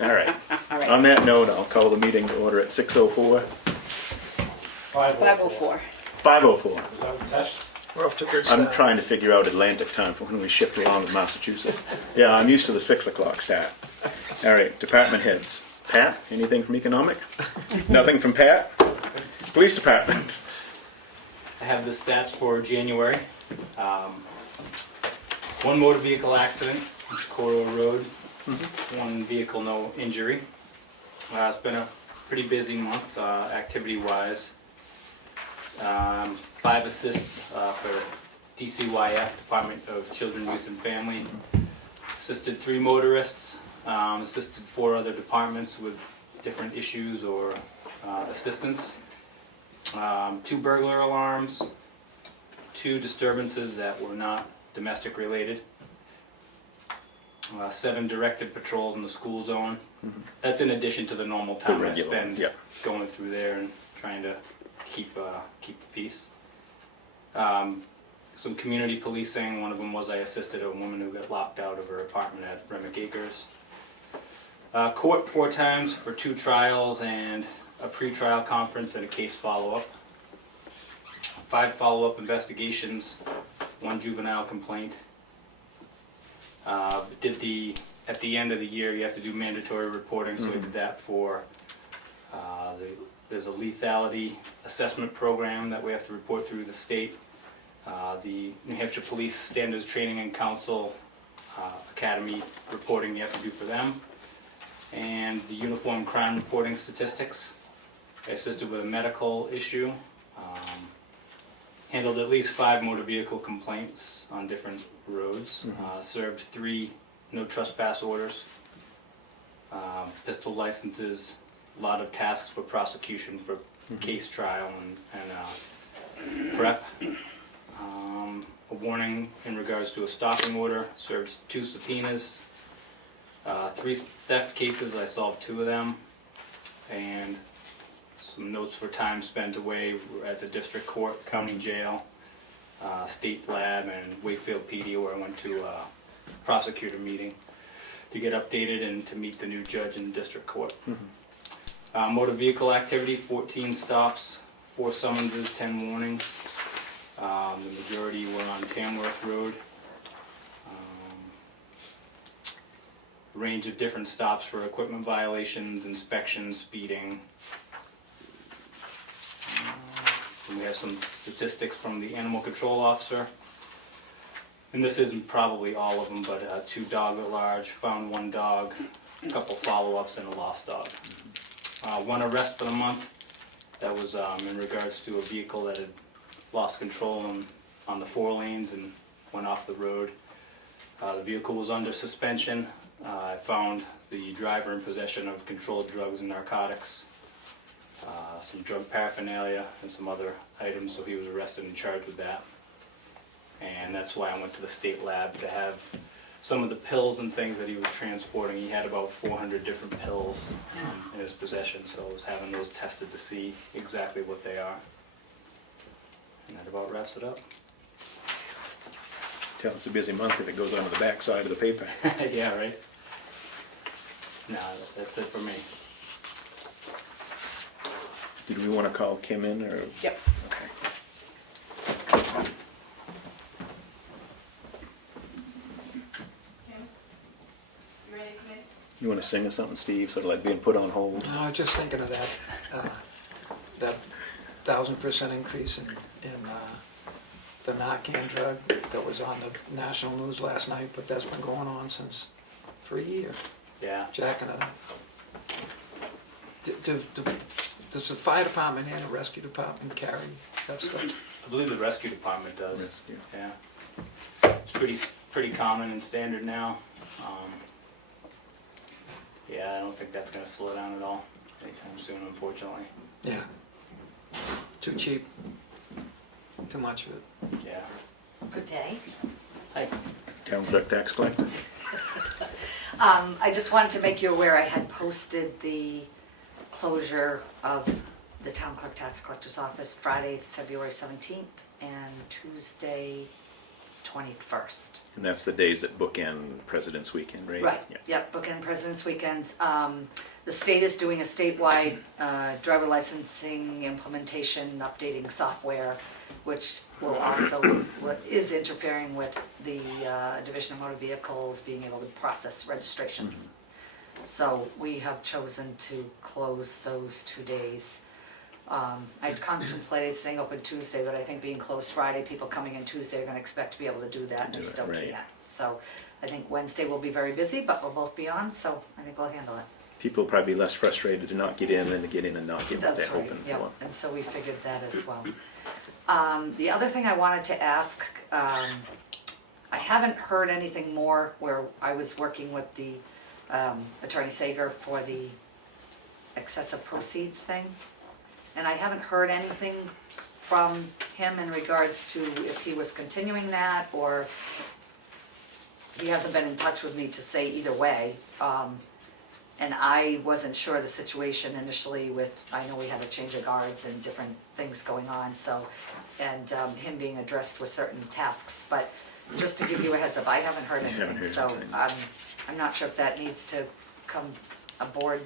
All right. All right. On that note, I'll call the meeting to order at 6:04. 5:04. 5:04. We're off to a good I'm start. trying to figure out Atlantic time for when we shift along with Massachusetts. Yeah, I'm used to the 6 o'clock start. All right, department heads. Pat, anything from economic? Nothing from Pat? Police department. I have the stats for January. One motor vehicle accident, each corridor road. One vehicle, no injury. It's been a pretty busy month, activity-wise. 5 assists for DCYF, Department of Children, Youth and Family. Assisted 3 motorists, assisted 4 other departments with different issues or assistance. 2 burglar alarms, 2 disturbances that were not domestic related. 7 directed patrols in the school zone. That's in addition to the normal time I regular ones, spend yeah. going through there and trying to keep the peace. Some community policing. One of them was I assisted a woman who got locked out of her apartment at Remick Acres. Court 4 times for 2 trials and a pre-trial conference and a case follow-up. 5 follow-up investigations, 1 juvenile complaint. At the end of the year, you have to do mandatory reporting, so I did that for, there's a lethality assessment program that we have to report through the state. The New Hampshire Police Standards Training and Council Academy reporting you have to do for them. And the uniform crime reporting statistics. I assisted with a medical issue. Handled at least 5 motor vehicle complaints on different roads. Served 3 no trespass orders. Pistol licenses, a lot of tasks for prosecution for case trial and prep. A warning in regards to a stalking order, served 2 subpoenas. 3 theft cases, I solved 2 of them. And some notes for time spent away at the district court, county jail, state lab, and Wakefield PD, where I went to a prosecutor meeting to get updated and to meet the new judge in the district court. Motor vehicle activity, 14 stops, 4 summonses, 10 warnings. The majority were on Tamworth Road. Range of different stops for equipment violations, inspections, speeding. And we have some statistics from the animal control officer. And this isn't probably all of them, but 2 dogs at large, found 1 dog, a couple follow-ups, and a lost dog. 1 arrest for the month. That was in regards to a vehicle that had lost control on the 4 lanes and went off the road. The vehicle was under suspension. I found the driver in possession of controlled drugs and narcotics, some drug paraphernalia, and some other items, so he was arrested and charged with that. And that's why I went to the state lab to have some of the pills and things that he was transporting. He had about 400 different pills in his possession, so I was having those tested to see exactly what they are. And that about wraps it up. Tell it's a busy month if it goes onto the back side of the paper. Yeah, right? No, that's it for me. Did we want to call Kim in or? Yep. Okay. Kim, you ready to come in? You want to sing us something, Steve, sort of like being put on hold? No, I was just thinking of that 1,000% increase in the Narcan drug that was on the national news last night, but that's been going on for a year, Yeah. jacking it up. Does the fire department and the rescue department carry that stuff? I believe the rescue department does. Rescue. Yeah. It's pretty common and standard now. Yeah, I don't think that's going to slow down at all anytime soon, unfortunately. Yeah. Too cheap. Too much of it. Yeah. Good day. Hi. Town clerk tax collector? I just wanted to make you aware I had posted the closure of the town clerk tax collector's office Friday, February 17th, and Tuesday, 21st. And that's the days that bookend President's Weekend, right? Right, Yeah. yep, bookend President's Weekends. The state is doing a statewide driver licensing implementation, updating software, which will also, what is interfering with the Division of Motor Vehicles being able to process registrations. So we have chosen to close those 2 days. I'd contemplated staying open Tuesday, but I think being closed Friday, people coming in Tuesday are gonna expect to be able to do that, and they Do it, still right. can't. So I think Wednesday will be very busy, but we'll both be on, so I think we'll handle it. People will probably be less frustrated to not get in than to get in and not get what That's they're right, hoping yeah, for. and so we figured that as well. The other thing I wanted to ask, I haven't heard anything more where I was working with the Attorney Sager for the excessive proceeds thing. And I haven't heard anything from him in regards to if he was continuing that, or he hasn't been in touch with me to say either way. And I wasn't sure of the situation initially with, I know we had a change of guards and different things going on, so, and him being addressed with certain tasks, but just to give you a heads up, I haven't heard You haven't anything, heard so anything. I'm not sure if that needs to come a board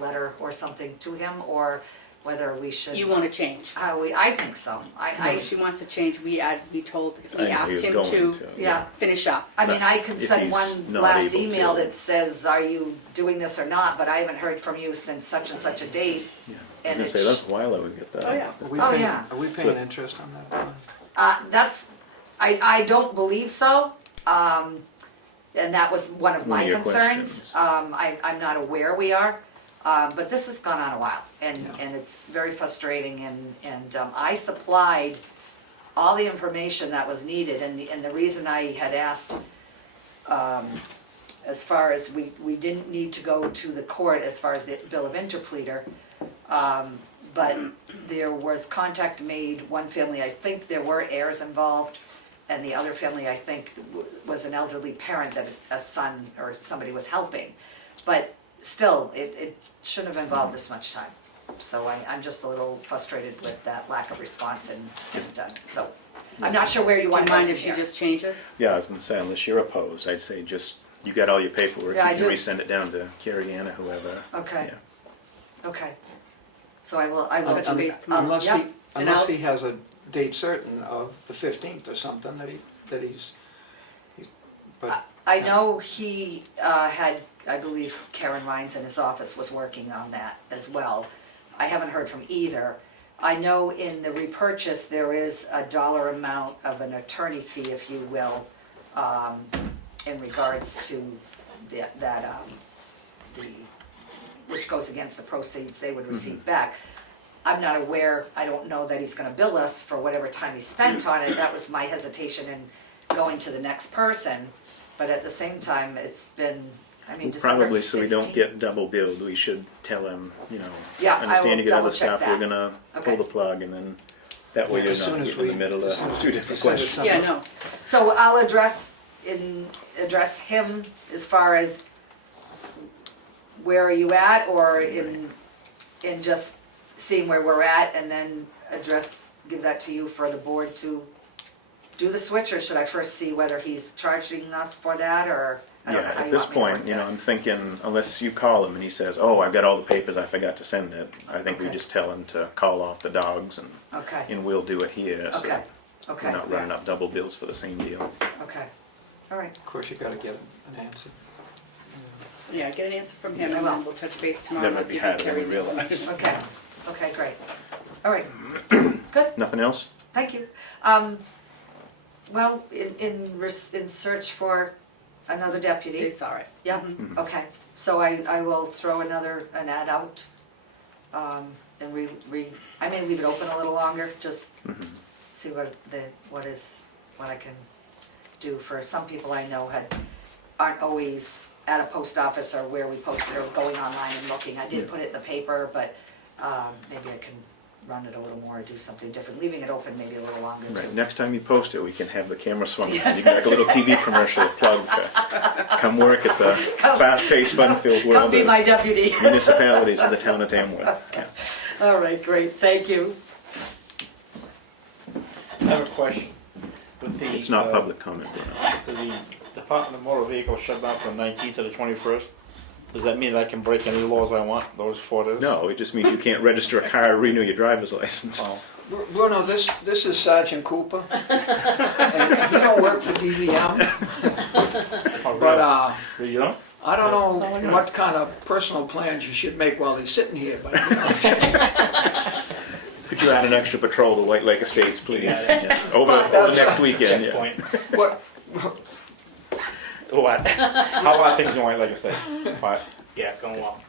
letter or something to him, or whether we should. You want to change? I think so, No, she wants to change. We told, I we know he asked was him going to yeah. finish up. I mean, I can If send he's one not last able email to. that says, are you doing this or not, but I haven't heard from you since such and such a date. Yeah. I was And gonna say, it's- that's a while I would get that. Oh, yeah. Are we Oh, paying, yeah. are we So- paying interest on that? That's, I don't believe so, and that was one of One my of your concerns. questions. I'm not aware we are, but this has gone on a while, and, Yeah. and it's very frustrating, and I supplied all the information that was needed, and the reason I had asked, as far as we didn't need to go to the court as far as the bill of interpleader, but there was contact made, one family, I think there were heirs involved, and the other family, I think, was an elderly parent that a son or somebody was helping. But still, it shouldn't have involved this much time. So I'm just a little frustrated with that lack of response, and so, I'm not sure where you Do you want to go mind from if she here. just changes? Yeah, I was gonna say, unless you're opposed, I'd say just, you got all your paperwork, you Yeah, I can do. resend it down to Carrie Ann or whoever. Okay. Yeah. Okay. So I will, Touch base tomorrow. Unless yep. he, unless he else? has a date certain of the 15th or something that he's, but. I know he had, I believe Karen Rhines in his office was working on that as well. I haven't heard from either. I know in the repurchase, there is a dollar amount of an attorney fee, if you will, in regards to the, which goes against the proceeds they would receive back. I'm not aware, I don't know that he's gonna bill us for whatever time he spent on it. That was my hesitation in going to the next person. But at the same time, it's been, I mean, December 15th. Probably so we don't get double billed, we should tell him, you know, Yeah, I will understand you get other double check stuff, we're that. gonna Okay. pull the plug, and then that way Yeah, you're as soon not as getting in the we- middle as soon of as two we different send us questions. something. Yeah, no. So I'll address him as far as where are you at, or in just seeing where we're at, and then give that to you for the board to do the switch, or should I first see whether he's charging us for that, or I don't know Yeah, how at you this want me to work point, you know, that. I'm thinking, unless you call him and he says, oh, I've got all the papers, I forgot to send it, I think we Okay. just tell him to call off the dogs Okay, and we'll do it here, so okay, we're okay, not running up double bills for the same deal. okay, all right, Of course, you gotta get an answer. Yeah, get an answer from him, I and will. then we'll touch base tomorrow. That and might I'll be give you harder than we Carrie's realize. information. okay, okay, great. All right, good. Nothing else? Thank you. Well, in search for another They deputy. saw it. Yeah, Mhm. okay. So I will throw an ad out. And I may leave it open a little longer, just Mhm. see what I can do for some people I know aren't always at a post office or where we posted, or going online and looking. I did put it in the paper, but maybe I can run it a little more, or do something different, leaving it open maybe a little longer too. Right, next time you post it, we can have the camera swung around. Yes, You can make that's a little TV commercial plug for, come work at the fast-paced, fun-filled Come world be my of deputy. municipalities of the town of Tamworth. Yeah. All right, great, thank you. I have a question. With the, It's not public comment, you know. The Department of Motor Vehicles shut down from the 19th to the 21st. Does that mean that I can break any laws I want, those 4 days? No, it just means you can't register a car or renew your driver's license. Oh, Bruno, this is Sergeant Cooper. And he don't work for DVM, oh, but really? You know? I don't know what kind of personal plans you should make while he's sitting here, but you know. Could you add an extra patrol to White Lake Estates, please? Yeah. Over next weekend, yeah. Checkpoint. What, What? How are things going, like I say? What? Yeah, going well.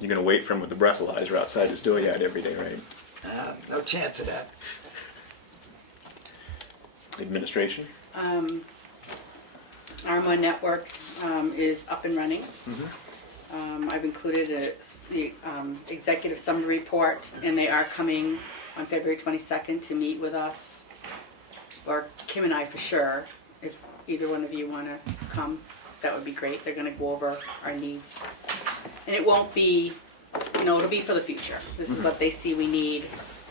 You're gonna wait for him with the breathalyzer outside his dooryard every day, right? no chance of that. Administration? Arma Network is up and running. I've included the executive summary report, and they are coming on February 22nd to meet with us, or Kim and I for sure. If either one of you want to come, that would be great. They're going to go over our needs. And it won't be, you know, it'll be for the future. This is what they see we need,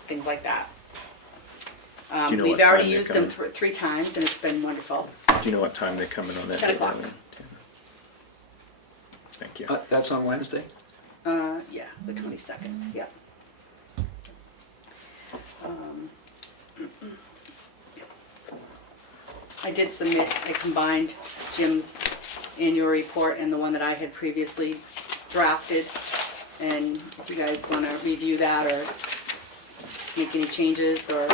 things like that. Do you know We've what time already they're used them coming? 3 times, and it's been wonderful. Do you know what time they're coming on that? 10 day? o'clock. 10. Thank you. That's on Wednesday? Yeah, the 22nd, yeah. I did submit, I combined Jim's annual report and the one that I had previously drafted. And if you guys want to review that or make any changes, or,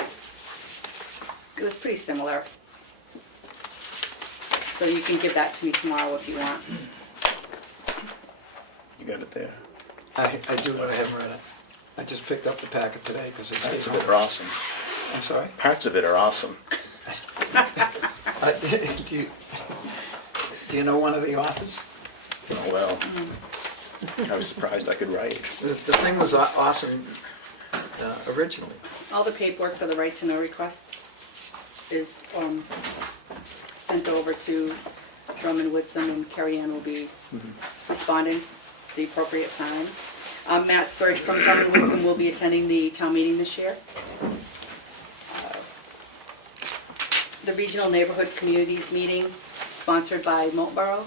it was pretty similar. So you can give that to me tomorrow if you want. You got it there. I do, but I haven't read it. I just picked up the packet today because it's Parts getting of it are awesome. I'm sorry? Parts of it are awesome. Do you know one of the authors? Oh, well. I was surprised I could write. The thing was awesome originally. All the paperwork for the right to know request is sent over to Drummond Woodson, and Carrie Ann will be responding at the appropriate time. Matt Surge from Drummond Woodson will be attending the town meeting this year. The Regional Neighborhood Communities Meeting, sponsored by Moultborough,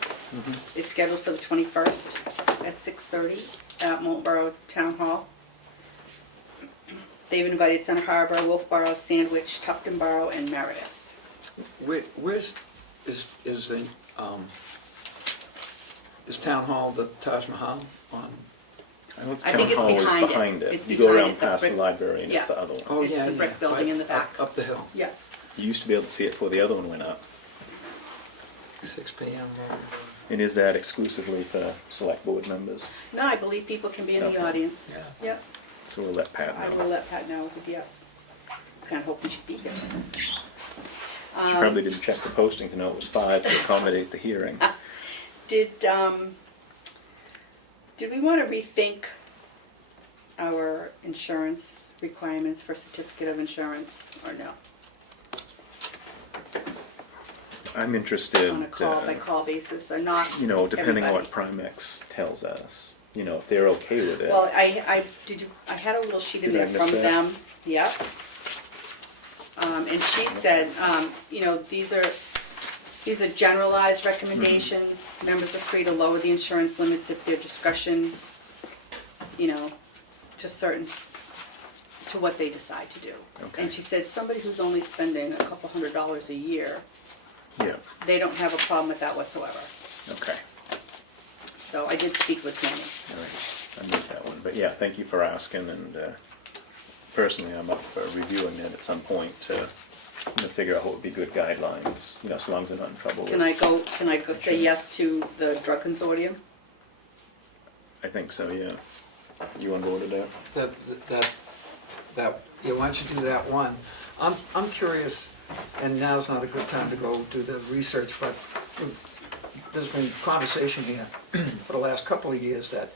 is scheduled for the 21st at 6:30 at Moultborough Town Hall. They've invited Center Harbor, Wolfboro, Sandwich, Tufton Borough, and Meredith. Where's is the is Town Hall the Taj Mahal on? I think it's behind it. It's You go behind around it, the past the brick- library and it's yeah. the other one. Oh, It's yeah, the yeah, brick building in the back. Up the hill, Yeah. You used to be able to see it before the other one went up. 6 p.m. And is that exclusively for select board members? No, I believe people can be in Okay. the audience. Yeah. Yep, So we'll let Pat I know. will let Pat know, yes. I was kind of hoping she'd be here. She probably didn't check the posting to know it was 5 to accommodate the hearing. Did we want to rethink our insurance requirements for certificate of insurance, or no? I'm interested, On a call-by-call basis, or not? you know, depending on what everybody? Primex tells us, you know, if they're okay with it. Well, I had a little sheet in Did I there miss from that? them, yep. And she said, you know, these are generalized recommendations. Members are free to lower the insurance limits if their discretion, you know, to what they decide to do. Okay. And she said, somebody who's only spending a couple $100s a year, Yeah, they don't have a problem with that whatsoever. okay, So I did speak with Tammy. all right. I missed that one, but yeah, thank you for asking, and personally, I'm up for reviewing it at some point to, you know, figure out what would be good guidelines, you know, as long as they're not in trouble with. Can I go say yes to the drug consortium? I think so, yeah. You on board with that? That yeah, why don't you do that one? I'm curious, and now's not a good time to go do the research, but there's been conversation here for the last couple of years that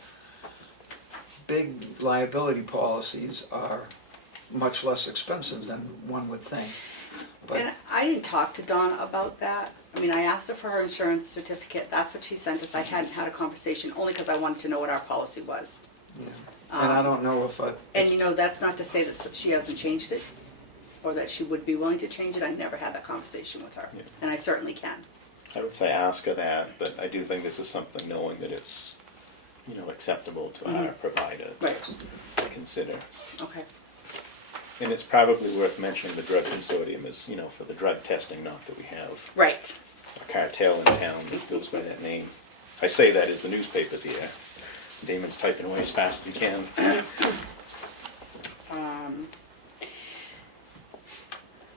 big liability policies are much less expensive than one would think. But And I didn't talk to Dawn about that. I mean, I asked her for her insurance certificate. That's what she sent us. I hadn't had a conversation, only because I wanted to know what our policy was. yeah. And I don't know if And you know, that's not to say that she hasn't changed it. or that she would be willing to change it. I never had that conversation with her, Yeah. and I certainly can. I would say ask her that, but I do think this is something, knowing that it's, you know, acceptable to our provider Right. to consider. Okay. And it's probably worth mentioning the drug consortium is, you know, for the drug testing, not that we have Right. a cartel in town that goes by that name. I say that as the newspaper's here. Damon's typing away as fast as he can.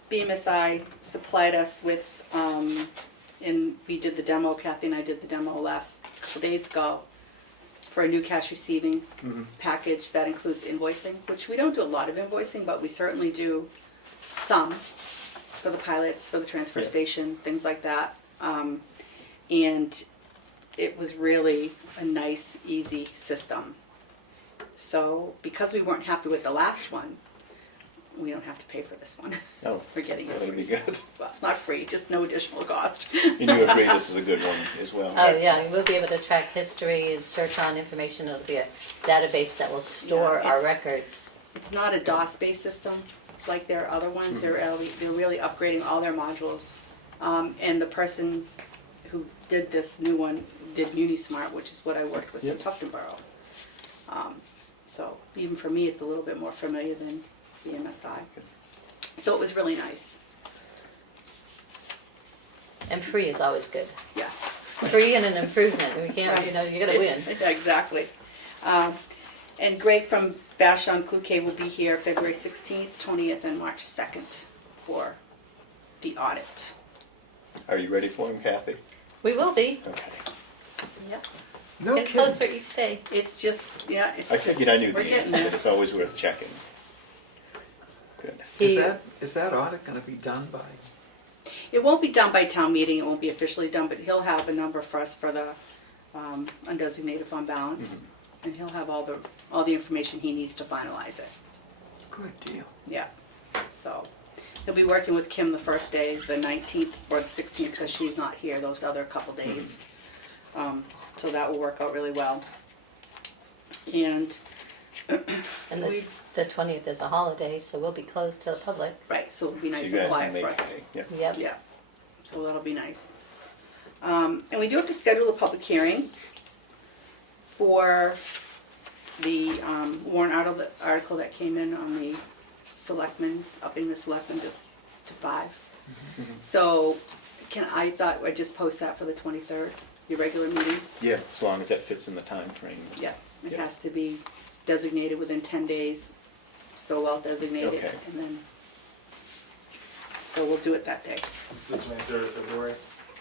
BMSI supplied us with, and we did the demo, Kathy and I did the demo last couple days ago, for a new cash receiving package that includes invoicing, which we don't do a lot of invoicing, but we certainly do some for the pilots, for the transfer Yeah. station, things like that. And it was really a nice, easy system. So because we weren't happy with the last one, we don't have to pay for this one. Oh, We're getting it that'll be free. good. Well, not free, just no additional cost. And you agree this is a good one as well? Oh, yeah, we'll be able to track history and search on information. It'll be a database that will store Yeah, our it's- records. It's not a DOS-based system like their other ones. They're really upgrading all their modules. And the person who did this new one did MuniSmart, which is what I worked with in Yep. Tufton Borough. So even for me, it's a little bit more familiar than the MSI. So it was really nice. And free is always good. Yeah. Free and an improvement. We can't, you know, you gotta win. Exactly. And Greg from Vashon Cloutier will be here February 16th, 20th, and March 2nd for the audit. Are you ready for him, Kathy? We will be. Okay. Yep. No Getting kidding. closer each day. It's just, yeah, it's I just, figured I knew we're the getting answer, there. but it's always worth checking. Good. Is He- that audit gonna be done by? It won't be done by town meeting, it won't be officially done, but he'll have a number for us for the undesignated fund balance. And he'll have all the information he needs to finalize it. Good deal. Yeah, so he'll be working with Kim the first day, the 19th or the 16th, because she's not here those other couple days. So that will work out really well. And, And We- the 20th is a holiday, so we'll be closed to the public. right, so it'll be So nice you and guys quiet can for make us. it. Yeah. Yep. Yeah, so that'll be nice. And we do have to schedule a public hearing for the warrant article that came in on the selectmen, upping the selectmen to 5. So I thought I'd just post that for the 23rd, your regular meeting. Yeah, as long as that fits in the time frame. Yeah, it Yeah. has to be designated within 10 days, so well designated, Okay. and then, so we'll do it that day. It's the 23rd of February.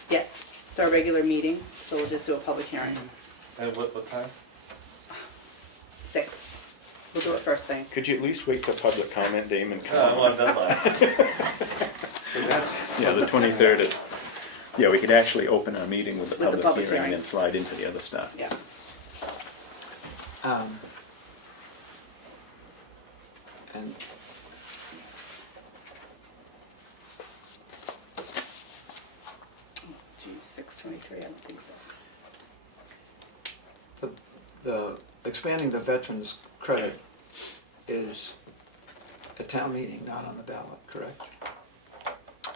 Yes, it's our regular meeting, so we'll just do a public hearing. And what time? 6. We'll do it first thing. Could you at least wait till public comment, Damon? I'm on deadline. So that's. Yeah, the 23rd. Yeah, we could actually open our meeting with the With the public public hearing and hearing. then slide into the other stuff. Yeah. And Geez, 6:23, I don't think so. the expanding the veterans credit is a town meeting, not on the ballot, correct?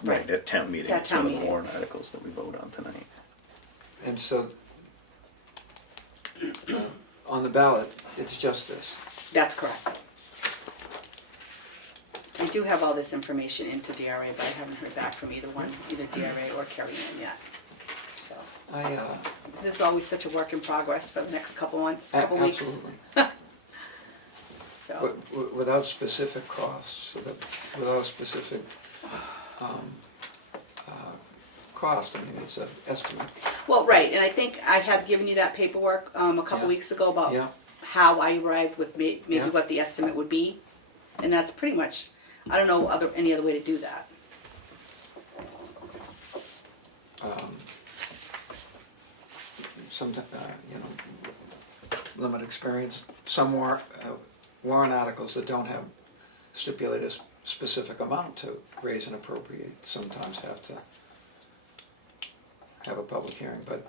Right, at town meeting. At It's town one of the meeting. warrant articles that we vote on tonight. And so, on the ballot, it's just this. That's correct. I do have all this information into DRA, but I haven't heard back from either one, either DRA or Carrie Ann yet. So, this is always such a work in progress for the next couple months, couple weeks. Absolutely. So, But without specific costs, without specific cost, I mean, it's an estimate. well, right, and I think I had given you that paperwork a couple Yeah. weeks ago about Yeah. how I arrived with maybe Yeah. what the estimate would be. And that's pretty much, I don't know any other way to do that. Some, limited experience. Some warrant articles that don't have stipulated a specific amount to raise and appropriate sometimes have to have a public hearing, but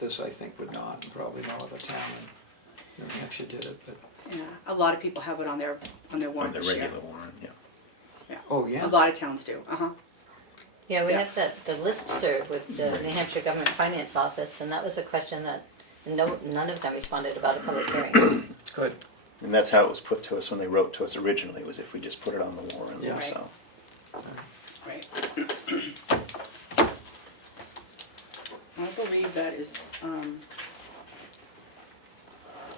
this I think would not, and probably no other town in New Hampshire did it, but Yeah, a lot of people have it on their On warrant the this year. regular warrant, yeah. Yeah. Oh, A yeah. lot of towns do, Yeah, we Yeah. have the listserv with the New Hampshire Government Finance Office, and that was a question that none of them responded about a public hearing. Good. And that's how it was put to us when they wrote to us originally, was if we just put it on the warrant, Yeah. Right. so. right. I believe that is,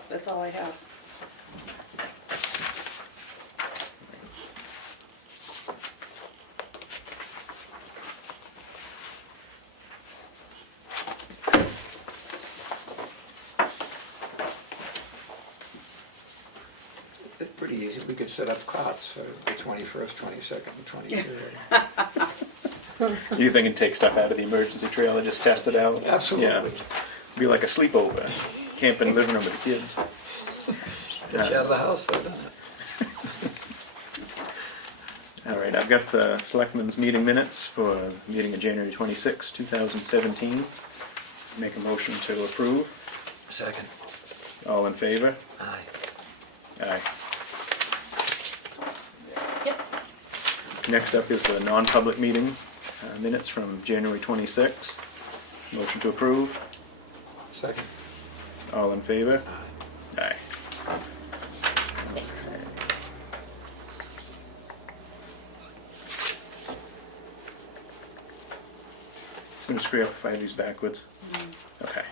that's all I have. It's pretty easy. We could set up cots for the 21st, 22nd, and 23rd. You think it'd take stuff out of the emergency trailer, just test it out? Absolutely. Yeah. Be like a sleepover, camp in the living room with the kids. Gets you out of the house, though, doesn't it? All right, I've got the selectmen's meeting minutes for the meeting of January 26, 2017. Make a motion to approve. Second. All in favor? Aye. Aye. Yep. Next up is the non-public meeting minutes from January 26th. Motion to approve. Second. All in favor? Aye. Aye. It's gonna screw up if I have these backwards. Okay.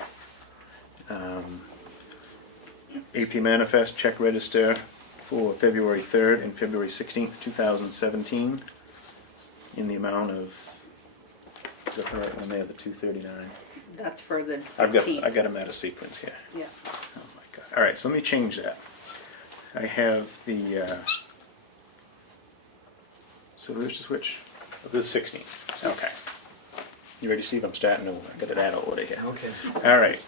AP manifest check register for February 3rd and February 16th, 2017 in the amount of, is that the right one there, the 239? That's for the I 16th. got them out of sequence here. Yeah. Oh my God. All right, so let me change that. I have the, so which? The 16th. Okay. You ready, Steve? I'm starting over. I got it out of order here. Okay. All right.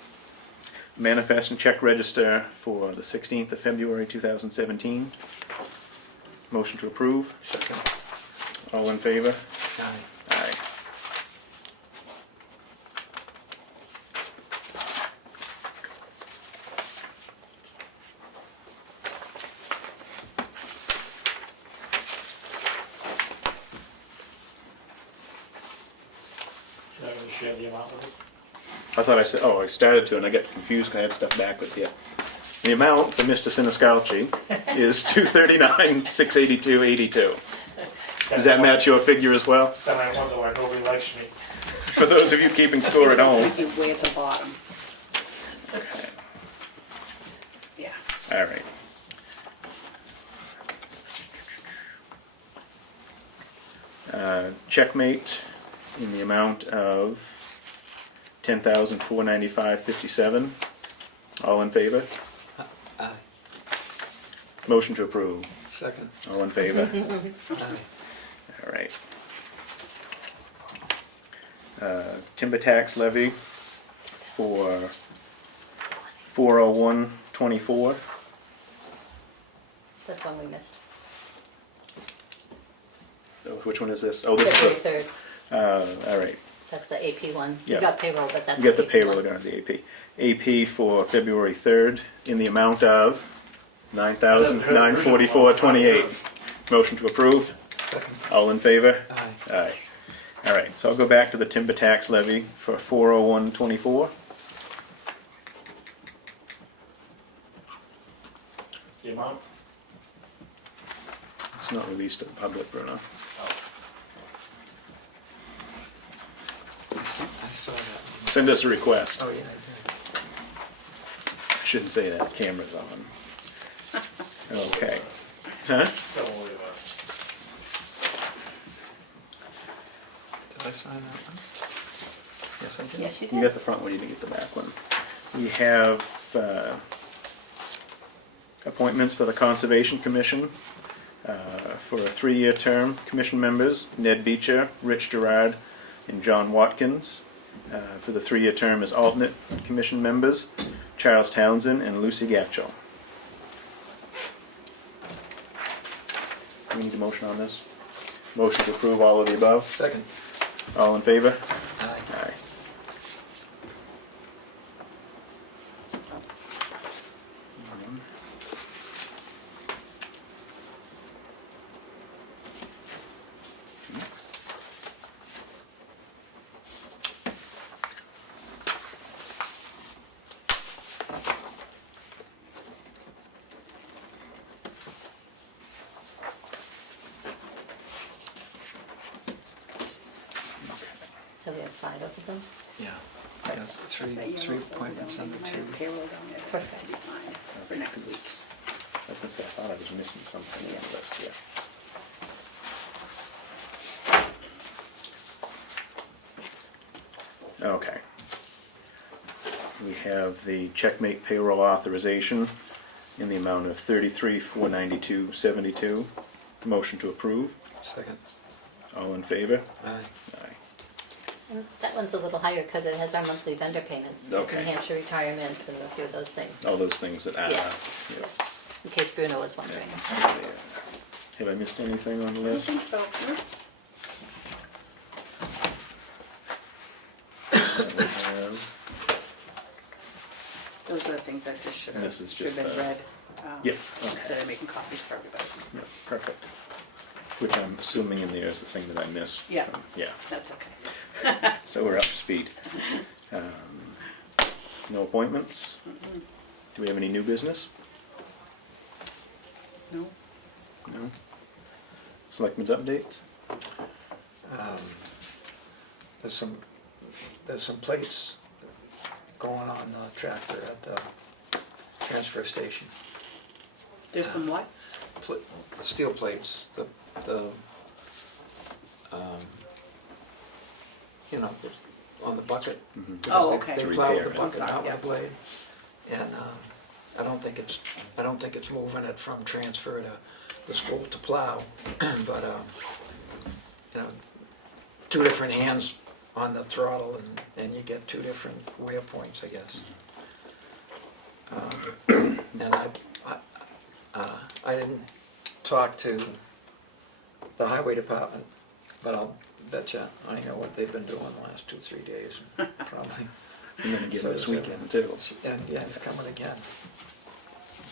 Manifest and check register for the 16th of February 2017. Motion to approve. Second. All in favor? Aye. Aye. Should I really share the amount with you? I thought I said, oh, I started to, and I got confused because I had stuff backwards here. The amount for Mr. Siniscalchi is $239,682.82. Does that match your figure as well? Then I wonder why nobody likes me. For those of you keeping score at home. It's way at the bottom. Okay. Yeah. All right. Checkmate in the amount of $10,495.57. All in favor? Aye. Motion to approve. Second. All in favor? Aye. All right. Timber tax levy for 40124. That's one we missed. Oh, which one is this? Oh, this February is 3rd, all right. that's the AP one. Yeah. You got payroll, but that's You got the AP payroll one. going to the AP. AP for February 3rd in the amount of $9,944.28. Motion to approve. Second. All in favor? Aye. Aye. All right, so I'll go back to the timber tax levy for 40124. The amount? It's not released to the public, Bruno. I saw that. Send us a request. Oh, yeah, I I shouldn't say that, camera's on. Okay. Huh? Don't worry about it. did. Did I sign that one? Yes, I did. Yes, you You did. got the front one, you didn't get the back one. We have appointments for the Conservation Commission for a 3-year term. Commission members, Ned Beecher, Rich Gerard, and John Watkins. For the 3-year term as alternate commission members, Charles Townsend and Lucy Gatchell. Do we need a motion on this? Motion to approve all of the above. Second. All in favor? Aye. Aye. So we have 5 of them. Yeah. Yes, three appointments under 2. Payroll down there that has to be signed for next week. I was gonna say, I thought I was missing something on the list here. Okay. We have the checkmate payroll authorization in the amount of $33,492.72. Motion to approve. Second. All in favor? Aye. Aye. And that one's a little higher because it has our monthly vendor payments. like Okay. New Hampshire retirement and a few of those things. All those things that add up. Yes, Yep. yes, in case Bruno was wondering. Have I missed anything on the I don't list? think so. We have- Those are the things that just should have, This is should have just been the- read. Yeah, Instead okay. of making copies for everybody. Yeah, perfect. Which I'm assuming in there is the thing that I missed. Yeah. Yeah, That's okay. so we're up to speed. No appointments? Do we have any new business? No? No? Selectmen's updates? There's some plates going on the tractor at the transfer station. There's some what? Steel plates, you know, on the bucket. because Oh, they- okay. They To plow repair the it. bucket, Sorry, not with yeah. the blade. And I don't think it's moving it from transfer to the school to plow, but, you know, 2 different hands on the throttle and you get 2 different wear points, I guess. And I didn't talk to the highway department, but I'll bet you I know what they've been doing the last 2-3 days, probably. And then again So this is it- weekend too. And yeah, it's coming again.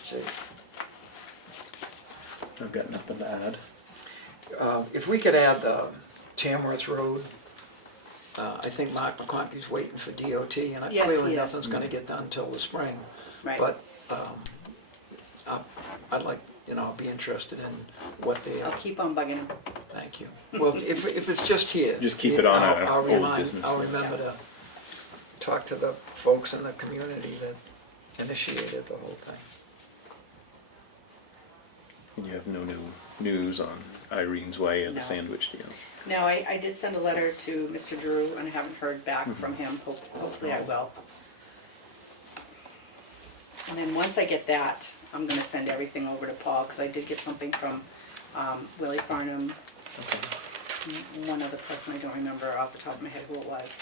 Jeez. I've got nothing to add. If we could add the Tamworth Road, I think Mark McConkey's waiting for DOT, and Yes, clearly he is. nothing's gonna get done till the spring. Right. But I'd like, you know, I'll be interested in what they, I'll keep on bugging him. thank you. Well, if it's just here. Just keep it on our I'll old remind- business I'll list. remember to talk to the folks in the community that initiated the whole thing. And you have no new news on Irene's Way or the No. sandwich deal? No, I did send a letter to Mr. Drew and I haven't heard back from him. Hopefully I will. And then once I get that, I'm gonna send everything over to Paul, because I did get something from Willie Farnham. One other person, I don't remember off the top of my head who it was,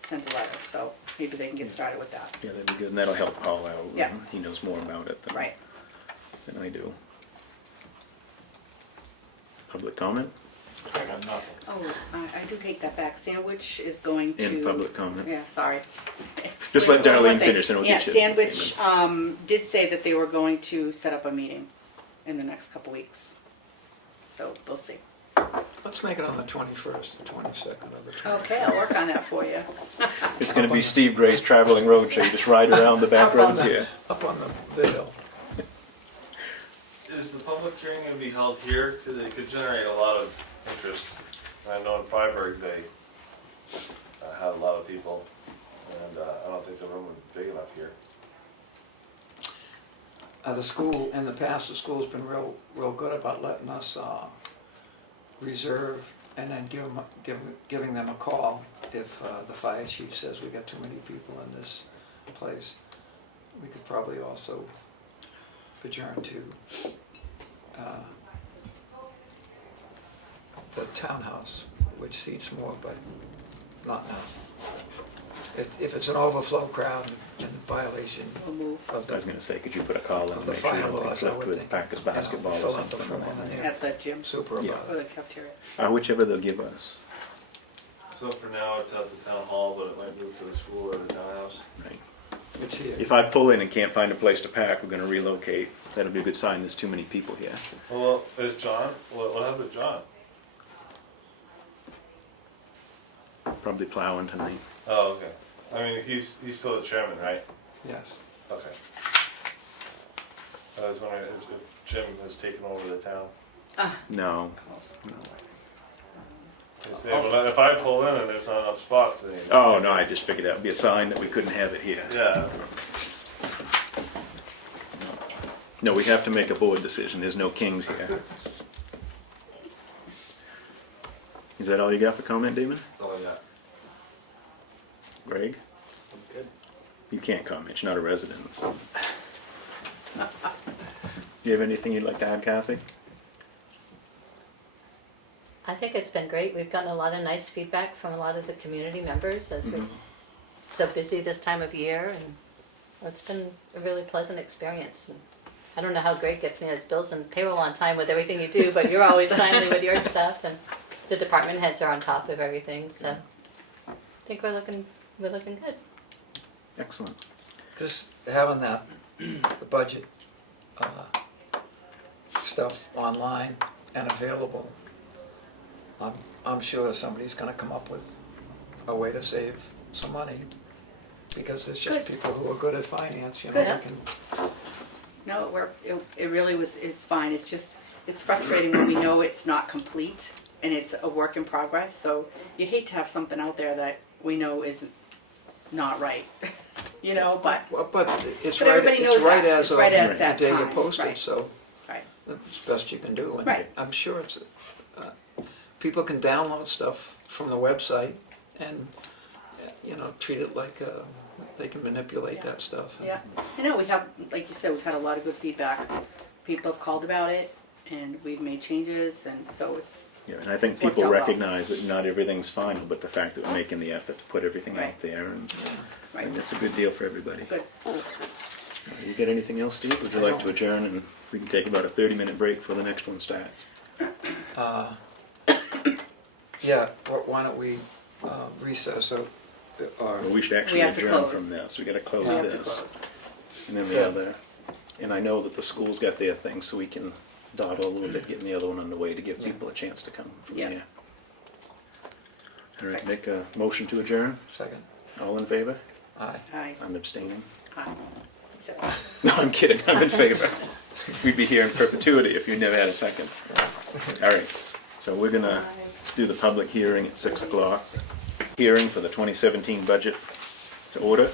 sent a letter, so maybe they can get started with that. Yeah, that'd be good, and that'll help Paul out. Yeah. He knows more about it than Right. I do. Public comment? I got nothing. Oh, I do take that back. Sandwich is going to. In public comment. Yeah, sorry. Just let One more Darlene thing. finish, then we'll Yeah, get you. Sandwich did say that they were going to set up a meeting in the next couple weeks. So we'll see. Let's make it on the 21st, the 22nd, or the 23rd. Okay, I'll work on that for you. It's gonna be Steve Gray's traveling road show, you just ride around the back Up on roads the- here. Up on the hill. Is the public hearing gonna be held here? Because it could generate a lot of interest. I know in Freiburg, they had a lot of people, and I don't think the room was big enough here. The school, in the past, the school's been real good about letting us reserve and then giving them a call if the fire chief says we got too many people in this place. We could probably also adjourn to the townhouse, which seats more, but not enough. If it's an overflow crowd in violation We'll move of I was the gonna say, could you put a call in of to the make sure fire you don't laws, I conflict would with think. Packers you know, basketball or fill out the something? form and they're at the gym super Yeah. about or it. the cafeteria. Whichever they'll give us, So for now, it's at the town hall, but it might move to the school or the townhouse. right? It's here. If I pull in and can't find a place to pack, we're gonna relocate. That'll be a good sign there's too many people here. Well, is John? What happened to John? Probably plowing tonight. Oh, okay. I mean, he's still the chairman, right? Yes. Okay. I was wondering if Jim has taken over the town. No. He said, well, if I pull in and there's not enough spots, then. Oh, no, I just figured that would be a sign that we couldn't have it here. Yeah. No, we have to make a board decision. There's no kings here. Is that all you got for comment, Damon? That's all I got. Greg? Good. You can't comment. You're not a resident. So. Do you have anything you'd like to add, Kathy? I think it's been great. We've gotten a lot of nice feedback from a lot of the community members as we're so busy this time of year, and it's been a really pleasant experience. And I don't know how Greg gets me his bills and payroll on time with everything you do, but you're always timely with your stuff, and the department heads are on top of everything, so I think we're looking good. Excellent. Just having that, the budget stuff online and available, I'm sure somebody's gonna come up with a way to save some money, because there's just Good. people who are good at finance, you know, Good. they can, No, it worked, it really was, it's fine, it's just, it's frustrating when we know it's not complete and it's a work in progress, so you hate to have something out there that we know isn't not right, you know, but, but it's But right, everybody knows it's right that. as It's of right at the that day you time, posted, right. so right, that's the best you can do. And Right. I'm sure it's, people can download stuff from the website and, you know, treat it like, they can manipulate that stuff. yeah. I know, we have, like you said, we've had a lot of good feedback. People have called about it and we've made changes, and so it's, Yeah, and I think It's worked people out well. recognize that not everything's final, but the fact that we're making the effort to put everything Right. out there, and right, it's a good deal for everybody. good. You got anything else, Steve? Would you like to adjourn, and we can take about a 30-minute break before the next one starts? Yeah, why don't we recess or, Well, we should actually We have to adjourn close. from this. We gotta We close have to this. close. And then the Yeah. other, and I know that the school's got their thing, so we can dawdle a little bit, getting the other one underway to give Yeah. people a chance to come from Yeah. there. All right, Perfect. make a motion to adjourn. second, All in favor? aye. Aye. I'm abstaining. Aye. So- No, I'm kidding, I'm in favor. We'd be here in perpetuity if you never had a second. All right, so we're gonna do the public hearing at 6 o'clock. Hearing for the 2017 budget to order.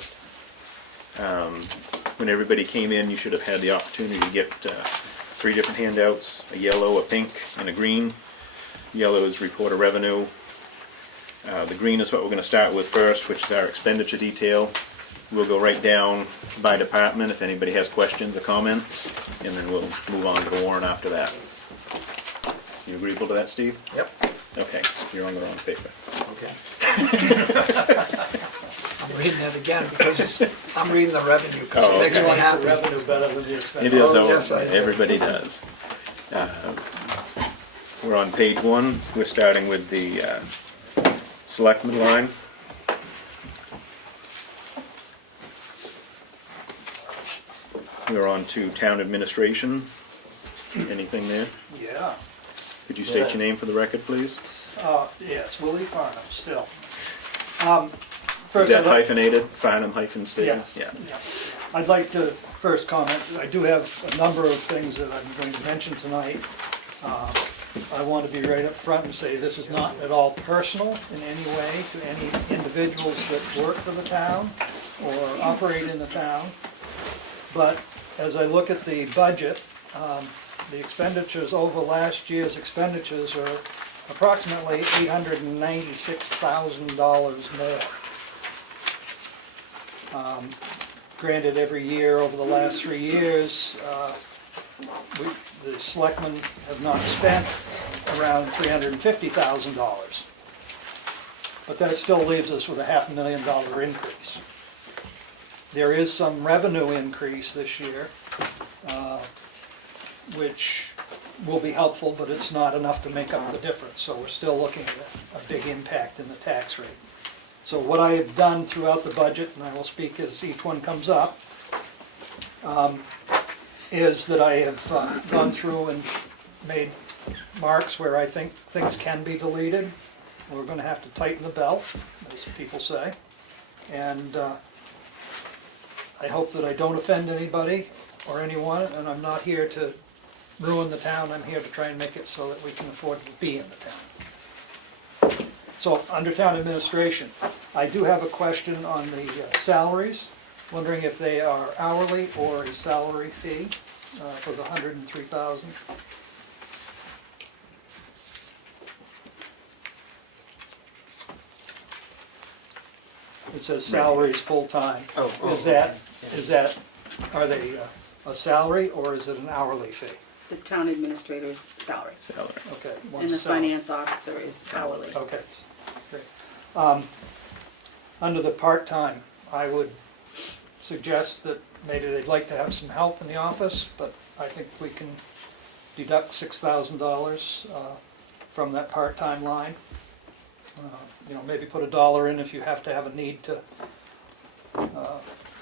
When everybody came in, you should have had the opportunity to get 3 different handouts, a yellow, a pink, and a green. Yellow is report of revenue. The green is what we're gonna start with first, which is our expenditure detail. We'll go right down by department if anybody has questions or comments, and then we'll move on to the warrant after that. You agreeable to that, Steve? Yep, Okay, you're on the wrong paper. okay. I'm reading it again because I'm reading the revenue, because Oh, it makes okay. me happy. Revenue better than the expense. It is, Oh, yes, I do. everybody does. We're on page 1, we're starting with the selectmen line. We're on to town administration. Anything there? Yeah, Could you state your name for the record, please? yes, Willie Farnham, still. Is First, that I'd like- hyphenated, Farnham hyphen state? Yeah. Yeah. yeah. I'd like to first comment, I do have a number of things that I'm going to mention tonight. I want to be right up front and say this is not at all personal in any way to any individuals that work for the town or operate in the town. But as I look at the budget, the expenditures over last year's expenditures are approximately $896,000 more. Granted, every year over the last 3 years, the selectmen have not spent around $350,000. But that still leaves us with a $500,000 increase. There is some revenue increase this year, which will be helpful, but it's not enough to make up the difference. So we're still looking at a big impact in the tax rate. So what I have done throughout the budget, and I will speak as each one comes up, is that I have gone through and made marks where I think things can be deleted. We're going to have to tighten the belt, as people say. And I hope that I don't offend anybody or anyone, and I'm not here to ruin the town, I'm here to try and make it so that we can afford to be in the town. So, under town administration, I do have a question on the salaries, wondering if they are hourly or a salary fee for the 103,000. It says salaries full-time. Oh, Is that, okay. are they a salary or is it an hourly fee? The town administrator's salary, Salary. Okay. and one's the salary. finance officer is hourly. Okay, great. Under the part-time, I would suggest that maybe they'd like to have some help in the office, but I think we can deduct $6,000 from that part-time line. You know, maybe put $1 in if you have to have a need to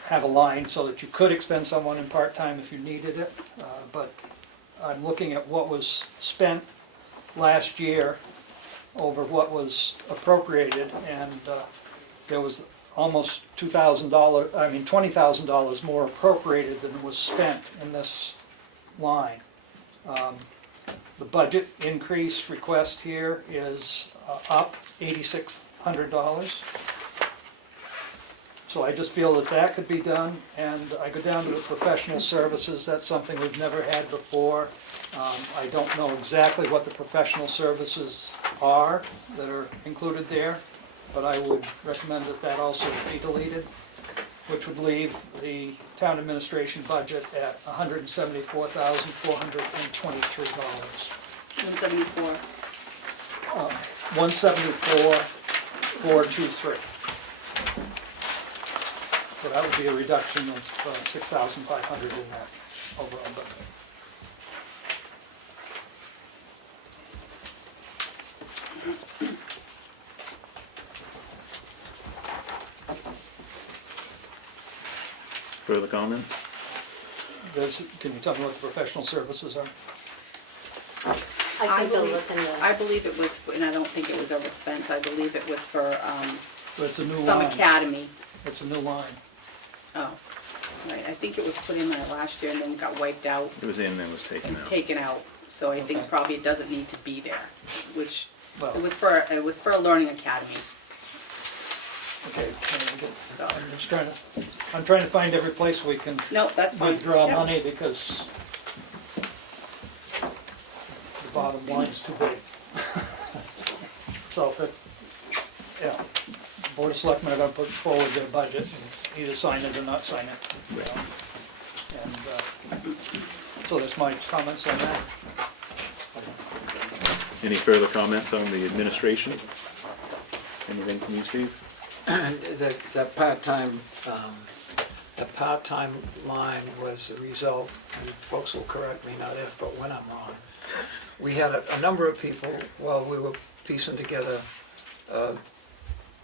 have a line so that you could expend someone in part-time if you needed it. But I'm looking at what was spent last year over what was appropriated, and there was almost $20,000 more appropriated than was spent in this line. The budget increase request here is up $8,600. So I just feel that that could be done, and I go down to the professional services. That's something we've never had before. I don't know exactly what the professional services are that are included there, but I would recommend that that also be deleted, which would leave the town administration budget at $174,423. 174. 174,423. So that would be a reduction of 6,500 in that overall budget. Further comment? Can you tell me what the professional services are? I think they'll look in I the, believe it was, and I don't think it was overspent, I believe it was for But it's a new some line. academy. It's a new line. Oh, right, I think it was put in there last year and then got wiped out It was in and was taken and out. taken out. So I think Okay. probably it doesn't need to be there, which, Well- it was for a learning academy, Okay. so. I'm trying to find every place we can No, that's fine. withdraw Yep. money because the bottom line is too big. So, yeah, Board of Selectmen are gonna put forward their budget and either sign it or not sign it. You know. And, so that's my comments on that. Any further comments on the administration? Anything from you, Steve? That part-time line was the result, and folks will correct me, not if, but when I'm wrong. We had a number of people, while we were piecing together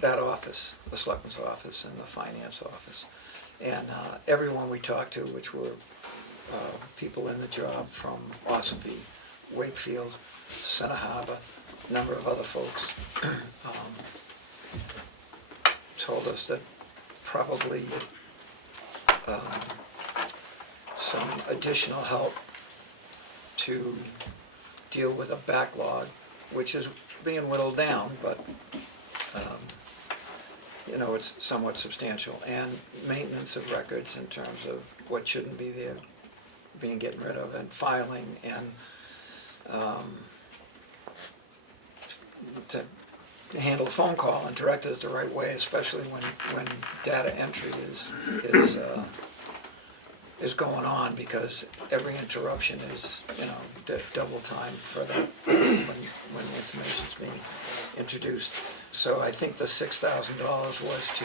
that office, the selectman's office and the finance office. And everyone we talked to, which were people in the job from Ossipee, Wakefield, Center Harbor, a number of other folks, told us that probably some additional help to deal with a backlog, which is being whittled down, but you know, it's somewhat substantial, and maintenance of records in terms of what shouldn't be there, being getting rid of, and filing, and to handle a phone call and direct it the right way, especially when data entry is going on, because every interruption is, you know, double time for that when the information's being introduced. So I think the $6,000 was to,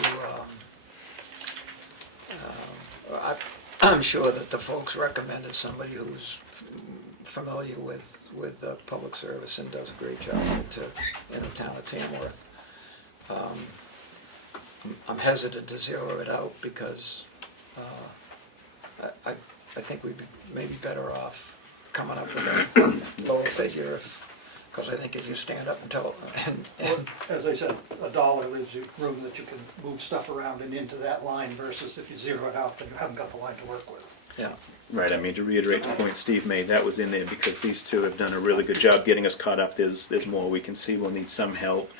I'm sure that the folks recommended somebody who's familiar with public service and does a great job in the town of Tamworth. I'm hesitant to zero it out because I think we'd be maybe better off coming up with a lower figure, Because I think if you stand up and tell, Well, as I said, a dollar leaves you room that you can move stuff around and into that line versus if you zero it out, then you haven't got the line to work with. yeah. Right, I mean, to reiterate the point Steve made, that was in there because these two have done a really good job getting us caught up. There's more we can see, we'll need some help.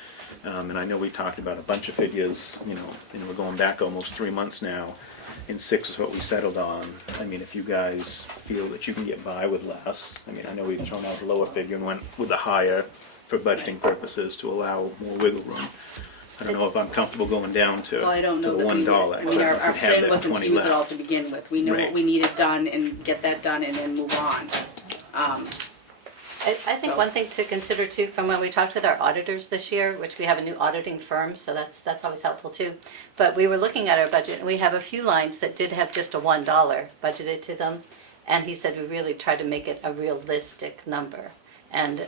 And I know we talked about a bunch of figures, we're going back almost 3 months now, and 6 is what we settled on. I mean, if you guys feel that you can get by with less, I mean, I know we've thrown out the lower figure and went with the higher for budgeting purposes to allow more wiggle room. I don't know if I'm comfortable going down to Well, I don't to know the that we $1. were, because when I our don't know if we have plan that wasn't 20 to use it all left. to begin with. We know Right. what we needed done and get that done and then move on. I think So- one thing to consider too, from when we talked with our auditors this year, which we have a new auditing firm, so that's always helpful too. But we were looking at our budget, and we have a few lines that did have just a $1 budgeted to them. And he said we really try to make it a realistic number. And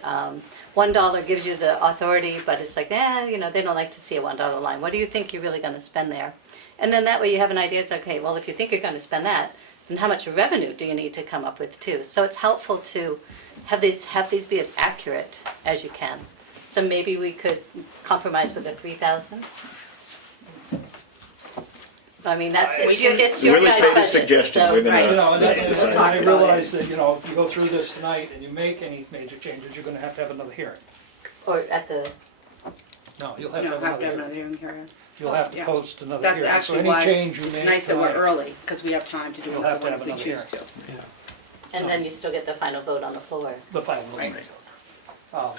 $1 gives you the authority, but it's like, they don't like to see a $1 line. What do you think you're really gonna spend there? And then that way you have an idea, it's okay, well, if you think you're gonna spend that, then how much revenue do you need to come up with too? So it's helpful to have these be as accurate as you can. So maybe we could compromise with the 3,000? I mean, it's your Really guys' take the budget, suggestion, so- we're Right. You know, gonna and decide. I realize that, if you go through this tonight and you make any major changes, you're gonna have to have another hearing. Or at the, No, you'll You have to don't have have to have another hearing. another hearing here. You'll have to Yeah. post another That's hearing. So actually any why change you it's make nice that we're tonight, early, because we have time to do You'll another have to one have if we another choose to. hearing. and then you still get the final vote on the floor. the final Right. vote.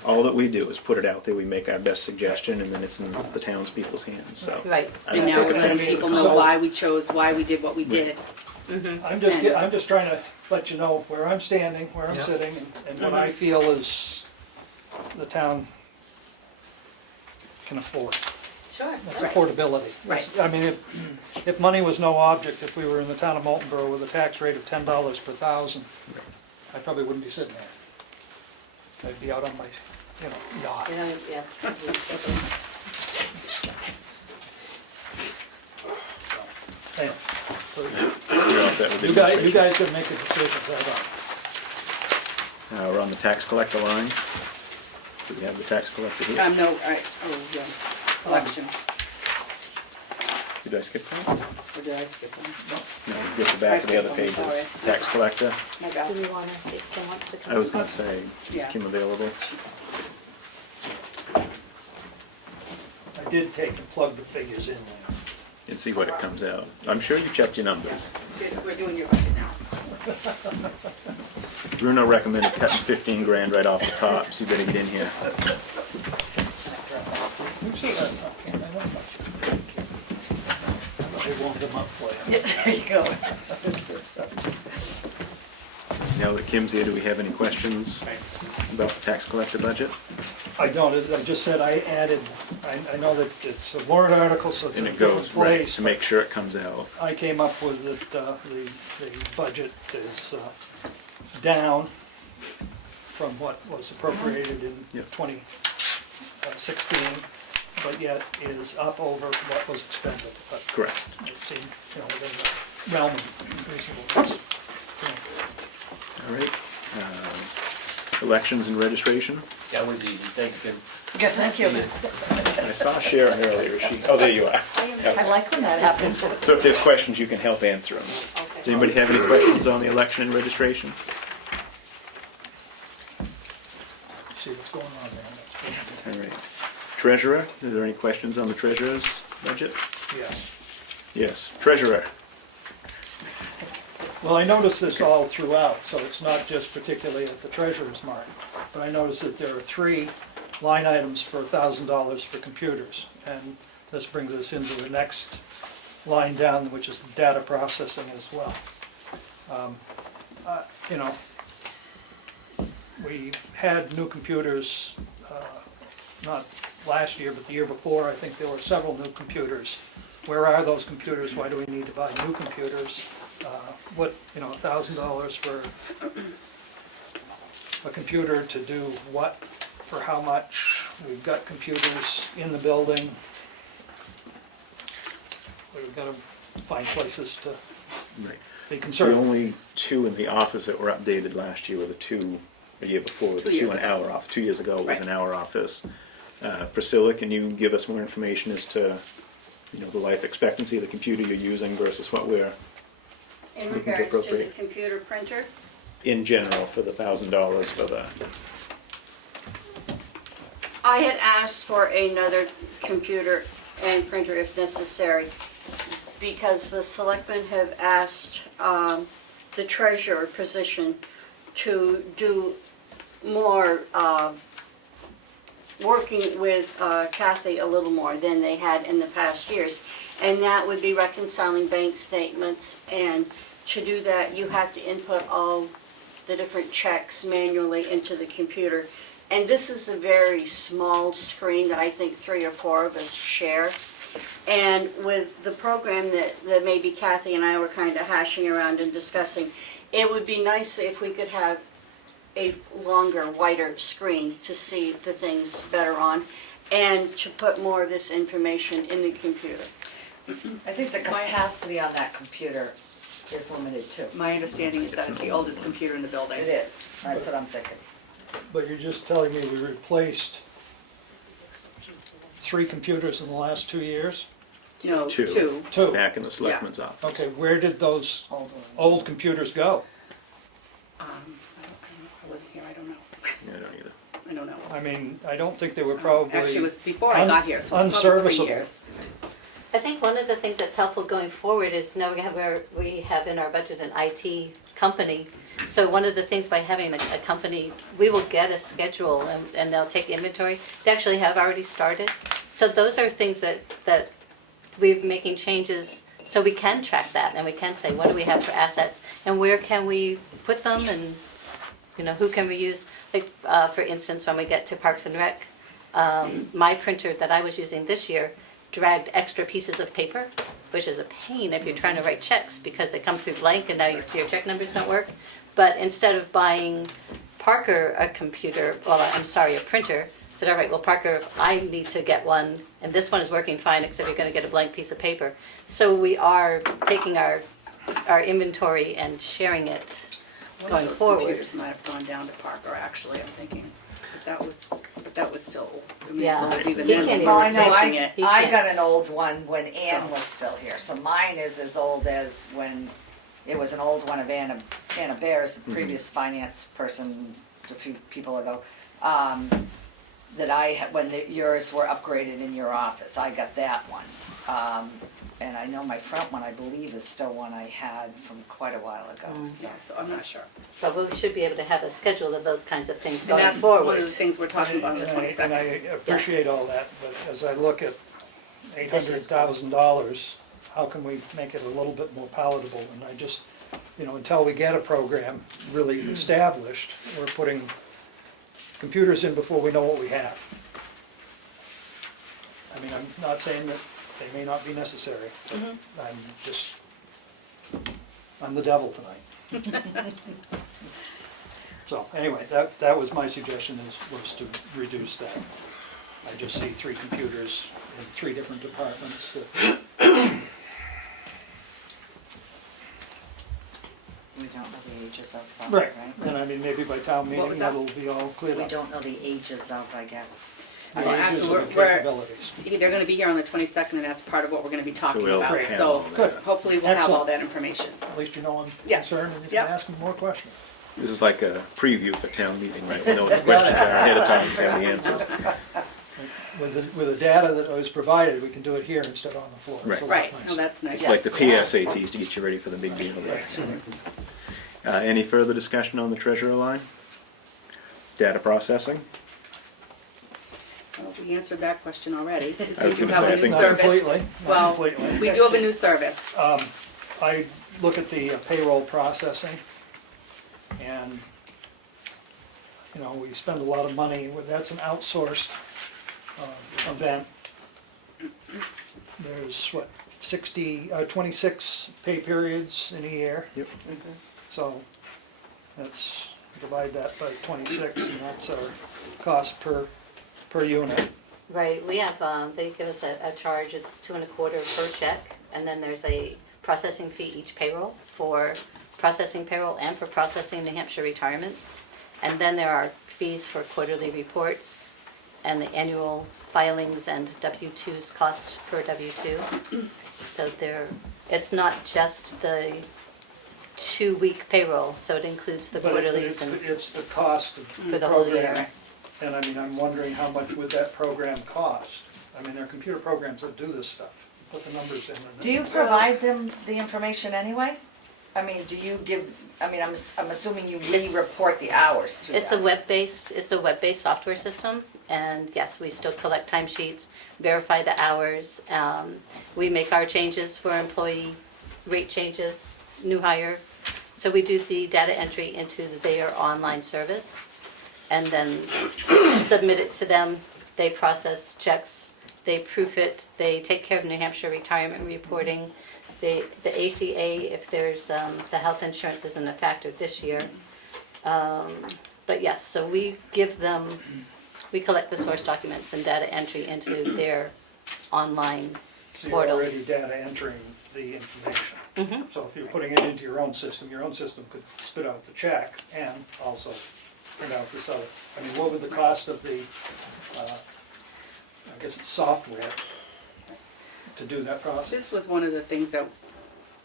All that we do is put it out there, we make our best suggestion, and then it's in the townspeople's hands, so. Right. I And don't now take we're letting offense to it. people know why we chose, why we did what we did. I'm just trying to let you know where I'm standing, where I'm Yeah. sitting, and what I feel is the town can afford. Sure. That's affordability. Right. I mean, if money was no object, if we were in the town of Moultonborough with a tax rate of $10 per thousand, I probably wouldn't be sitting there. I'd be out on my, yacht. Yeah. Anyway, so You're all set with the you guys administration? can make a decision, I don't. We're on the tax collector line. Do we have the tax collector here? No, yes, election, Did I skip that? or did I skip one? No, get to back to the other I pages. skipped one, sorry. Tax collector, My Do bad. we want to see if Kim wants to come? I was gonna say, is Yeah. Kim available? I did take and plug the figures in there. And see what it comes out. I'm sure you checked your numbers. We're doing your budget now. Bruno recommended cutting 15 grand right off the top, so you better get in here. You see that? Okay, I know much. I warmed them up for you. There you go. Now that Kim's here, do we have any questions about the tax collector budget? I don't, I just said I added, I know that it's a warrant article, so it's in And a it different goes, right, place. to make sure it comes out. I came up with that, the budget is down from what was appropriated in Yep. 2016, but yet is up over what was expended. But Correct. it seemed, within the realm of reasonableness. All right. Elections and registration. That was easy, thanks, Kim. Good, thank you. I saw Sharon earlier. Oh, there you are. I like when that happens. So if there's questions, you can help answer them. Does anybody have any questions on the election and registration? See what's going on there. That's All right. Treasurer, are there any questions on the treasurer's budget? good. Yes. Yes. Treasurer. Well, I noticed this all throughout, so it's not just particularly at the treasurer's mark, but I noticed that there are 3 line items for $1,000 for computers, and this brings us into the next line down, which is data processing as well. We had new computers, not last year, but the year before. I think there were several new computers. Where are those computers? Why do we need to buy new computers? $1,000 for a computer to do what, for how much? We've got computers in the building. We've got to find places to Right. be The concerned. only 2 in the office that were updated last year were the 2 The year before, it was 2 years an ago. hour off. 2 years ago, it was Right. an hour office. Priscilla, can you give us more information as to, the life expectancy of the computer you're using versus what we're, In We can regards to the appropriate. computer printer, in general, for the $1,000 for the, I had asked for another computer and printer if necessary, because the selectmen have asked the treasurer position to do more working with Kathy a little more than they had in the past years. And that would be reconciling bank statements, and to do that, you have to input all the different checks manually into the computer. And this is a very small screen that I think 3 or 4 of us share. And with the program that maybe Kathy and I were kind of hashing around and discussing, it would be nice if we could have a longer, wider screen to see the things better on, and to put more of this information in the computer. I think the capacity on that computer is limited too. My understanding is that it's the oldest computer in the building. It is, that's what I'm thinking. But you're just telling me we replaced 3 computers in the last 2 years? No, Two. 2. 2. back in the selectman's office. Okay, where did those Old one. old computers go? I wasn't here, I don't know. Yeah, I don't either. I don't know. I mean, I don't think they were probably. Actually, it was before I got here, so it was probably 3 unserviceable. years. I think one of the things that's helpful going forward is knowing where we have in our budget an IT company. So one of the things by having a company, we will get a schedule and they'll take inventory. They actually have already started. So those are things that we're making changes so we can track that and we can say, what do we have for assets and where can we put them, and who can we use? Like, for instance, when we get to Parks and Rec, my printer that I was using this year dragged extra pieces of paper, which is a pain if you're trying to write checks because they come through blank and now your check numbers don't work. But instead of buying Parker a printer, I said, all right, well, Parker, I need to get one, and this one is working fine, except you're going to get a blank piece of paper. So we are taking our inventory and sharing it One going of those forward. computers might have gone down to Parker, actually, I'm thinking. But that was still old. I mean, Yeah. so even He then, can't they Well, were I know, replacing it. He I can't. got an old one when Ann was still here, so mine is as old as when it was an old one of Anna Bears, the previous finance person a few people ago, that I had, when yours were upgraded in your office, I got that one. And I know my front one, I believe, is still one I had from quite a while ago, so. Yeah, so I'm not sure. But we should be able to have a schedule of those kinds of things And going that's one of forward. the things we're talking about on the And I 22nd. appreciate all that, but as I look at $800,000, how can we make it a little bit more palatable? And I just, until we get a program really established, we're putting computers in before we know what we have. I mean, I'm not saying that they may not be necessary, but I'm the devil tonight. So anyway, that was my suggestion, was to reduce that. I just see 3 computers in 3 different departments that, We don't know the ages of them, right, right? and I mean, maybe by town meeting, was that? that'll be all cleared We up. don't know the ages of, I guess. The Well, ages actually, and the we're- capabilities. They're gonna be here on the 22nd, and that's part of what we're gonna be talking we'll about. have So all that. Good. hopefully we'll have all Excellent. that information. At least you know I'm Yeah. concerned, and you Yeah. can ask me more questions. This is like a preview for town meeting, right? We know what the questions are ahead of time, so the answers. With the data that was provided, we can do it here instead of on the floor. Right. So Right, that's no, nice. that's nice. It's like the PSATs to get you ready for the big game. Any further discussion on the treasurer line? Data processing? Well, we answered that question already, because I we was do gonna have say, I a new think Not service. completely, not Well, completely. we do have a new service. I look at the payroll processing, and, we spend a lot of money, that's an outsourced event. There's, 26 pay periods in a year, Yep. so divide that by 26, and that's our cost per unit. Right, we have, they give us a charge, it's $2.25 per check, and then there's a processing fee each payroll for processing payroll and for processing New Hampshire retirement. And then there are fees for quarterly reports and the annual filings and W-2s cost per W-2. So it's not just the 2-week payroll, so it includes the But quarterlies and it's the cost of for the the whole program. year. And I mean, I'm wondering how much would that program cost? I mean, there are computer programs that do this stuff, put the numbers in. And Do you provide them the information anyway? I mean, do you give, I mean, I'm assuming you re-report the hours to them. It's a web-based software system, and yes, we still collect timesheets, verify the hours. We make our changes for employee rate changes, new hire. So we do the data entry into their online service, and then submit it to them. They process checks, they proof it, they take care of New Hampshire retirement reporting. The ACA, if there's, the health insurance isn't a factor this year. But yes, so we collect the source documents and data entry into their online So you're portal. already data entering the information. Mm-hmm. So if you're putting it into your own system could spit out the check and also print out this other. I mean, what would the cost of the, I guess it's software to do that process? This was one of the things that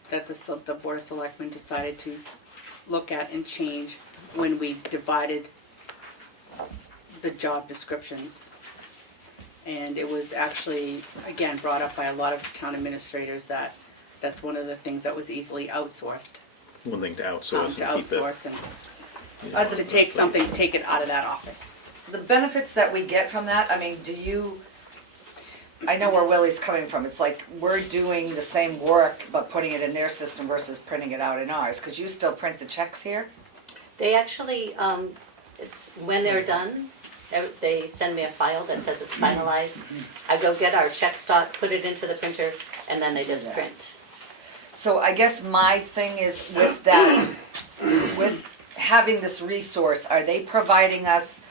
the Board of Selectmen decided to look at and change when we divided the job descriptions. And it was actually, again, brought up by a lot of town administrators that that's one of the things that was easily outsourced. One thing to outsource To and keep it. outsource and to take something, take it out of that office. The benefits that we get from that, I mean, I know where Willie's coming from, it's like we're doing the same work but putting it in their system versus printing it out in ours, because you still print the checks here? They actually, it's, when they're done, they send me a file that says it's finalized. I go get our check stock, put it into the printer, and then they just Yeah. print. So I guess my thing is with that, with having this resource, are they providing us,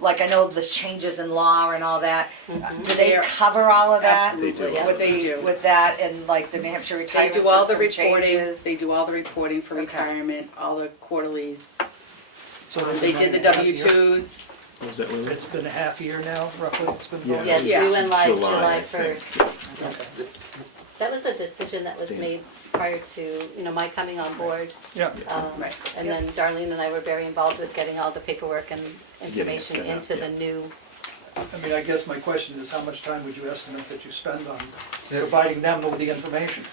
like I know there's changes in law and all that, do they cover all of that? Absolutely, Yeah. With they the, do. with that and like the New Hampshire They retirement do all the system reporting, changes? they do all the reporting for Okay. retirement, all the quarterlies. So they've They been did the running a half year? W-2s. What was that, Lily? It's been a half year now, roughly, it's been Yeah. going? Yes, Yeah. we went live July, July I think. 1st. Okay. That was a decision that was made prior to, my coming on board. Yeah, Right. And then Darlene and I were very involved with getting all the paperwork and information set up, into yeah. the new. I mean, I guess my question is how much time would you estimate that you spend on Yeah. providing them with the information?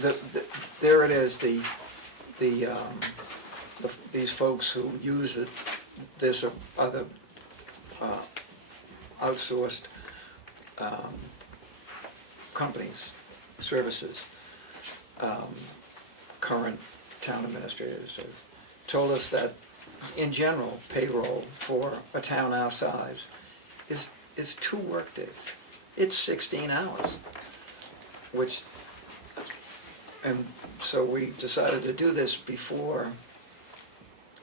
There it is, these folks who use this or other outsourced companies, services, current town administrators have told us that in general, payroll for a town our size is 2 workdays. It's 16 hours, and so we decided to do this before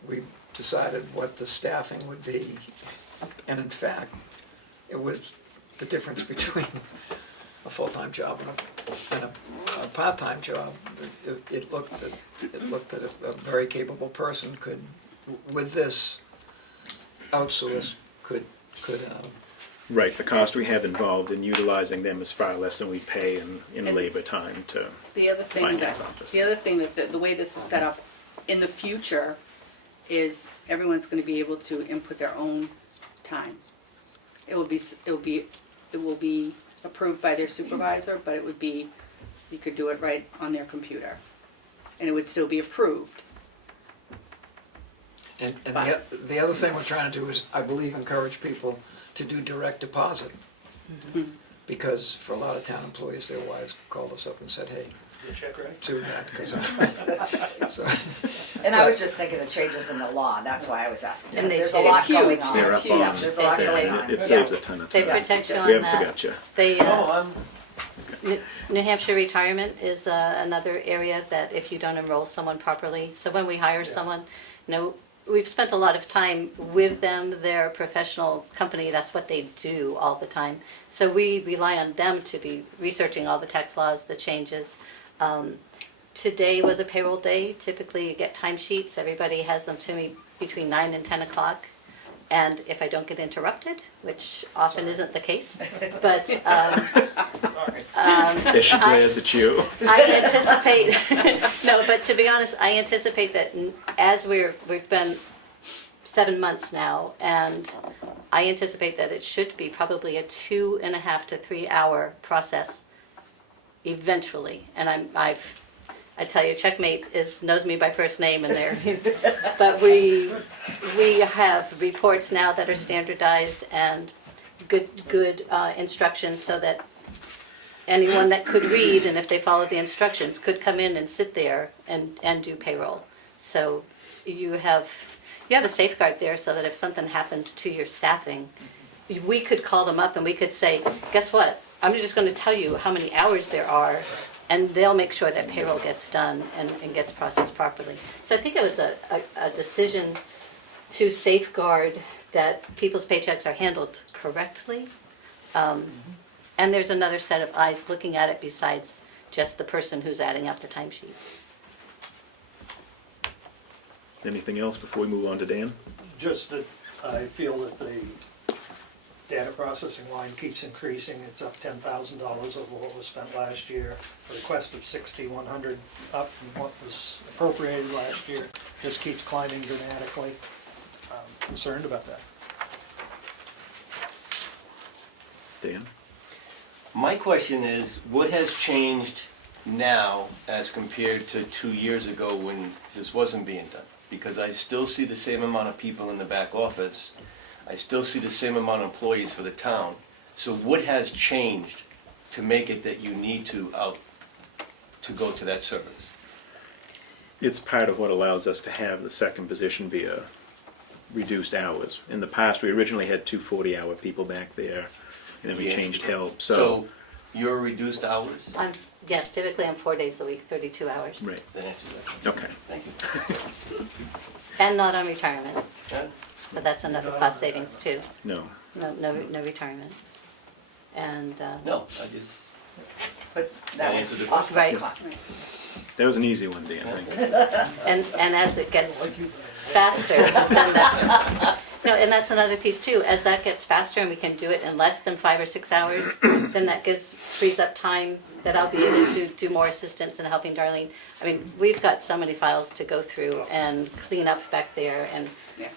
we decided what the staffing would be. And in fact, it was the difference between a full-time job and a part-time job. It looked that a very capable person could, with this outsource, could Right, the cost we have involved in utilizing them is far less than we pay in labor time to The other thing finance that, office. the way this is set up in the future is everyone's gonna be able to input their own time. It will be approved by their supervisor, but you could do it right on their computer. And it would still be approved. And the other thing we're trying to do is, I believe, encourage people to do direct deposit. Because for a lot of town employees, their wives called us up and said, hey, The check right? do that, 'cause so, And I was just thinking the changes in the law, that's why I was asking, And because they there's a did. lot It's huge. going on. They're up huge. on, Yeah, there's a lot They did. going on. it saves a ton of They time. protect you We on haven't that. forgot you. They, Oh, New Hampshire retirement is another area that if you don't enroll someone properly, so when we hire someone, we've spent a lot of time with them, their professional company, that's what they do all the time. So we rely on them to be researching all the tax laws, the changes. today was a payroll day. Typically, you get timesheets. Everybody has them to me between 9 and 10 o'clock. And if I don't get interrupted, which often isn't the case, but There she glares at you. I anticipate, no, but to be honest, I anticipate that as we've been 7 months now, and I anticipate that it should be probably a 2.5 to 3 hour process eventually. And I tell you, Checkmate knows me by first name in there. But we have reports now that are standardized and good instructions so that anyone that could read, and if they followed the instructions, could come in and sit there and do payroll. So you have a safeguard there so that if something happens to your staffing, we could call them up and we could say, guess what? I'm just going to tell you how many hours there are, and they'll make sure that payroll gets done and gets processed properly. So I think it was a decision to safeguard that people's paychecks are handled correctly. And there's another set of eyes looking at it besides just the person who's adding up the timesheets. Anything else before we move on to Dan? Just that I feel that the data processing line keeps increasing. It's up $10,000 over what was spent last year. A request of $6,100 up from what was appropriated last year. Just keeps climbing dramatically. I'm concerned about that. Dan? My question is, what has changed now as compared to 2 years ago when this wasn't being done? Because I still see the same amount of people in the back office. I still see the same amount of employees for the town. So what has changed to make it that you need to go to that service? It's part of what allows us to have the second position be a reduced hours. In the past, we originally had 2 40-hour people back there, and then we Yes. changed help, So you're reduced hours? Yes, typically I'm 4 days a week, 32 hours. Right, That answers that. okay. Thank you. And not on retirement, Good. so that's another cost savings too. No. No retirement. And, No, I just, But That that answered the would question. offset Right. costs. That was an easy one, Dan, I think. and as it gets faster, then that, no, and that's another piece too. As that gets faster and we can do it in less than 5 or 6 hours, then that frees up time that I'll be able to do more assistance in helping Darlene. I mean, we've got so many files to go through and clean up back there and Yeah.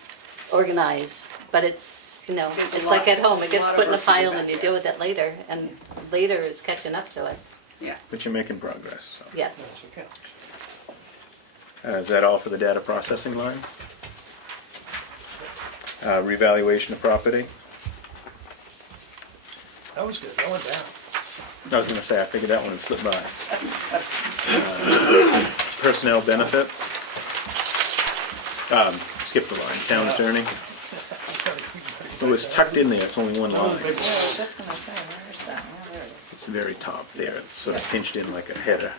organize, but it's, There's a it's lot- like at home, it a gets lot of put in a work to do pile back and you there. deal with it later, and later is catching up to us. Yeah. But you're making progress, so. Yes. That's okay. Is that all for the data processing line? Revaluation of property? That was good. That went down. I was gonna say, I figured that one would slip by. Personnel benefits. Skip the line, town attorney. It was tucked in there, it's only one line. Yeah, I was just gonna say, where's that? Yeah, there it is. It's the very top there, it's sort of pinched in like a header.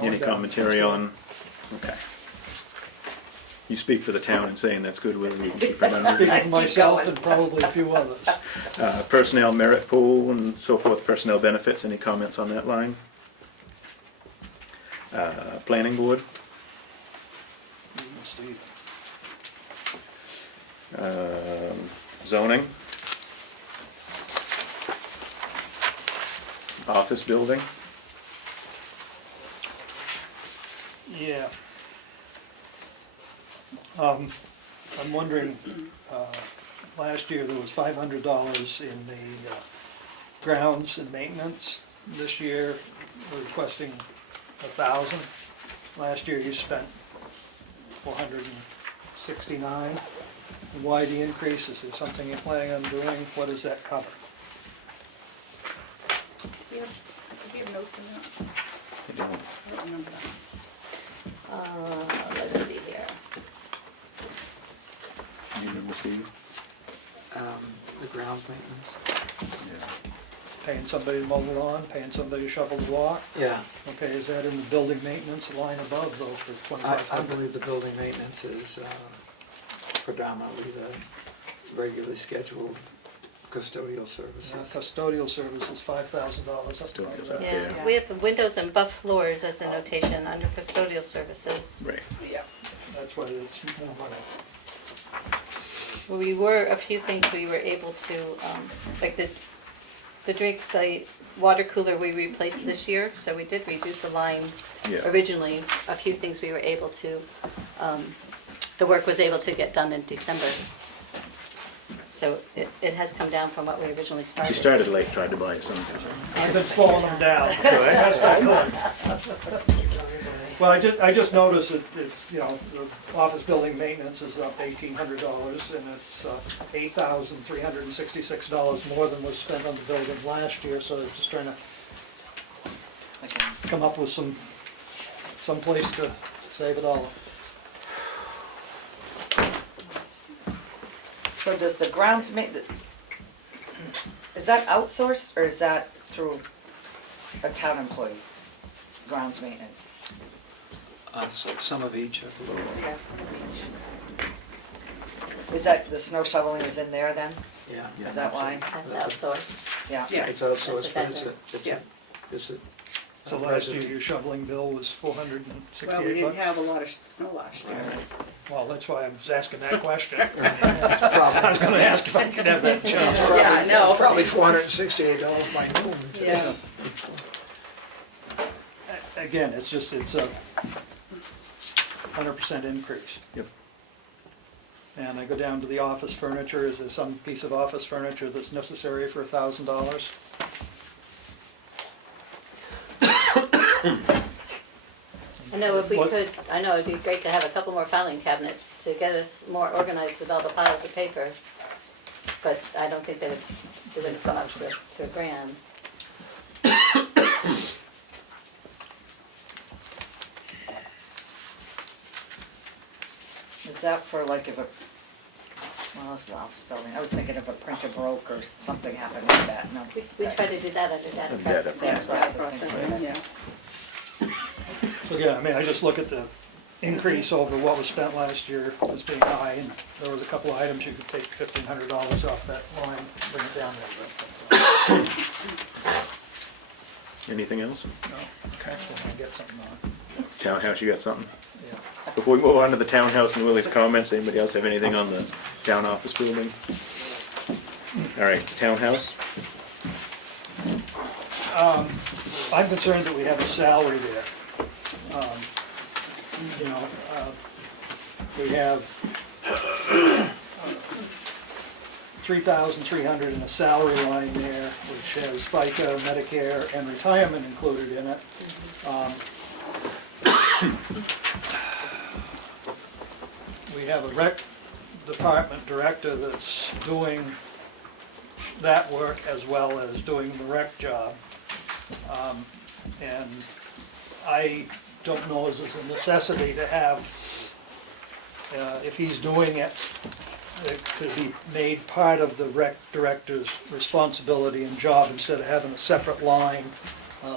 Any commentary on, okay. You speak for the town in saying that's good, Willie, we can keep it under. Speaking for Keep myself going. and probably a few others. Personnel merit pool and so forth, personnel benefits, any comments on that line? Planning board, Steve. zoning. Office building, Yeah. I'm wondering, last year there was $500 in the grounds and maintenance. This year, we're requesting 1,000. Last year you spent 469. And why the increase? Is there something you're planning on doing? What does that cover? Do you have notes in that? I don't, I don't remember that. Let's see here. you remember Steve? The grounds maintenance. Yeah. Paying somebody to mow the lawn, paying somebody to shovel the walk? Yeah, Okay, is that in the building maintenance line above though for I 2,500? believe the building maintenance is predominantly the regularly scheduled custodial services. Custodial services, $5,000 up above Custodial that. Yeah, we have windows and buff floors as the notation under custodial services. Right. Yeah, that's why it's more money. We were, a few things we were able to, like the water cooler we replaced this year, so we did reduce the line. Yeah. Originally, a few things we were able to, the work was able to get done in December. So it has come down from what we originally started. You started late, tried to buy some. I've been slowing them down. Best I could. Well, I just noticed that it's, you know, the office building maintenance is up $1,800, and it's $8,366 more than was spent on the building last year, so I'm just trying to come up with some place to save it all. So does the grounds is that outsourced or is that through a town employee, grounds maintenance? Some of each, I believe. Yes. Is that, the snow shoveling is in there then? Yeah. Is that why? That's outsourced. Yeah. Yeah. It's outsourced, but That's a it's a So last year, your shoveling bill was $468. Well, we didn't have a lot of snow last year. Well, that's why I was asking that question. I Probably, was gonna ask if I could have that job. Yeah, I know. probably $468 by noon. Yeah. Again, it's a 100% increase. Yep. And I go down to the office furniture, is there some piece of office furniture that's necessary for $1,000? I know if we What- could, I know it'd be great to have a couple more filing cabinets to get us more organized with all the piles of paper. But I don't think they wouldn't come up to $1,000. Is that for like if well, this is the office building. I was thinking if a printer broke or something happened with that, no. We try to do that under data Data processing. Data processing. Processing, yeah. So again, I mean, I just look at the increase over what was spent last year as being high, and there was a couple of items you could take $1,500 off that line, bring it down a little bit. Anything else? No, actually, I get something on. Townhouse, you got something? Yeah. Before we move on to the townhouse and Willie's comments, anybody else have anything on the town office building? All right, townhouse? I'm concerned that we have a salary there. You know, we have $3,300 in a salary line there, which has FICA, Medicare, and retirement included in it. We have a rec department director that's doing that work as well as doing the rec job. And I don't know if there's a necessity to have, if he's doing it, it could be made part of the rec director's responsibility and job instead of having a separate line,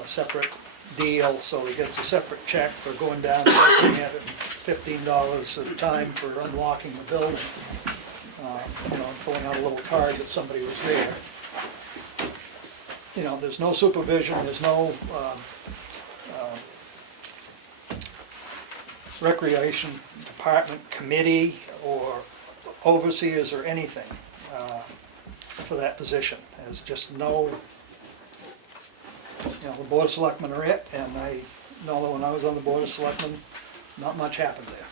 separate deal, so he gets a separate check for going down and looking at it, $15 at a time for unlocking the building. You know, pulling out a little card that somebody was there. You know, there's no supervision, there's no recreation department committee or overseers or anything for that position. There's just no, you know, the Board of Selectmen are it, and I know that when I was on the Board of Selectmen, not much happened there.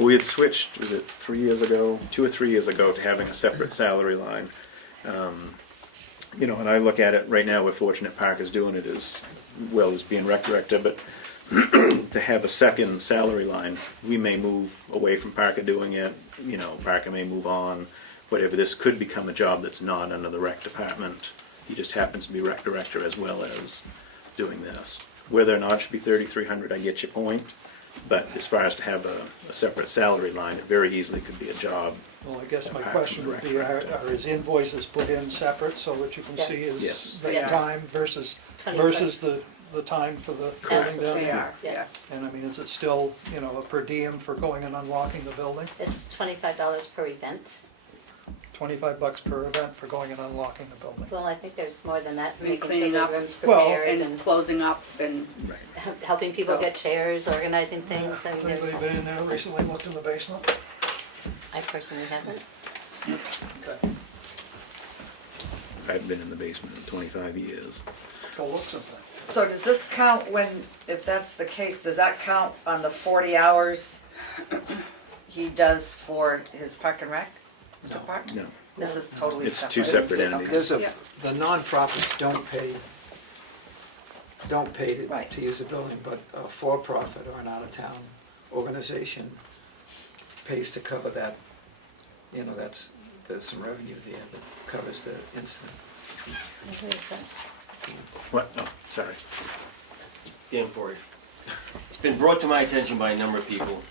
We had switched, was it 3 years ago, 2 or 3 years ago, to having a separate salary line. You know, and I look at it right now, we're fortunate Parker's doing it as well as being rec director, but to have a second salary line, we may move away from Parker doing it, you know, Parker may move on, whatever. This could become a job that's not under the rec department. He just happens to be rec director as well as doing this. Whether or not it should be $3,300, I get your point. But as far as to have a separate salary line, it very easily could be a job. Well, I guess my question would be, are his invoices put in separate so that you can see Yes. his vac Yeah. time versus 2020. the the time for the Yes, cleaning down They there? are, yes. And I mean, is it still, you know, a per diem for going and unlocking the building? It's $25 per event. $25 per event for going and unlocking the building? Well, I think there's more than that, I mean, making sure cleaning the up, room's well, prepared And and closing up and, helping people So- get chairs, organizing things. I mean, Anybody there's, been in there recently, looked in the basement? I personally haven't. Okay, I haven't been in the basement in 25 years. go look sometime. So does this count when, if that's the case, does that count on the 40 hours he does for his park and rec department? No, This is totally it's separate. two separate Okay. entities. There's a, Yeah. the nonprofits don't pay Right. to use the building, but a for-profit or an out-of-town organization pays to cover that. You know, there's some revenue there that covers the incident. Who is that? What? Oh, sorry. Dan Porter. It's been brought to my attention by a number of people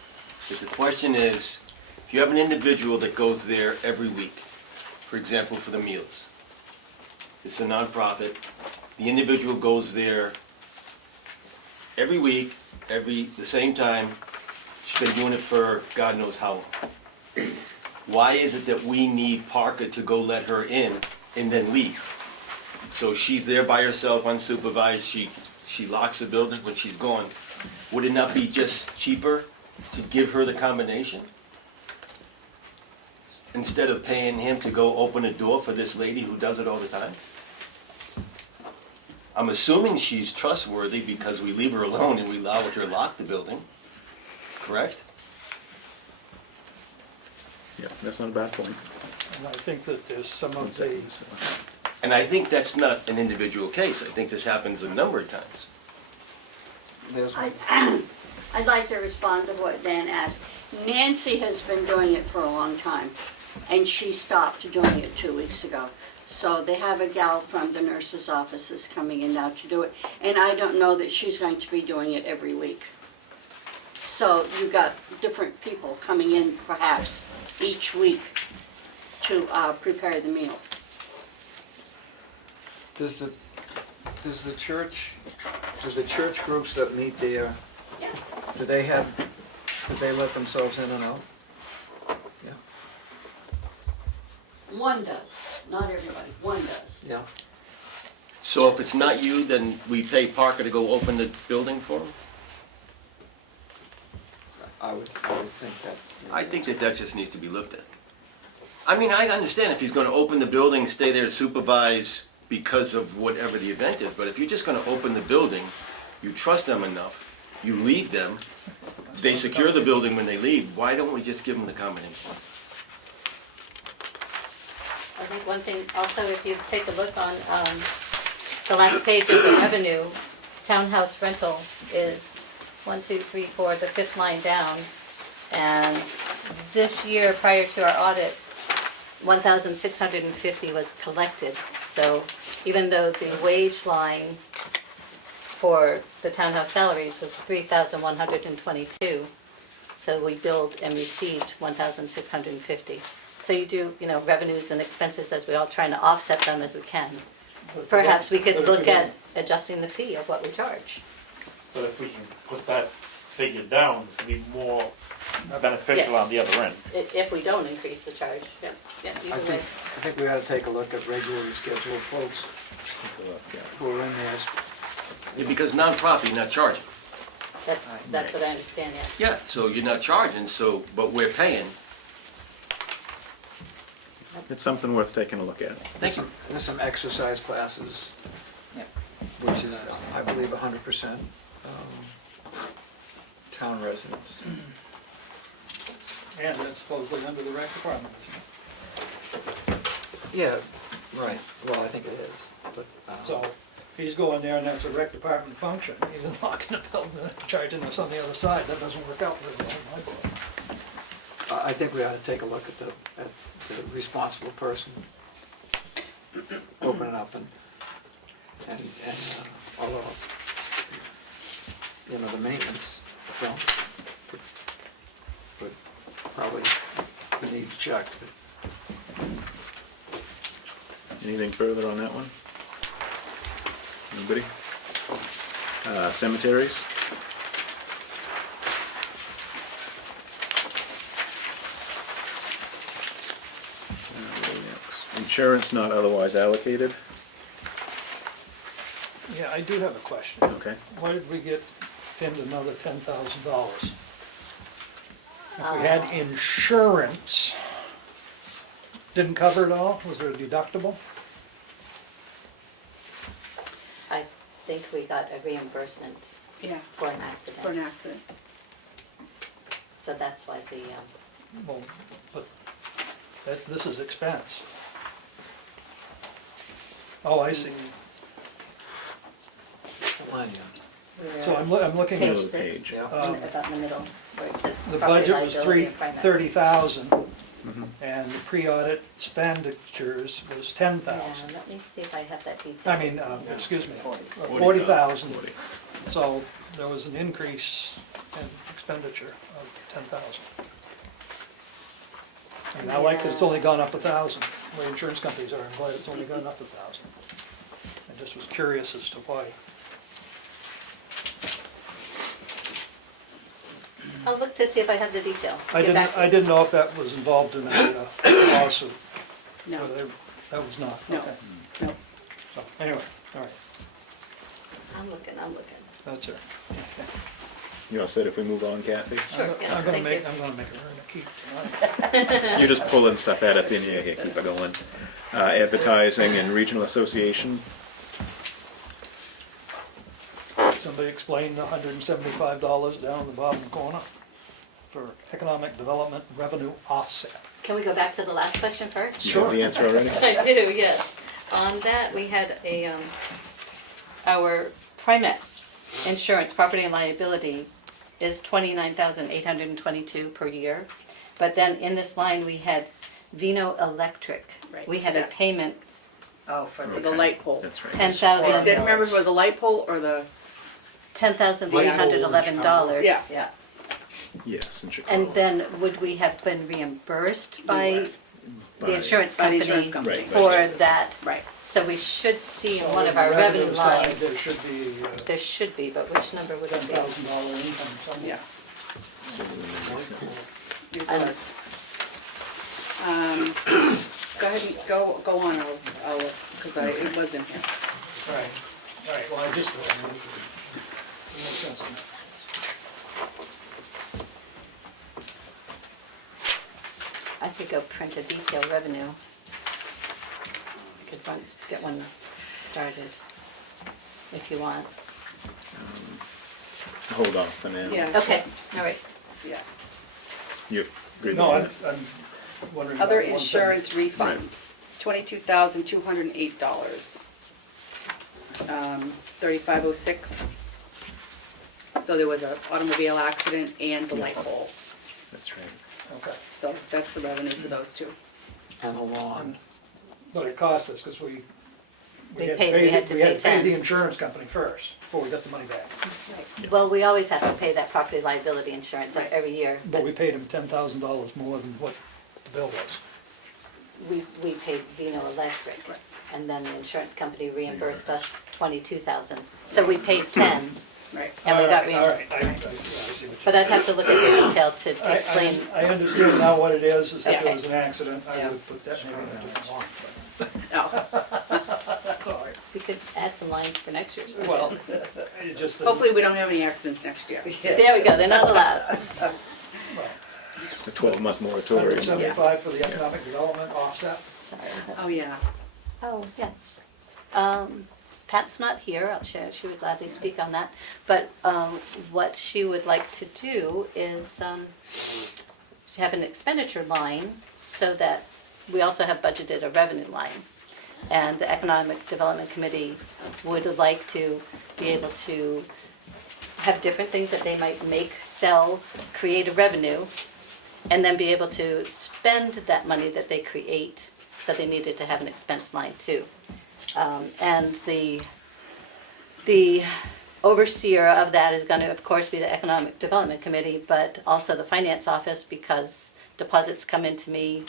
that the question is, if you have an individual that goes there every week, for example, for the meals, it's a nonprofit, the individual goes there every week, the same time, she's been doing it for God knows how long. Why is it that we need Parker to go let her in and then leave? So she's there by herself, unsupervised, she locks the building when she's gone. Would it not be just cheaper to give her the combination? Instead of paying him to go open a door for this lady who does it all the time? I'm assuming she's trustworthy because we leave her alone and we allow her to lock the building, correct? Yeah, that's not a bad point. And I think that there's some of the, And I think that's not an individual case, I think this happens a number of times. There's, I'd like to respond to what Dan asked. Nancy has been doing it for a long time, and she stopped doing it 2 weeks ago. So they have a gal from the nurse's offices coming in now to do it, and I don't know that she's going to be doing it every week. So you've got different people coming in perhaps each week to prepare the meal. does the church groups that meet there, Yeah. do they let themselves in and out? Yeah, One does, not everybody, one does. yeah. So if it's not you, then we pay Parker to go open the building for him? I would think that. I think that just needs to be looked at. I mean, I understand if he's gonna open the building, stay there to supervise because of whatever the event is, but if you're just gonna open the building, you trust them enough, you leave them, they secure the building when they leave, why don't we just give them the combination? I think one thing, also, if you take a look on the last page of the revenue, townhouse rental is 1, 2, 3, 4, the fifth line down. And this year, prior to our audit, 1,650 was collected. So even though the wage line for the townhouse salaries was 3,122, so we billed and received 1,650. So you do, you know, revenues and expenses as we all trying to offset them as we can. Perhaps we could look at adjusting the fee of what we charge. But if we can put that figure down, it's gonna be more beneficial on the other end. If we don't increase the charge, yeah, I either way. think we ought to take a look at regularly scheduled folks who are in there. Yeah, because nonprofit, you're not charging. That's what I understand, yeah. Yeah, so you're not charging, so, but we're paying. It's something worth taking a look at. Thank you. There's some exercise classes, Yep. which is, I believe, 100% town residents. and that's supposedly under the rec department, isn't it? Yeah, right, well, I think it is, but, So if he's going there and that's a rec department function, he's unlocking the building, charging us on the other side, that doesn't work out very well in my book. I think we ought to take a look at the responsible person, open it up and although, you know, the maintenance, well, would probably need checked. Anything further on that one? Anybody? Cemeteries. Insurance not otherwise allocated. Yeah, I do have a question. Okay. Why did we get pinned another $10,000? If we had insurance, didn't cover it all, was there a deductible? I think we got a reimbursement Yeah, for an for an accident, accident. so that's why the, Well, but this is expense. Oh, I see. Line, yeah. we're So I'm looking page at, Middle of the six, page. Yeah. about in the middle, where it says the property budget was liability and finance. 30,000, and the pre-audit expenditures was Yeah, 10,000. let me see if I have that detail. I mean, excuse me, 40,000. 40,000. 40. So there was an increase in expenditure of 10,000. And I like that it's only gone up 1,000. The way insurance companies are, I'm glad it's only gone up 1,000. I just was curious as to why. I'll look to see if I have the detail. I Get back didn't, to I you. didn't know if that was involved in a lawsuit. No, Whether that was not, no, okay. no. So, anyway, all right, I'm looking. that's it. Okay. You all said if we move on, Kathy? Sure, yes, I'm gonna thank make, you. I'm gonna make her earn a keep tonight. You're just pulling stuff out at the end here, keep it going. Advertising and regional association. Somebody explain the $175 down in the bottom corner for economic development revenue offset. Can we go back to the last question first? You have the answer already? I do, yes. On that, we had our Primex insurance, property and liability, is $29,822 per year. But then in this line, we had Vino Electric. Right. We had a payment, Oh, for For the Okay. light pole. That's right. I 10,000, didn't remember if it was a light pole or the, $10,311. Yeah. Yeah, Yes, in Chicago. And then would we have been reimbursed by By- the insurance by the company insurance company. Right, for right. that? right. So we should see in So one on of the our revenue side, lines, there should be there should be, but which number would it be? $10,000 income somewhere. Yeah, it And- was. Go ahead and go on, I'll, because it was in here. All right, well, I just, it makes sense to me. I could go print a detailed revenue. I could get one started, if you want. Hold off for now. Yeah. Okay, all right. Yeah. You agree No, with that? I'm wondering. about Other one thing. insurance refunds, $22,208. 3506. So there was an automobile accident and the light pole. That's right. Okay, So that's the revenue for those two. And the lawn. but it cost us because we We had paid- we had to pay pay 10. the insurance company first before we got the money back. Well, we always have to pay that property liability insurance Right. every year, But but we paid him $10,000 more than what the bill was. we paid Vino Electric. And then the insurance company reimbursed us 22,000. So we paid 10, Right. and we got All reimbursed. right, I see what But you're I'd have to look at the detail to I explain. understand now what it is that Okay. there was an accident. I Yeah. would put that maybe in a different line, Oh, but that's all right. We could add some lines for next year's budget. Well, it just. hopefully we don't have any accidents next year. There we go, they're not allowed. The 12-month moratorium. 175 for the economic development offset. Sorry. that's- Oh, yeah. Oh, yes. Pat's not here, I'll share, she would gladly speak on that. But what she would like to do is have an expenditure line so that we also have budgeted a revenue line. And the Economic Development Committee would like to be able to have different things that they might make, sell, create a revenue, and then be able to spend that money that they create. So they needed to have an expense line too. And the overseer of that is going to, of course, be the Economic Development Committee, but also the Finance Office, because deposits come into me,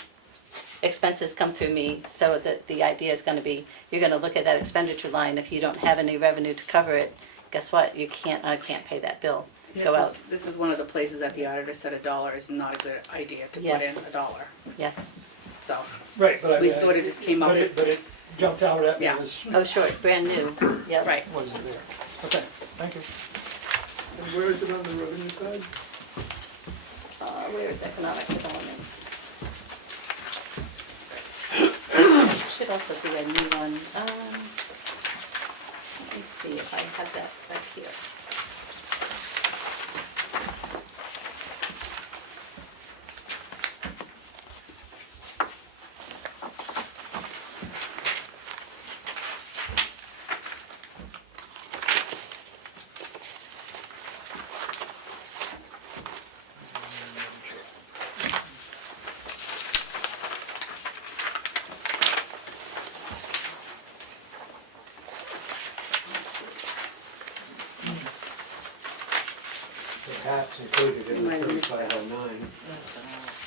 expenses come through me. So the idea is going to be, you're going to look at that expenditure line. If you don't have any revenue to cover it, guess what, I can't pay that bill. Go out. This is one of the places that the auditor said $1 is not a good idea to put in Yes. $1, Yes. so. Right, but I We mean, sort of just came up with. but it jumped out at me Yeah. as, Oh, sure, it's brand new, yep. Right. was it there? Okay, thank you. And where is it on the revenue side? Where is economic development? Should also be a new one. Let me see if I have that back here. Perhaps included in the Might have missed that. 3509.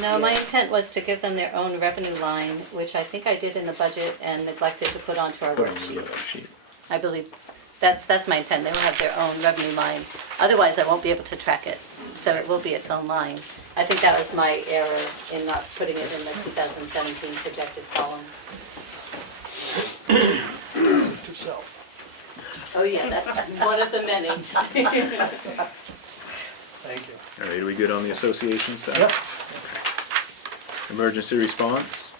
No, my intent was to give them their own revenue line, which I think I did in the budget and neglected to put onto our Put on the worksheet. other sheet. I believe, that's my intent, they will have their own revenue line. Otherwise, I won't be able to track it, so it will be its own line. I think that was my error in not putting it in the 2017 projected column. To self. Oh yeah, that's one of the many. Thank you. All right, are we good on the association stuff? Yep. Emergency response?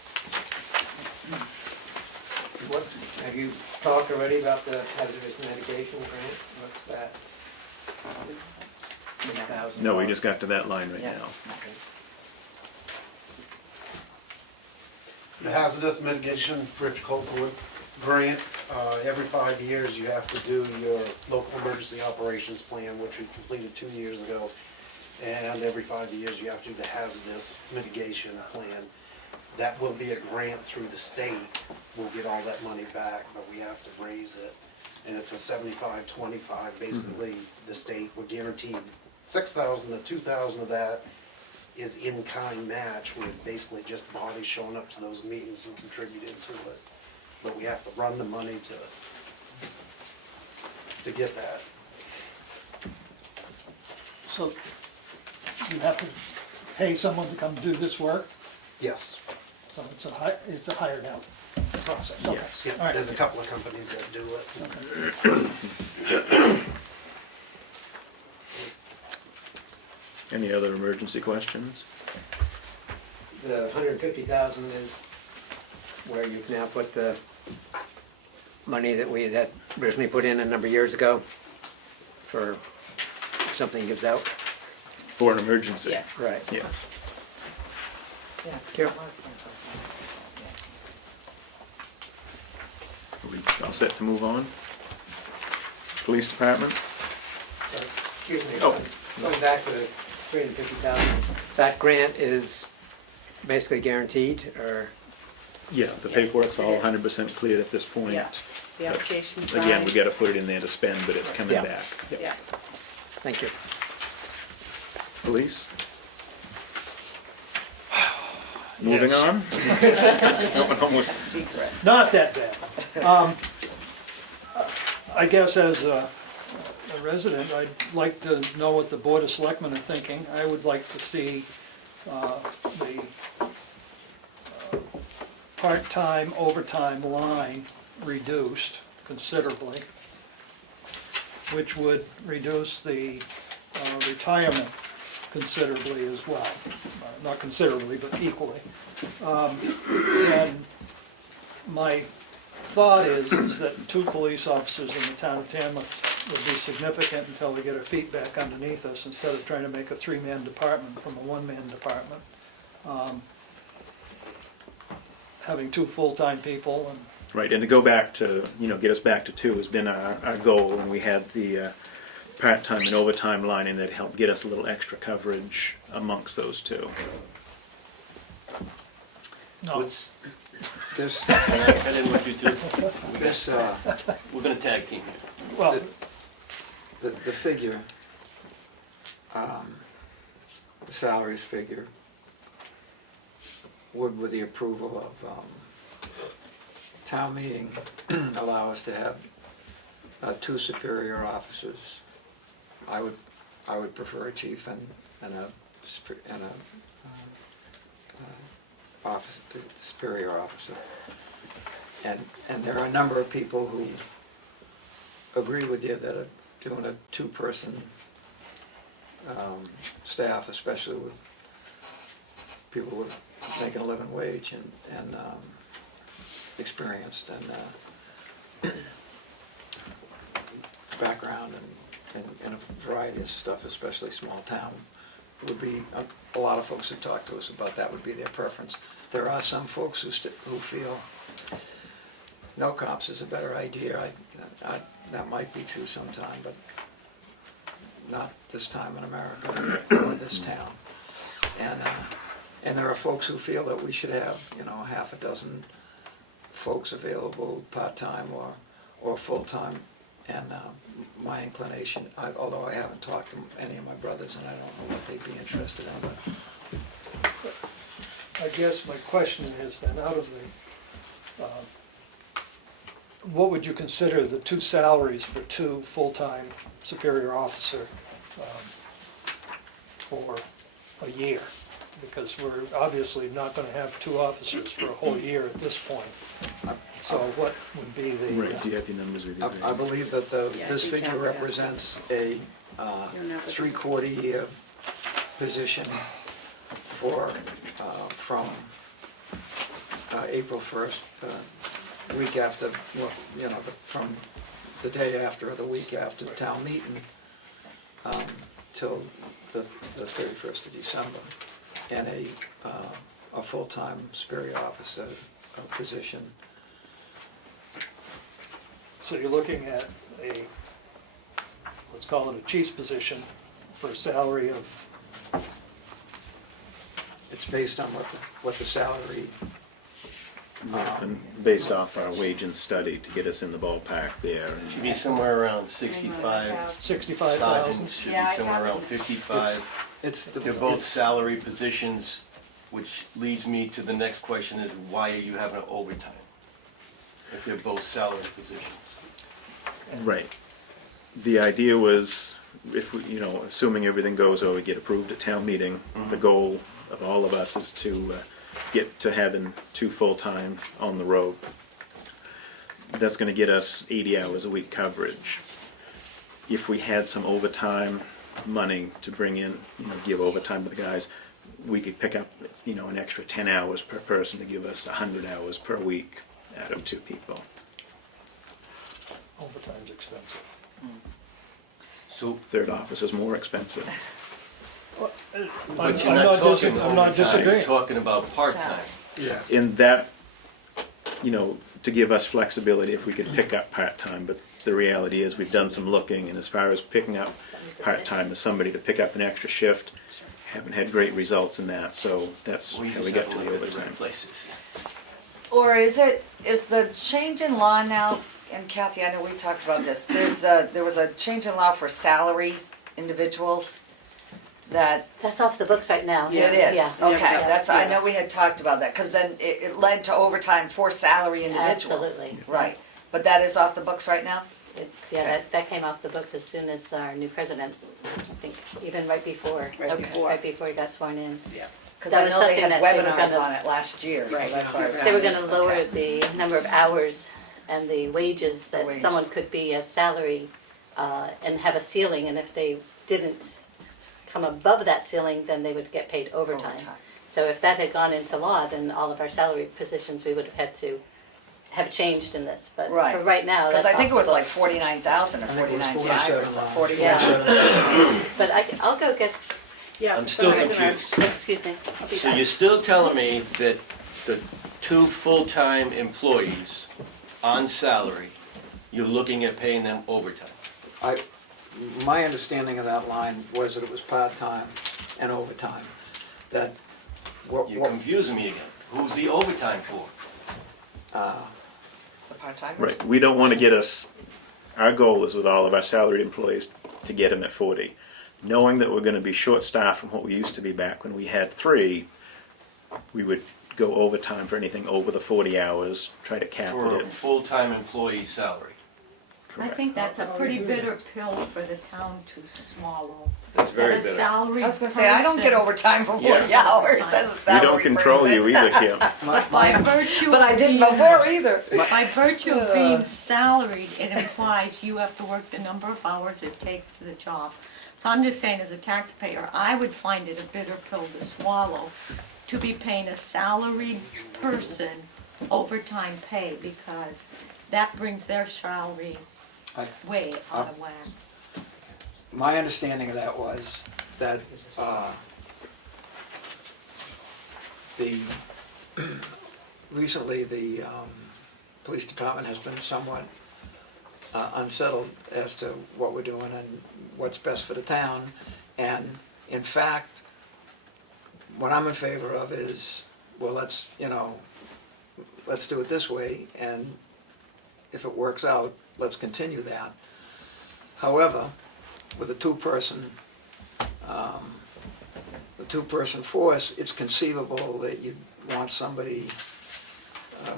What, have you talked already about the hazardous medication grant? What's that? $10,000? No, we just got to that line right Yeah. now. Okay. The hazardous mitigation Rich Copeland grant, every 5 years you have to do your local emergency operations plan, which we completed 2 years ago. And every 5 years you have to do the hazardous mitigation plan. That will be a grant through the state. We'll get all that money back, but we have to raise it. And it's a 75-25, basically the state will guarantee 6,000, the 2,000 of that is in-kind match, with basically just bodies showing up to those meetings and contributing to it. But we have to run the money to get that. So you have to pay someone to come do this work, Yes. so it's a hired out process. Okay. Yes. Yeah, All right. there's a couple of companies that do it. Any other emergency questions? The 150,000 is where you've now put the money that we had originally put in a number of years ago for if something gives out. For an emergency? Yes. Right. Yes. Yeah, Here. it was someplace else. Are we all set to move on? Police department? Excuse me, Oh. going back to the 350,000, that grant is basically guaranteed, or? Yeah, the Yes, paperwork's it all is. 100% cleared at this point. Yeah. The But application Again, we signed. gotta put it in there to spend, but it's coming Yeah. back. Yep. Yeah. Thank you. Police? Moving Yes. on? Almost. Deep breath. Not that bad. I guess as a resident, I'd like to know what the Board of Selectmen are thinking. I would like to see the part-time overtime line reduced considerably, which would reduce the retirement considerably as well. Not considerably, but equally. And my thought is that 2 police officers in the town of Tamworth would be significant until we get our feet back underneath us, instead of trying to make a 3-man department from a 1-man department. Having 2 full-time people and Right, and to go back to, get us back to 2 has been our goal, and we had the part-time and overtime line in that helped get us a little extra coverage amongst those 2. no, This, I didn't want you to. this, We're gonna tag team here. well, the figure, the salaries figure, would with the approval of town meeting allow us to have 2 superior officers. I would prefer a chief and a superior officer. And there are a number of people who agree with you that are doing a 2-person staff, especially with people with making a living wage and experienced and background and a variety of stuff, especially small town. Would be a lot of folks who talk to us about that would be their preference. There are some folks who feel no cops is a better idea. That might be true sometime, but not this time in America or this town. And there are folks who feel that we should have, half a dozen folks available part-time or full-time. And my inclination, although I haven't talked to any of my brothers and I don't know what they'd be interested in, but I guess my question is then, out of the, what would you consider the 2 salaries for 2 full-time superior officer for a year? Because we're obviously not going to have 2 officers for a whole year at this point. So what would be the... Right, do you have your numbers with you? I believe that this you figure can, represents a don't have to- 3/4 year position for, from April 1st, week after, from the day after or the week after the town meeting till the 31st of December, and a full-time superior officer position. So you're looking at let's call it a chief's position for a salary of... It's based on what the salary, And based off our wage and study to get us in the ballpark there. Should be somewhere around 65. 65,000. Sergeants should Yeah, be I somewhere have around it. 55. They're both it's, salary positions, which leads me to the next question is why are you having overtime? If they're both salary positions. Right. The idea was, if we, assuming everything goes or we get approved at town meeting, the goal of all of us is to get to having 2 full-time on the road. That's going to get us 80 hours a week coverage. If we had some overtime money to bring in, give overtime to the guys, we could pick up, an extra 10 hours per person to give us 100 hours per week out of 2 people. Overtime's expensive. So, 3rd office is more expensive. but you're not talking I'm not overtime, you're disagreeing. talking about part-time. yeah. In that, to give us flexibility if we could pick up part-time, but the reality is we've done some looking, and as far as picking up part-time as somebody to pick up an extra shift, haven't had great results in that, so that's We how we just got have to to the look at the overtime. right places. Or is the change in law now, and Kathy, I know we talked about this, there was a change in law for salary individuals that, That's off the books right now. it Yeah. is, okay, Yeah. that's, I Yeah. know we had talked about that, because then it led to overtime for salary individuals. Absolutely. Right, but that is off the books right now? Yeah, that came off the books as soon as our new president, I think, even right before. Right before. Right before he got sworn in. Yeah. Because That I was know they something had that they were webinars gonna- on it last year, so Right. that's why I was They were wondering. gonna lower Okay. the number of hours and the wages that wage. someone could be a salary, and have a ceiling, and if they didn't come above that ceiling, then they would get paid overtime. Overtime. So if that had gone into law, then all of our salary positions, we would have had to have changed in this, but Right. for right now, Because that's I think off it the was like books. 49,000 or I think it was 49,500 or something, 47. 47. But I'll go get, Yeah. I'm for still some reason I was- confused. excuse me, I'll be So back. you're still telling me that the 2 full-time employees on salary, you're looking at paying them overtime? My understanding of that line was that it was part-time and overtime. That, You're confusing me again. Who's the overtime for? The part-timers? Right, we don't want to get us, our goal is with all of our salaried employees to get them at 40. Knowing that we're going to be short-staffed from what we used to be back when we had 3, we would go overtime for anything over the 40 hours, try to cap For a it. full-time employee salary. I think that's a pretty bitter pill for the town to swallow. That's very That a bitter. salaried I was gonna say, I don't get person- overtime for 40 Yeah. hours as a We salary don't control you either, Kim. But by virtue But I of didn't being- before either. By virtue of being salaried, it implies you have to work the number of hours it takes for the job. So I'm just saying, as a taxpayer, I would find it a bitter pill to swallow, to be paying a salaried person overtime pay, because that brings their salary I- way out of whack. My understanding of that was that the, recently the police department has been somewhat unsettled as to what we're doing and what's best for the town. And in fact, what I'm in favor of is, well, let's do it this way, and if it works out, let's continue that. However, with a two-person force, it's conceivable that you'd want somebody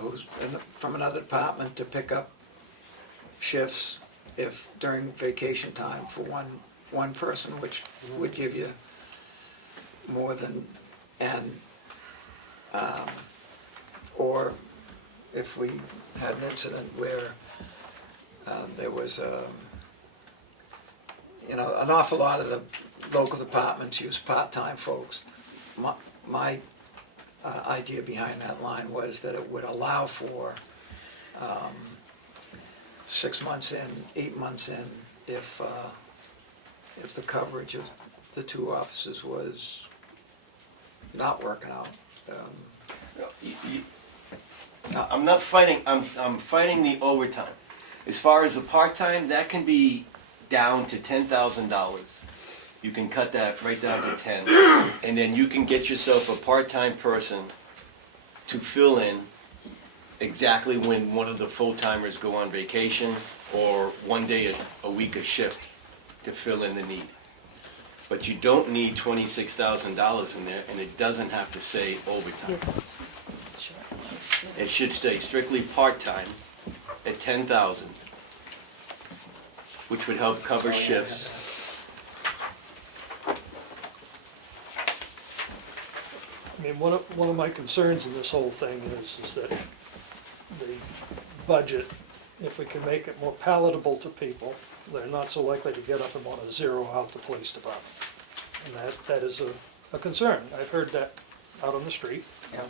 who's from another department to pick up shifts if during vacation time for one person, which would give you more than, and or if we had an incident where there was an awful lot of the local departments use part-time folks. My idea behind that line was that it would allow for 6 months in, 8 months in, if the coverage of the two offices was not working out. I'm not fighting, I'm fighting the overtime. As far as the part-time, that can be down to $10,000. You can cut that right down to 10, and then you can get yourself a part-time person to fill in exactly when one of the full-timers go on vacation, or one day a week a shift to fill in the need. But you don't need $26,000 in there, and it doesn't have to say overtime. It should stay strictly part-time at 10,000, which would help cover shifts. I mean, one of my concerns in this whole thing is that the budget, if we can make it more palatable to people, they're not so likely to get up and want to zero out the police department. And that is a concern. I've heard that out on the street. Yeah.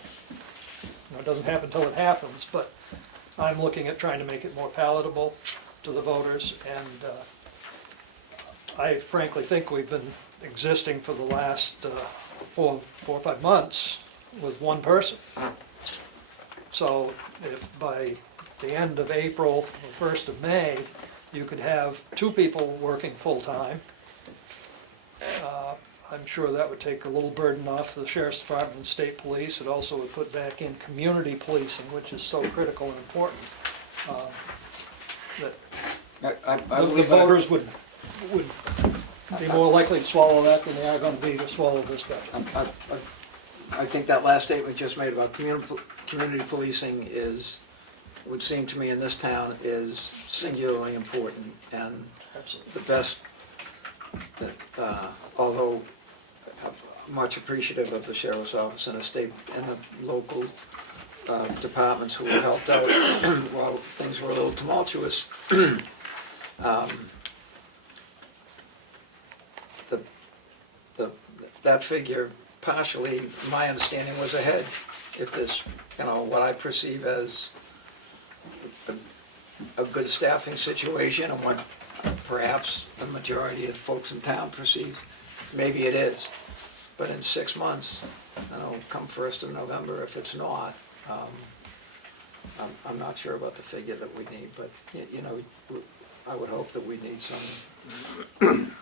It doesn't happen till it happens, but I'm looking at trying to make it more palatable to the voters, and I frankly think we've been existing for the last 4 or 5 months with one person. So if by the end of April, or 1st of May, you could have 2 people working full-time, I'm sure that would take a little burden off the Sheriff's Department and State Police. It also would put back in community policing, which is so critical and important, that I the believe voters would be more likely to swallow that than they are going to be to swallow this budget. I think that last statement just made about community policing would seem to me in this town is singularly important, and the best, although much appreciative of the Sheriff's Office and the state and the local departments who have helped out while things were a little tumultuous. That figure, partially, my understanding was ahead. If there's, what I perceive as a good staffing situation, and what perhaps the majority of folks in town perceive, maybe it is. But in 6 months, come 1st of November, if it's not, I'm not sure about the figure that we need, but, I would hope that we need some.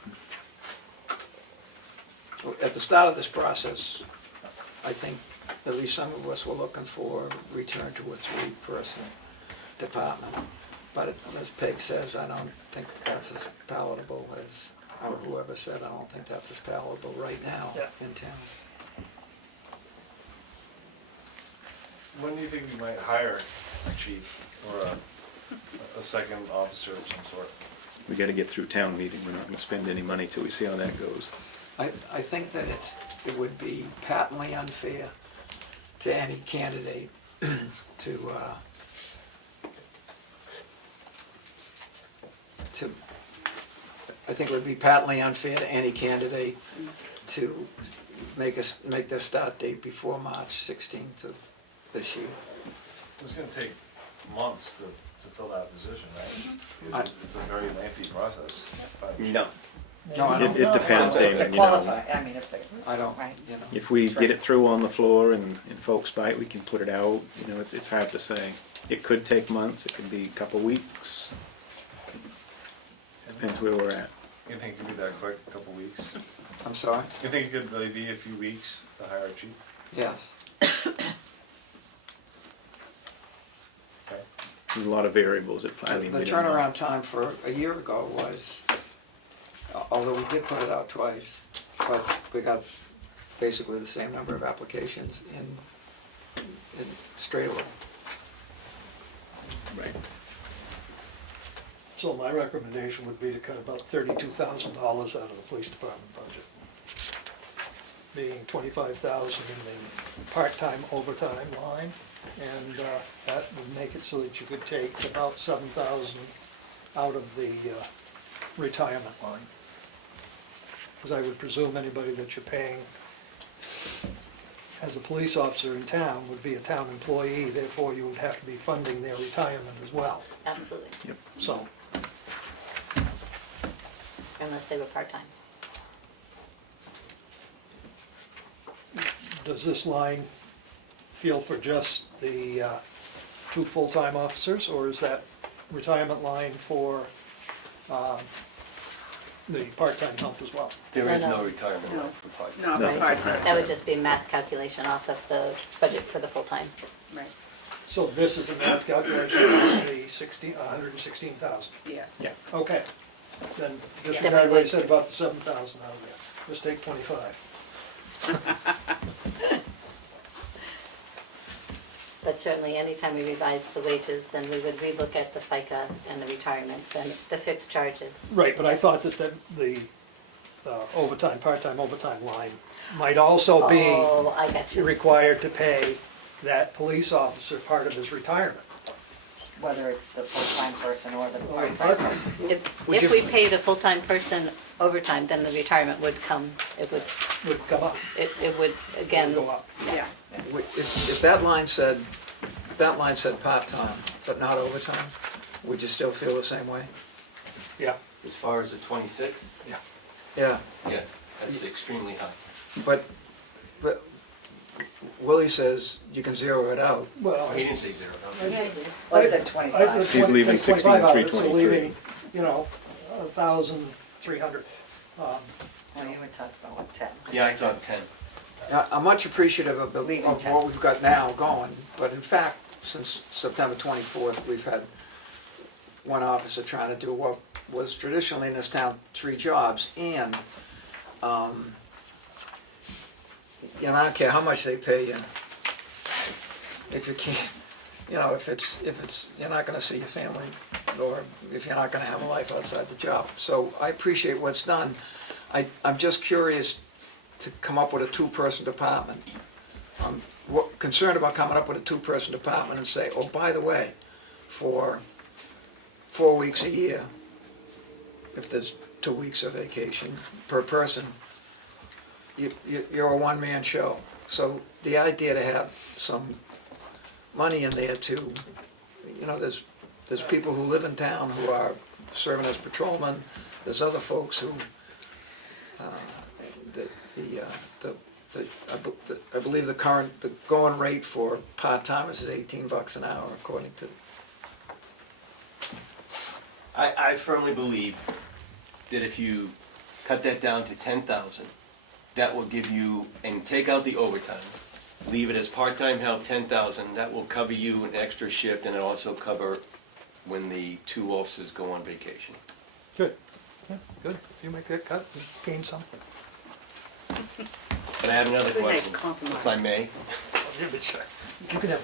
At the start of this process, I think at least some of us were looking for a return to a 3-person department. But as Peg says, I don't think that's as palatable as, or whoever said, I don't think that's as palatable right now in town. when do you think we might hire a chief or a second officer of some sort? We gotta get through town meeting, we're not gonna spend any money till we see how that goes. I think that it would be patently unfair to any candidate to I think it would be patently unfair to any candidate to make their start date before March 16th of this year. It's gonna take months to fill that position, right? It's a very lengthy process. No. No, I don't. It depends, David, To you know. qualify, I mean, if they, I don't, right. you know. If we get it through on the floor and folks bite, we can put it out, you know, it's hard to say. It could take months, it could be a couple weeks. Depends where we're at. You think it could be that quick, a couple weeks? I'm sorry? You think it could really be a few weeks to hire a chief? Yes. Okay. There's a lot of variables at play. I mean, The we don't know. turnaround time for a year ago was, although we did put it out twice, but we got basically the same number of applications in straight away. Right. So my recommendation would be to cut about $32,000 out of the police department budget, being $25,000 in the part-time overtime line, and that would make it so that you could take about $7,000 out of the retirement line. Because I would presume anybody that you're paying as a police officer in town would be a town employee, therefore you would have to be funding their retirement as well. Absolutely, So, unless they were part-time. does this line feel for just the 2 full-time officers, or is that retirement line for the part-time help as well? There is No, no no. retirement No. line for part-time. No, No, for part-time. That would just be a math calculation off of the budget for the full-time. Right, So this is a math calculation of the 116,000. yes. Yeah. Okay, then Then disregard we what I would- said about the 7,000 out of there. Just take 25. But certainly, anytime we revise the wages, then we would relook at the FICA and the retirements and the fixed charges. Right, but I thought that the overtime, part-time overtime line might also be Oh, I got you. required to pay that police officer part of his retirement. Whether it's the full-time person or the Or part-time part-time. person. Would If you- we paid a full-time person overtime, then the retirement would come, it would, Would come up, it would, again, go up. Yeah, If that line said, part-time, but not overtime, would you still feel the same way? Yeah, As far as the 26, Yeah. yeah, that's extremely high. But Willie says you can zero it out. well. Oh, he didn't say zero. Well, I said I 25. said He's leaving 25 out of it, so 16,323. leaving, 1,300. Well, you were talking about what, 10? Yeah, I thought 10. I'm much appreciative of Leaving of 10. what we've got now going, but in fact, since September 24th, we've had one officer trying to do what was traditionally in this town 3 jobs, and I don't care how much they pay you, if you can't, if it's, you're not gonna see your family, or if you're not gonna have a life outside the job. So I appreciate what's done. I'm just curious to come up with a 2-person department. I'm concerned about coming up with a 2-person department and say, oh, by the way, for 4 weeks a year, if there's 2 weeks of vacation per person, you're a one-man show. So the idea to have some money in there to, there's people who live in town who are serving as patrolmen, there's other folks who, I believe the going rate for part-timers is $18 an hour, according to. I firmly believe that if you cut that down to 10,000, that will give you, and take out the overtime, leave it as part-time help, 10,000, that will cover you an extra shift, and it'll also cover when the 2 officers go on vacation. Good, yeah, good. If you make that cut, you gain something. And I have another Good nice question, compromise. if I may. You can have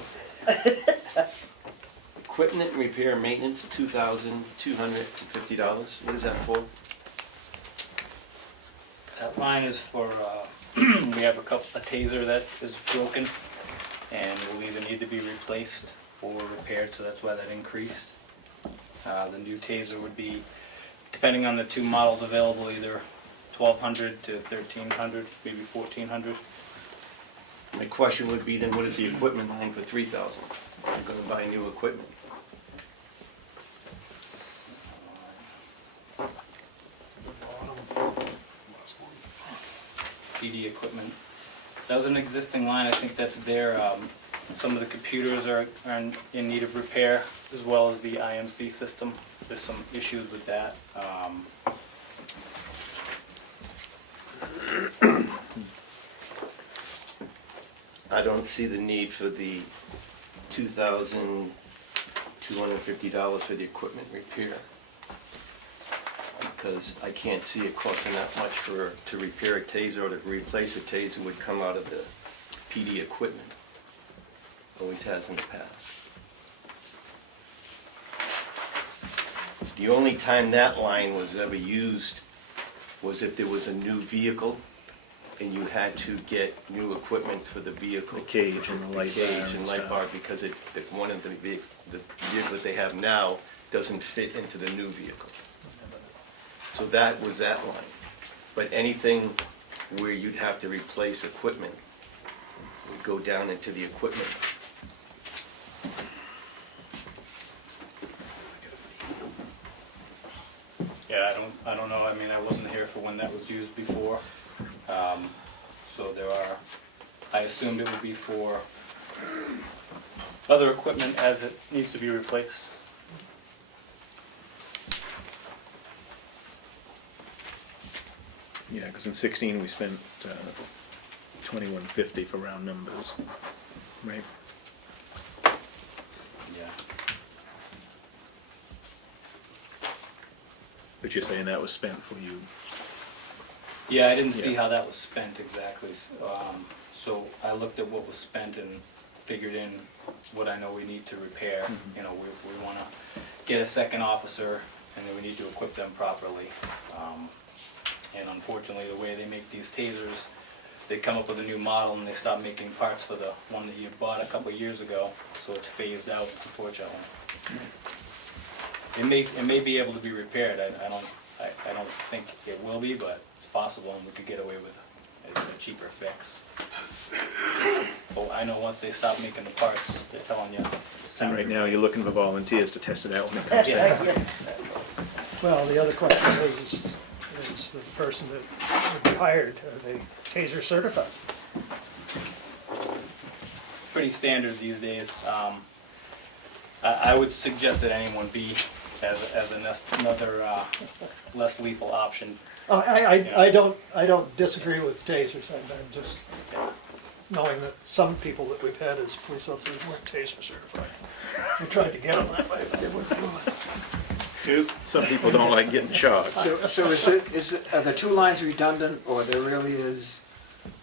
Equipment repair and maintenance, $2,250. What is that for? That line is for, we have a taser that is broken and will either need to be replaced or repaired, so that's why that increased. The new taser would be, depending on the two models available, either 1,200 to 1,300, maybe 1,400. My question would be then, what is the equipment line for $3,000? You're gonna buy new equipment. PD equipment. That was an existing line, I think that's there. Some of the computers are in need of repair, as well as the IMC system. There's some issues with that. I don't see the need for the $2,250 for the equipment repair, because I can't see it costing that much to repair a taser or to replace a taser would come out of the PD equipment. Always has in the past. The only time that line was ever used was if there was a new vehicle and you had to get new equipment for the vehicle. The cage and the light bar cage and and light bar, because one of the vehicle that they have now doesn't fit into the new vehicle. So that was that line. But anything where you'd have to replace equipment would go down into the equipment. Yeah, I don't know, I mean, I wasn't here for when that was used before. So I assumed it would be for other equipment as it needs to be replaced. Yeah, because in 16 we spent $21.50 for round numbers, right? Yeah. But you're saying that was spent for you? Yeah, I didn't see Yeah. how that was spent exactly. So I looked at what was spent and figured in what I know we need to repair. You know, we want to get a second officer, and then we need to equip them properly. And unfortunately, the way they make these tasers, they come up with a new model and they stop making parts for the one that you bought a couple of years ago, so it's phased out, unfortunately. It may be able to be repaired. I don't think it will be, but it's possible, and we could get away with a cheaper fix. Well, I know once they stop making the parts, they're telling you it's time And to right now replace. you're looking for volunteers to test it out when it comes back. Yeah. Well, the other question is the person that would be hired, are they TASER certified? Pretty standard these days. I would suggest that anyone be as another less lethal option. I don't disagree with TASERs, I'm just knowing that some people that we've had as police officers weren't TASER certified. We tried to get them that way, but they wouldn't do it. Some people don't like getting shot. So is it, are the two lines redundant, or there really is,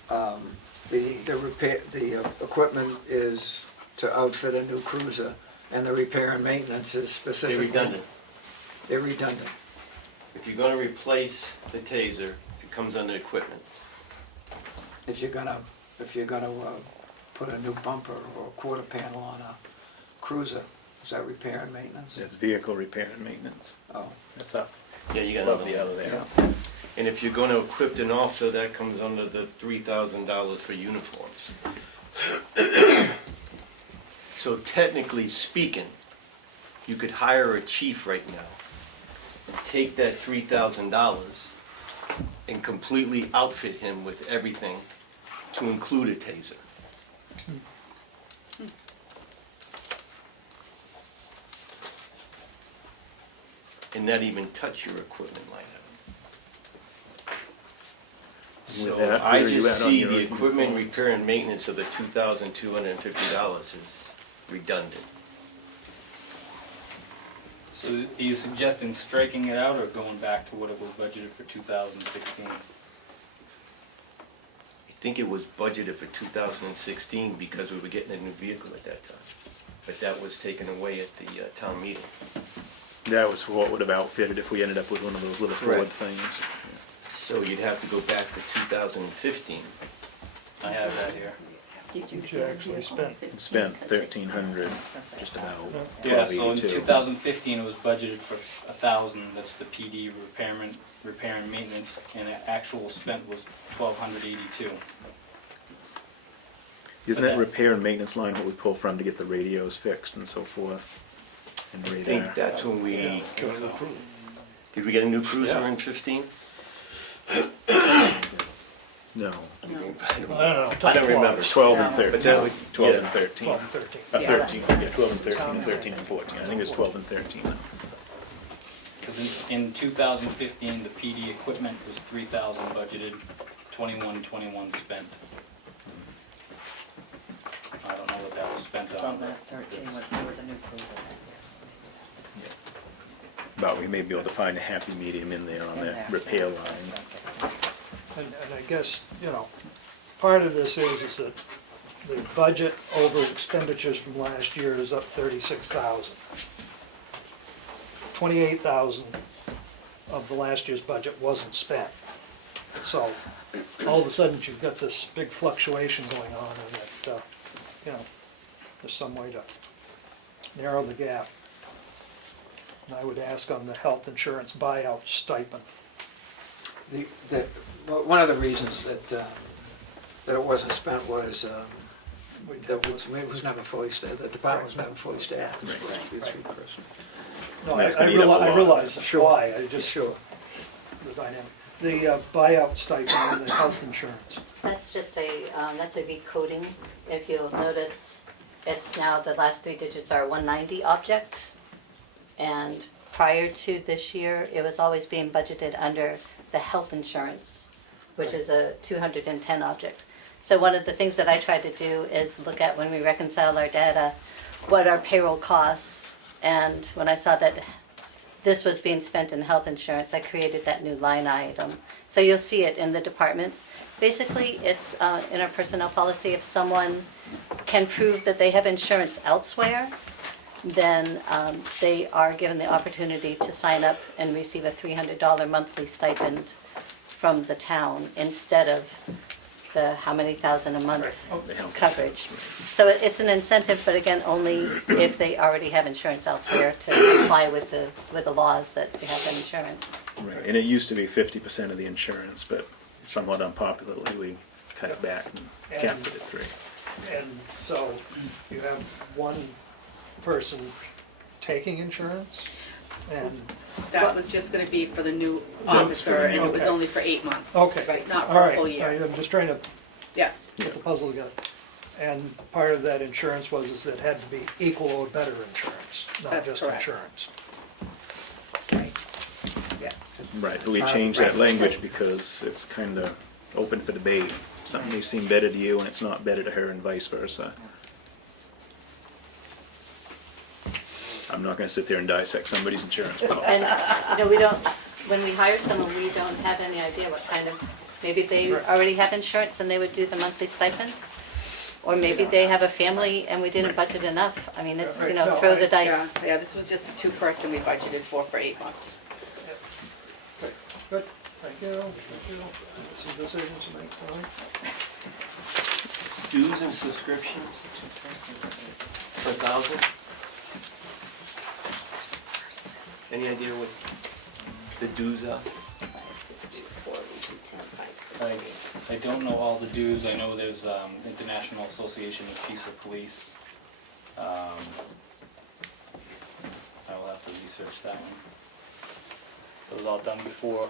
the repair, the equipment is to outfit a new cruiser, and the repair and maintenance is They're specifically? redundant. They're redundant. If you're gonna replace the taser, it comes under equipment. If you're gonna put a new bumper or a quarter panel on a cruiser, is that repair and maintenance? That's vehicle repair and maintenance. Oh, That's up Yeah, you got above another the one. other there. yeah. And if you're gonna equip an officer, that comes under the $3,000 for uniforms. So technically speaking, you could hire a chief right now, and take that $3,000 and completely outfit him with everything to include a taser. And not even touch your equipment line item. With So that, I where are you just at on see your the equipment uniforms? repair and maintenance of the $2,250 is redundant. So are you suggesting striking it out or going back to what it was budgeted for 2016? think it was budgeted for 2016 because we were getting a new vehicle at that time. But that was taken away at the town meeting. That was what would have outfitted if we ended up with one of those little Ford Correct. things. So you'd have to go back to 2015. I have that here. Did you Which you actually spent. Spent 1,300, just about Yeah, so in 1,282. 2015, it was budgeted for 1,000, that's the PD repair and maintenance, and the actual spent was 1,282. Isn't that repair and maintenance line what we pull from to get the radios fixed and so forth? And I radar? think that's when we, did we get a new cruiser in 15? No, I don't know. I don't remember. 12 and But 13, now we- 12 yeah. and 13. 12 and 13. 13, yeah, 12 and 13 and 13 and 14. I think it's 12 and 13 now. Because in 2015, the PD equipment was 3,000 budgeted, 21 spent. I don't know what that was spent So on. that but 13 it's- was, there was a new cruiser that year, so. But we may be able to find a happy medium in there on In there, that repair yeah, so I was line. thinking. And I guess, you know, part of this is that the budget over expenditures from last year is up 36,000. 28,000 of the last year's budget wasn't spent. So all of a sudden, you've got this big fluctuation going on, and that, you know, there's some way to narrow the gap. And I would ask on the health insurance buyout stipend. One of the reasons that it wasn't spent was that it was never fully staffed, the department was never fully staffed. It was supposed to be a three-person. No, That's I gonna eat up a lot. realize Sure. why, I just, Sure. the dynamic. The buyout stipend and the health insurance. That's just that's a recoding. If you'll notice, it's now, the last three digits are 190 object. And prior to this year, it was always being budgeted under the health insurance, which is a 210 object. So one of the things that I try to do is look at, when we reconcile our data, what our payroll costs. And when I saw that this was being spent in health insurance, I created that new line item. So you'll see it in the departments. Basically, it's in our personnel policy, if someone can prove that they have insurance elsewhere, then they are given the opportunity to sign up and receive a $300 monthly stipend from the town instead of the how many thousand a month The health coverage. insurance, So it's an incentive, but again, only if they already have insurance elsewhere to comply with the laws that they have insurance. right. Right, and it used to be 50% of the insurance, but somewhat unpopularly, we cut it back and capped it at 3. And so you have one person taking insurance and, That was just gonna be for the new officer, and it was Okay. only for 8 months. okay. Not All for a right, full all right, year. I'm just trying to Yeah, put the puzzle together. And part of that insurance was is it had to be equal or better insurance, not That's just correct. insurance. right, yes. Right, but we Sorry. changed that Right. language because it's kind of open for debate. Something may seem better to you and it's not better to her and vice versa. I'm not gonna sit there and dissect somebody's insurance policy. And, we don't, when we hire someone, we don't have any idea what kind of, maybe they already have insurance and they would do the monthly stipend? Or maybe they have a family and we didn't budget enough. I mean, it's, throw the Yeah, dice. yeah, this was just a 2-person we budgeted for 8 months. Good, thank you, thank you. Some decisions to make tonight. Dues and subscriptions per thousand? Any idea what the dues are? 560, 40, 210, 560. I don't know all the dues. I know there's International Association of Chiefs of Police. I will have to research that one. It was all done before,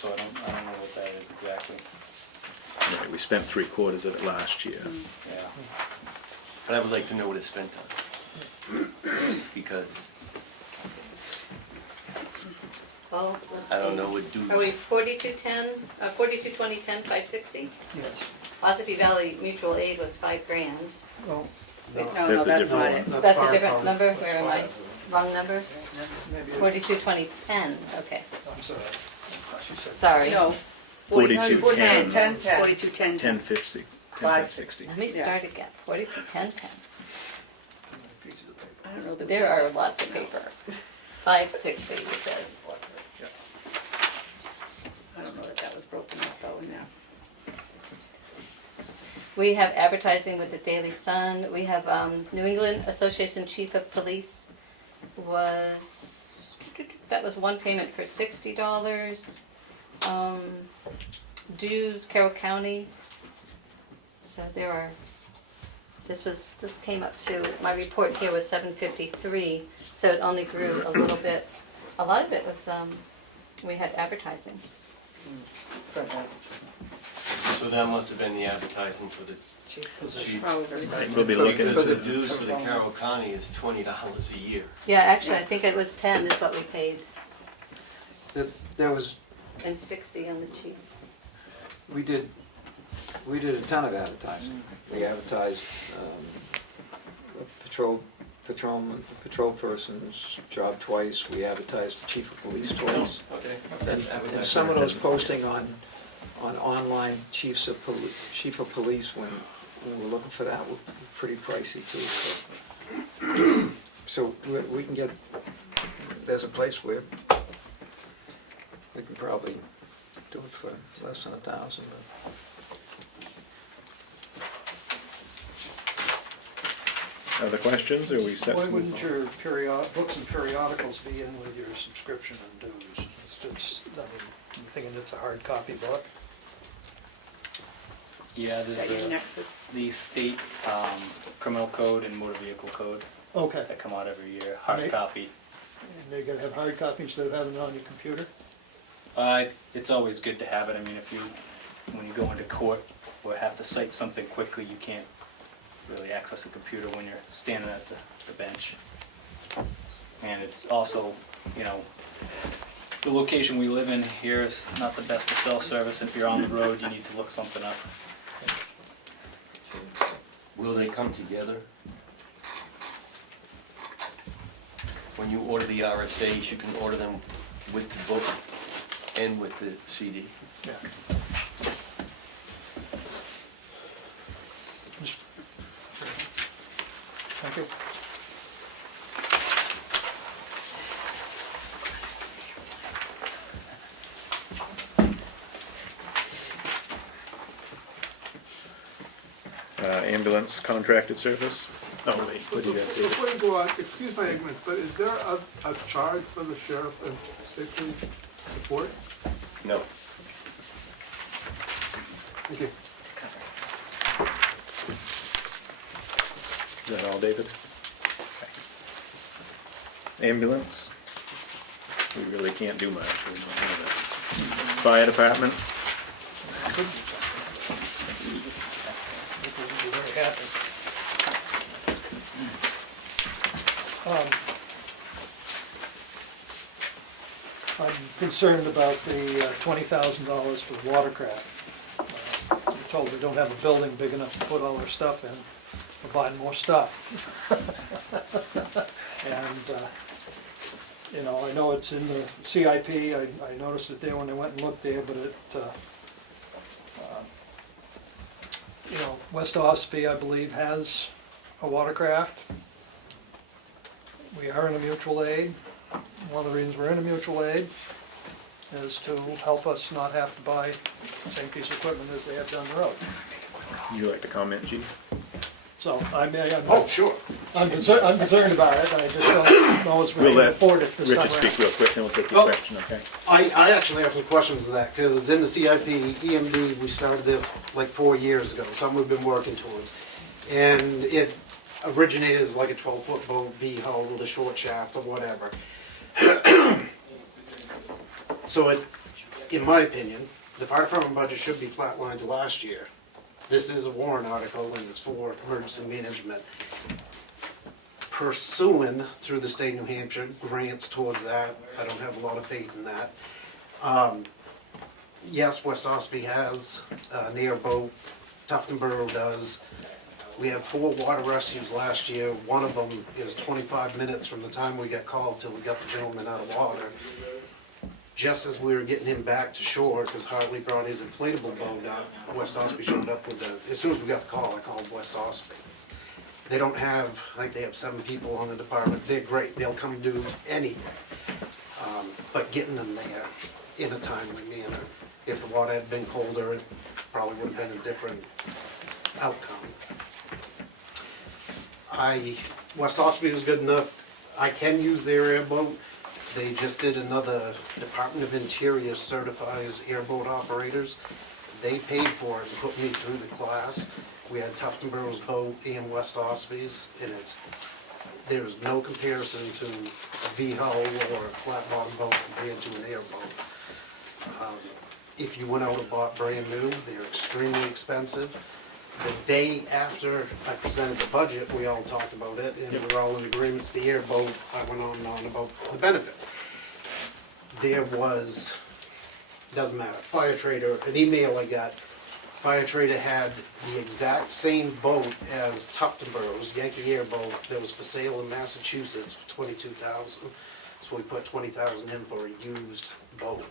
so I don't know what that is exactly. Right, we spent 3/4 of it last year. Yeah. But I would like to know what it's spent on. Because Well, let's see. I don't know what dues. Are we 4210, 422010, 560? Yes, Ossipee Valley Mutual Aid was $5,000. well, No, That's no, a that's different not one. it. That's a different number, where am I? Wrong numbers? maybe, 422010, okay, I'm sorry. I thought you said. sorry. No, 42, 10, 10. 4210. 1050, 1060. Let me Yeah. start again, 42, 10, 10. I don't know that. There are lots of paper. 560, you said. I don't know that that was broken up though in there. We have advertising with the Daily Sun. We have New England Association Chief of Police that was one payment for $60. Dues, Carroll County. So there are, this came up to, my report here was $753, so it only grew a little bit. A lot of it was, we had advertising. So that must have been the advertising for the chief. Probably for some. We'll be looking Because into the dues for the Carroll County is $20 a year. Yeah, actually, I think it was 10 is what we paid, There was, and 60 on the chief. we did a ton of advertising. We advertised patrol person's job twice. We advertised the chief of police twice. Okay. And some of those posting on online chief of police when we were looking for that were pretty pricey too. So we can get, there's a place where we can probably do it for less than $1,000. Other questions, or are we set? Why to move wouldn't on? your books and periodicals be in with your subscription and dues? It's, I mean, you thinking it's a hard copy book? Yeah, Is that your there's Nexus? the state criminal code and motor vehicle code Okay, that come out every year, hard Right. copy. and you gotta have hard copy instead of having it on your computer? It's always good to have it. I mean, when you go into court or have to cite something quickly, you can't really access a computer when you're standing at the bench. And it's also, the location we live in here is not the best for cell service. If you're on the road, you need to look something up. Will they come together? When you order the RSAs, you can order them with the book and with the CD. Yeah. Thank you. Ambulance contracted service? Oh, wait, what do you got, David? Before you go on, excuse my ignorance, but is there a charge for the sheriff and safety support? No. Okay. Is that all, David? Ambulance? We really can't do much. We don't have that. Fire department? We'll be very happy. I'm concerned about the $20,000 for watercraft. We're told we don't have a building big enough to put all our stuff in. We're buying more stuff. And, I know it's in the CIP, I noticed it there when I went and looked there, but it, West Ospey, I believe, has a watercraft. We are in a mutual aid. One of the reasons we're in a mutual aid is to help us not have to buy the same piece of equipment as they have down the road. Would you like to comment, Chief? So Sure. I'm concerned about it, and I just don't know if we're We'll able to let afford it this time Richard speak around. real quick, then we'll take your Oh. question, okay? I actually have some questions to that, because in the CIP, EMD, we started this like 4 years ago, something we've been working towards. And it originated as like a 12-foot boat V-hull with a short shaft or whatever. So in my opinion, the fire department budget should be flatlined to last year. This is a warrant article and it's for emergency management. Pursuing through the state of New Hampshire grants towards that, I don't have a lot of faith in that. Yes, West Ospey has, near boat, Tufton Borough does. We had 4 water rescues last year. One of them is 25 minutes from the time we got called till we got the gentleman out of water. just as we were getting him back to shore, because Hartley brought his inflatable boat down, West Ospey showed up with as soon as we got the call, I called West Ospey. They don't have, like they have 7 people on the department, they're great, they'll come do anything. But getting them there in a timely manner, if the water had been colder, it probably would have been a different outcome. West Ospey was good enough, I can use their airboat. They just did another Department of Interior certifies airboat operators. They paid for it and put me through the class. We had Tufton Burrows boat and West Ospey's, and there's no comparison to a V-hull or a flat bottom boat compared to an airboat. If you went out and bought brand new, they're extremely expensive. The day after I presented the budget, we all talked about it, and we're all in agreement. It's the airboat. I went on and on about the benefits. There was, doesn't matter, Fire Trader, an email I got, Fire Trader had the exact same boat as Tufton Burrows, Yankee airboat, that was for sale in Massachusetts for $22,000. So we put $20,000 in for a used boat,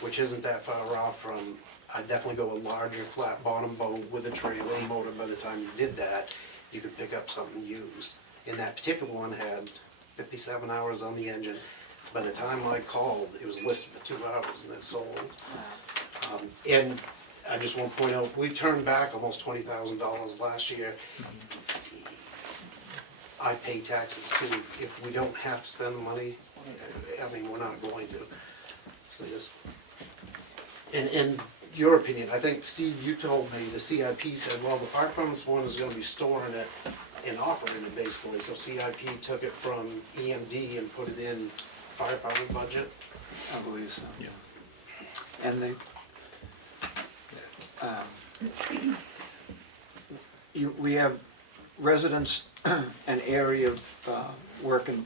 which isn't that far off from, I'd definitely go a larger flat bottom boat with a trailer motor. By the time you did that, you could pick up something used. And that particular one had 57 hours on the engine. By the time I called, it was listed for 2 hours and it sold. And I just want to point out, we turned back almost $20,000 last year. I pay taxes too. If we don't have to spend the money, I mean, we're not going to. So just, and your opinion, I think, Steve, you told me, the CIP said, well, the fire department's one is gonna be storing it and operating it basically, so CIP took it from EMD and put it in fire department budget. I believe so. Yeah. And we have residents and area working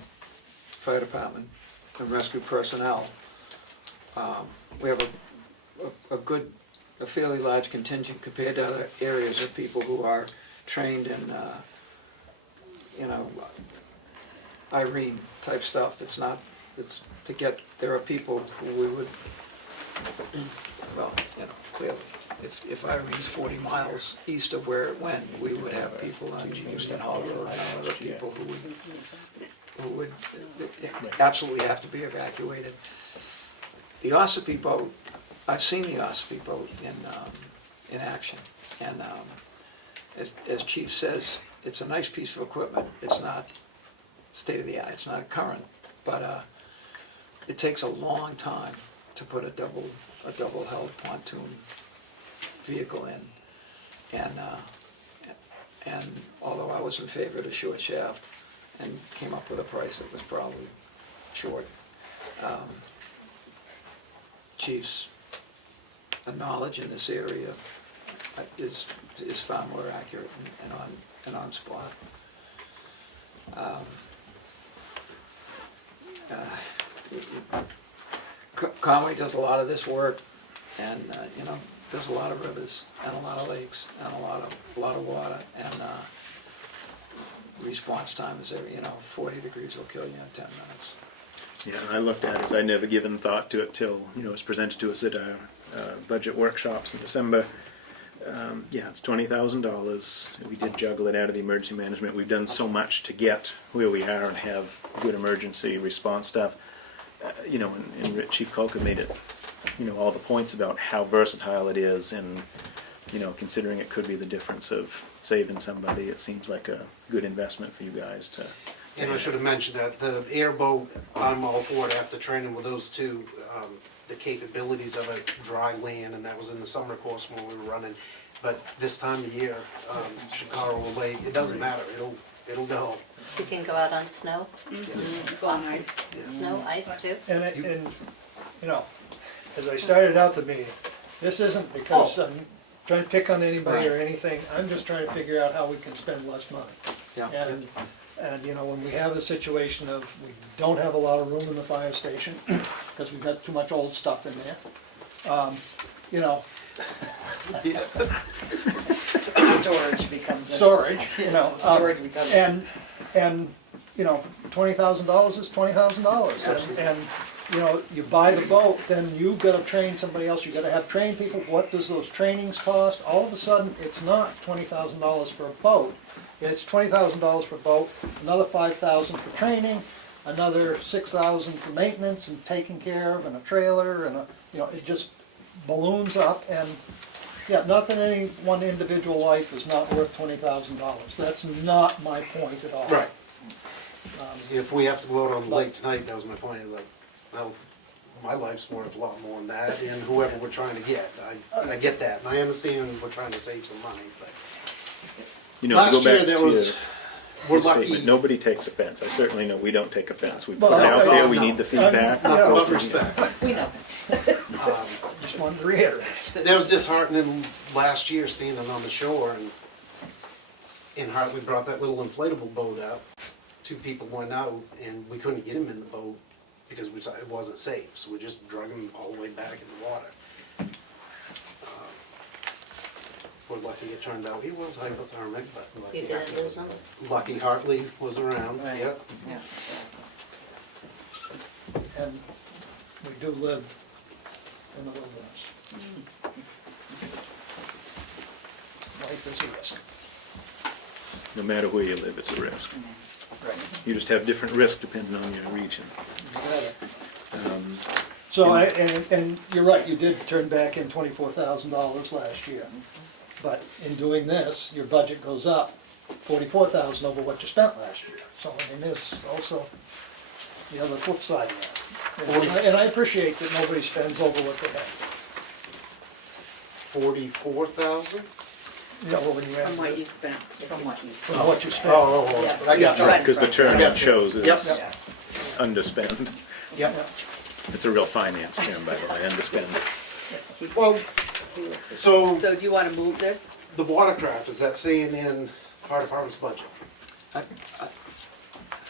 fire department and rescue personnel. We have a fairly large contingent compared to other areas of people who are trained in, Irene type stuff. It's to get, there are people who we would, well, clearly, if Irene's 40 miles east of where it went, we would have people on Houston Hall Road and other people who would absolutely have to be evacuated. The Ossipee boat, I've seen the Ossipee boat in action, and as Chief says, it's a nice piece of equipment. It's not state of the art, it's not current, but it takes a long time to put a double hulled pontoon vehicle in, and although I was in favor of the short shaft and came up with a price that was probably short, Chief's knowledge in this area is far more accurate and on spot. Conway does a lot of this work, and there's a lot of rivers and a lot of lakes and a lot of water, and response time is 40 degrees will kill you in 10 minutes. Yeah, I looked at it, I'd never given thought to it till, it was presented to us at our budget workshops in December. Yeah, it's $20,000. We did juggle it out of the emergency management. We've done so much to get where we are and have good emergency response stuff. And Chief Kolka made it, all the points about how versatile it is, and, considering it could be the difference of saving somebody, it seems like a good investment for you guys to. And I should have mentioned that the airboat, I'm all for it after training with those two, the capabilities of it, dry land, and that was in the summer course when we were running. But this time of year, Chicago Lake, it doesn't matter, it'll go. You can go out on snow, Go on ice. snow, ice too. And as I started out the meeting, this isn't because I'm trying to pick on anybody or anything, I'm just trying to figure out how we can spend less money. Yeah. And when we have the situation of, we don't have a lot of room in the fire station, because we've got too much old stuff in there, Storage becomes. storage, Storage becomes. and you know, $20,000 is $20,000. And, you know, you buy the boat, then you've gotta train somebody else, you gotta have trained people, what does those trainings cost? All of a sudden, it's not $20,000 for a boat, it's $20,000 for a boat, another $5,000 for training, another $6,000 for maintenance and taking care of, and a trailer, and a, you know, it just balloons up, and, yeah, not that any one individual life is not worth $20,000, that's not my point at all. Right. If we have to go out on the lake tonight, that was my point, is like, well, my life's worth a lot more than that, and whoever we're trying to get, I get that, and I understand we're trying to save some money, but. You know, to Last go year back there to was, we're your statement, lucky, nobody takes offense. I certainly know we don't take offense. We Well, put it out no, there, we no. need the feedback. Yeah, Go enough from respect. We know. Just wanted to reiterate. That was disheartening last year, standing on the shore, and in Hartley brought that little inflatable boat out. 2 people went out, and we couldn't get them in the boat because we saw it wasn't safe, so we just drug them all the way back in the water. We're lucky it turned out, he was hypothermic, but You didn't lose them? lucky Hartley was around, Right. yep. Yeah. And we do live in the wilderness. Life is a risk. No matter where you live, it's a risk. You just have different risk depending on your region. So and you're right, you did turn back in $24,000 last year. But in doing this, your budget goes up $44,000 over what you spent last year. So I mean, there's also the other flip side of that. And I appreciate that nobody spends over what they have. 44,000? Yeah, well, when you From what add, you spent. From what you from said. what you spent. Yeah. I got you. Right. Because the term got it you. shows is Yep. underspend. Yep. It's a real finance term, by the way, underspend. Well, so So do you wanna move this? the watercraft, is that staying in fire department's budget?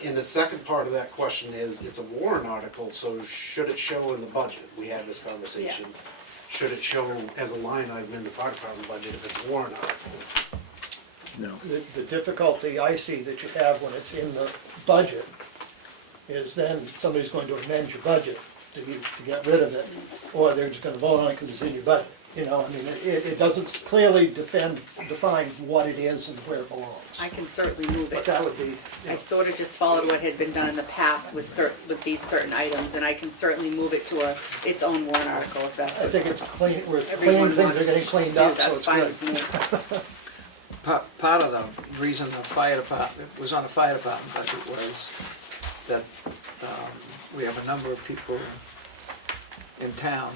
And the second part of that question is, it's a warrant article, so should it show in the budget? We had this conversation. Should it show as a line item in the fire department budget if it's a warrant article? No. The difficulty I see that you have when it's in the budget is then somebody's going to amend your budget to get rid of it, or they're just gonna vote on it because it's in your budget. You know, I mean, it doesn't clearly define what it is and where it belongs. I can certainly move But it. that would be, I sort of just followed what had been done in the past with with these certain items, and I can certainly move it to its own warrant article if that's. I think it's clean, we're everyone cleaning things wants are getting to cleaned do, up, so that's it's fine good. with me. Part of the reason the fire department, was on the fire department budget was that we have a number of people in town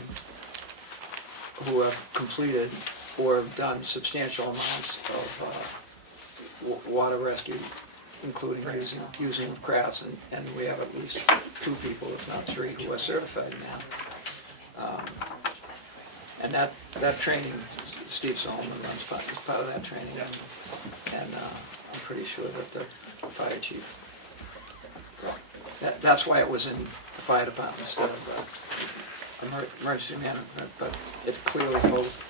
who have completed or have done substantial amounts of water rescue, including using of crafts, and we have at least 2 people, if not 3, who are certified now. And that training, Steve Solomon runs is part of that training, and I'm pretty sure that the fire chief, that's why it was in the fire department instead of emergency management, but it's clearly both.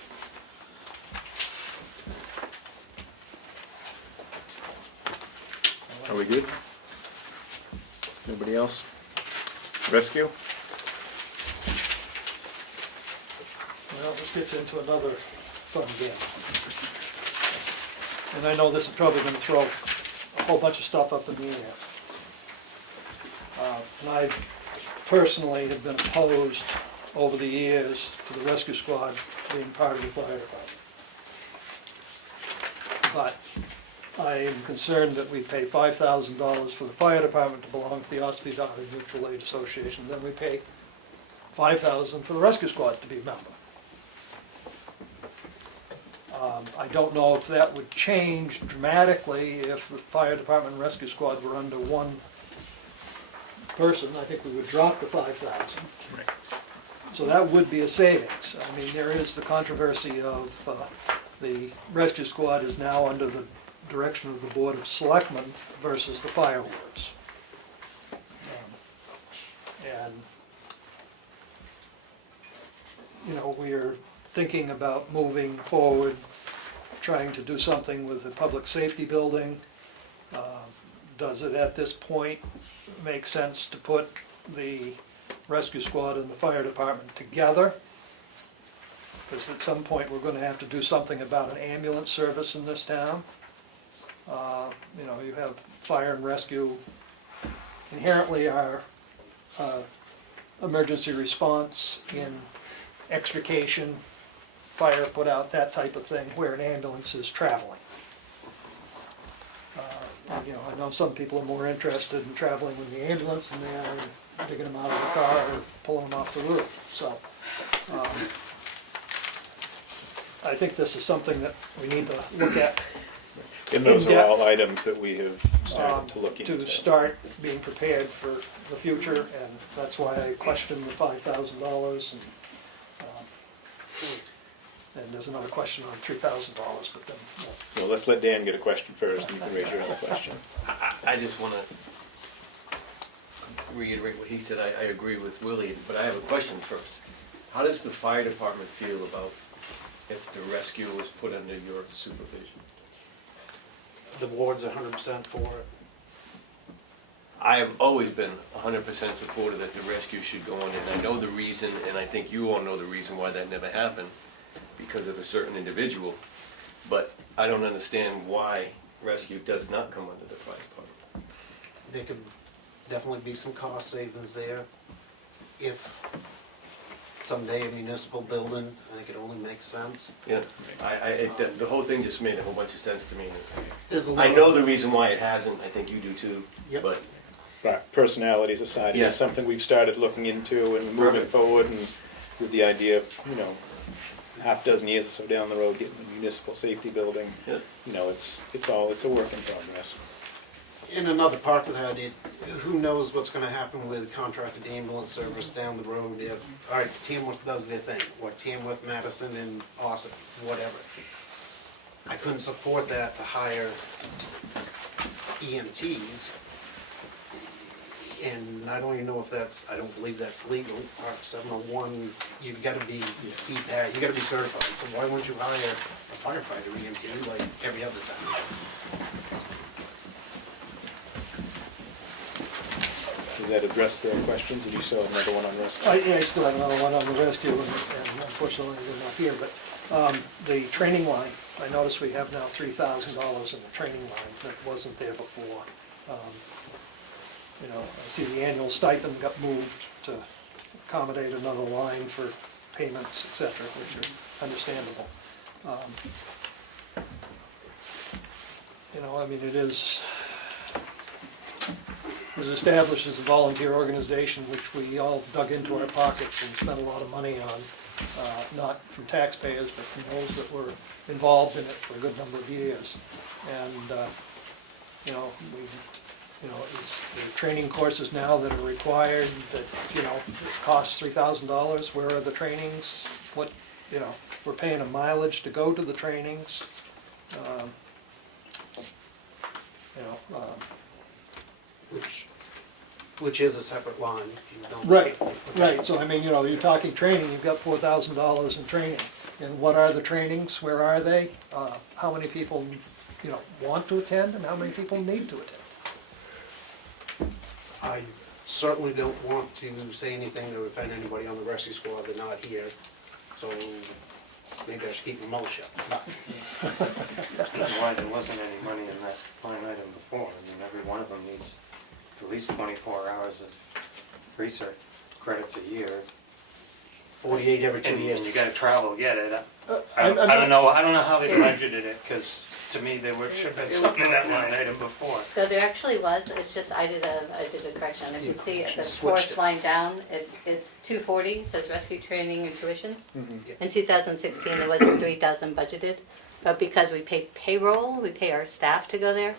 Are we good? Nobody else? Rescue? Well, this gets into another fun game. And I know this is probably gonna throw a whole bunch of stuff up in the air. And I personally have been opposed over the years to the rescue squad being part of the fire department. But I am concerned that we pay $5,000 for the fire department to belong to the Ospey Valley Mutual Aid Association, then we pay $5,000 for the rescue squad to be a member. I don't know if that would change dramatically if the fire department and rescue squad were under one person. I think we would drop the $5,000. Right. So that would be a savings. I mean, there is the controversy of the rescue squad is now under the direction of the Board of Selectmen versus the fire wards. And, you know, we're thinking about moving forward, trying to do something with the public safety building. does it at this point make sense to put the rescue squad and the fire department together? Because at some point, we're gonna have to do something about an ambulance service in this town. You know, you have fire and rescue inherently are emergency response in extrication, fire put out, that type of thing, where an ambulance is traveling. And, you know, I know some people are more interested in traveling with the ambulance than they are in digging them out of the car or pulling them off the roof, so. I think this is something that we need to look at And those are all in-depth, items that we have started to look into. to start being prepared for the future, and that's why I questioned the $5,000 and there's another question on $3,000, but then, Well, let's let Dan get a question first, and you can raise your other question. I just wanna reiterate what he said. I agree with Willie, but I have a question first. How does the fire department feel about if the rescue was put under your supervision? The board's 100% for it. I have always been 100% supportive that the rescue should go on, and I know the reason, and I think you all know the reason why that never happened, because of a certain individual, but I don't understand why rescue does not come under the fire department. There could definitely be some cost savings there. If someday a municipal building, I think it only makes sense. Yeah, the whole thing just made a whole bunch of sense to me. There's a I lot know of- the reason why it hasn't, I think you do too, Yep. but Right, personalities aside, Yeah. it's something we've started looking into and moving Perfect. forward, and with the idea of, you know, half dozen years or so down the road, getting a municipal safety building. Yeah. You know, it's a work in progress. In another part of that, who knows what's gonna happen with contracted ambulance service down the road if, all right, Tamworth does their thing, or Tamworth, Madison, and Ossip, whatever. I couldn't support that to hire EMTs, and I don't even know if that's, I don't believe that's legal. Part 701, you've gotta be CPAT, you gotta be certified, so why wouldn't you hire a firefighter EMT like every other time? Does that address the questions? Did you still have another one on rescue? I still have another one on the rescue, and unfortunately they're not here, but the training line, I notice we have now $3,000 in the training line that wasn't there before. You know, I see the annual stipend got moved to accommodate another line for payments, et cetera, which are understandable. You know, I mean, it was established as a volunteer organization, which we all dug into our pockets and spent a lot of money on, not from taxpayers, but from those that were involved in it for a good number of years. And, you know, it's the training courses now that are required, that, you know, it costs $3,000. Where are the trainings? What, you know, we're paying a mileage to go to the trainings. Which is a separate line. If you don't- Right, so I mean, you know, you're talking training, you've got $4,000 in training. And what are the trainings, where are they? How many people, you know, want to attend, and how many people need to attend? I certainly don't want to say anything to offend anybody on the rescue squad, they're not here, so maybe I should keep my mouth shut. Why there wasn't any money in that line item before. I mean, every one of them needs at least 24 hours of research credits a year. 48 every 2 years. And you gotta travel to get it. I I'm don't know how they budgeted it, because to me, there should have been something in that line item before. So there actually was, it's just, I did a correction. If you see at the switched fourth it. line down, it's 240, it says rescue training and tuitions. Yeah. In 2016, there was 3,000 budgeted, but because we pay payroll, we pay our staff to go there.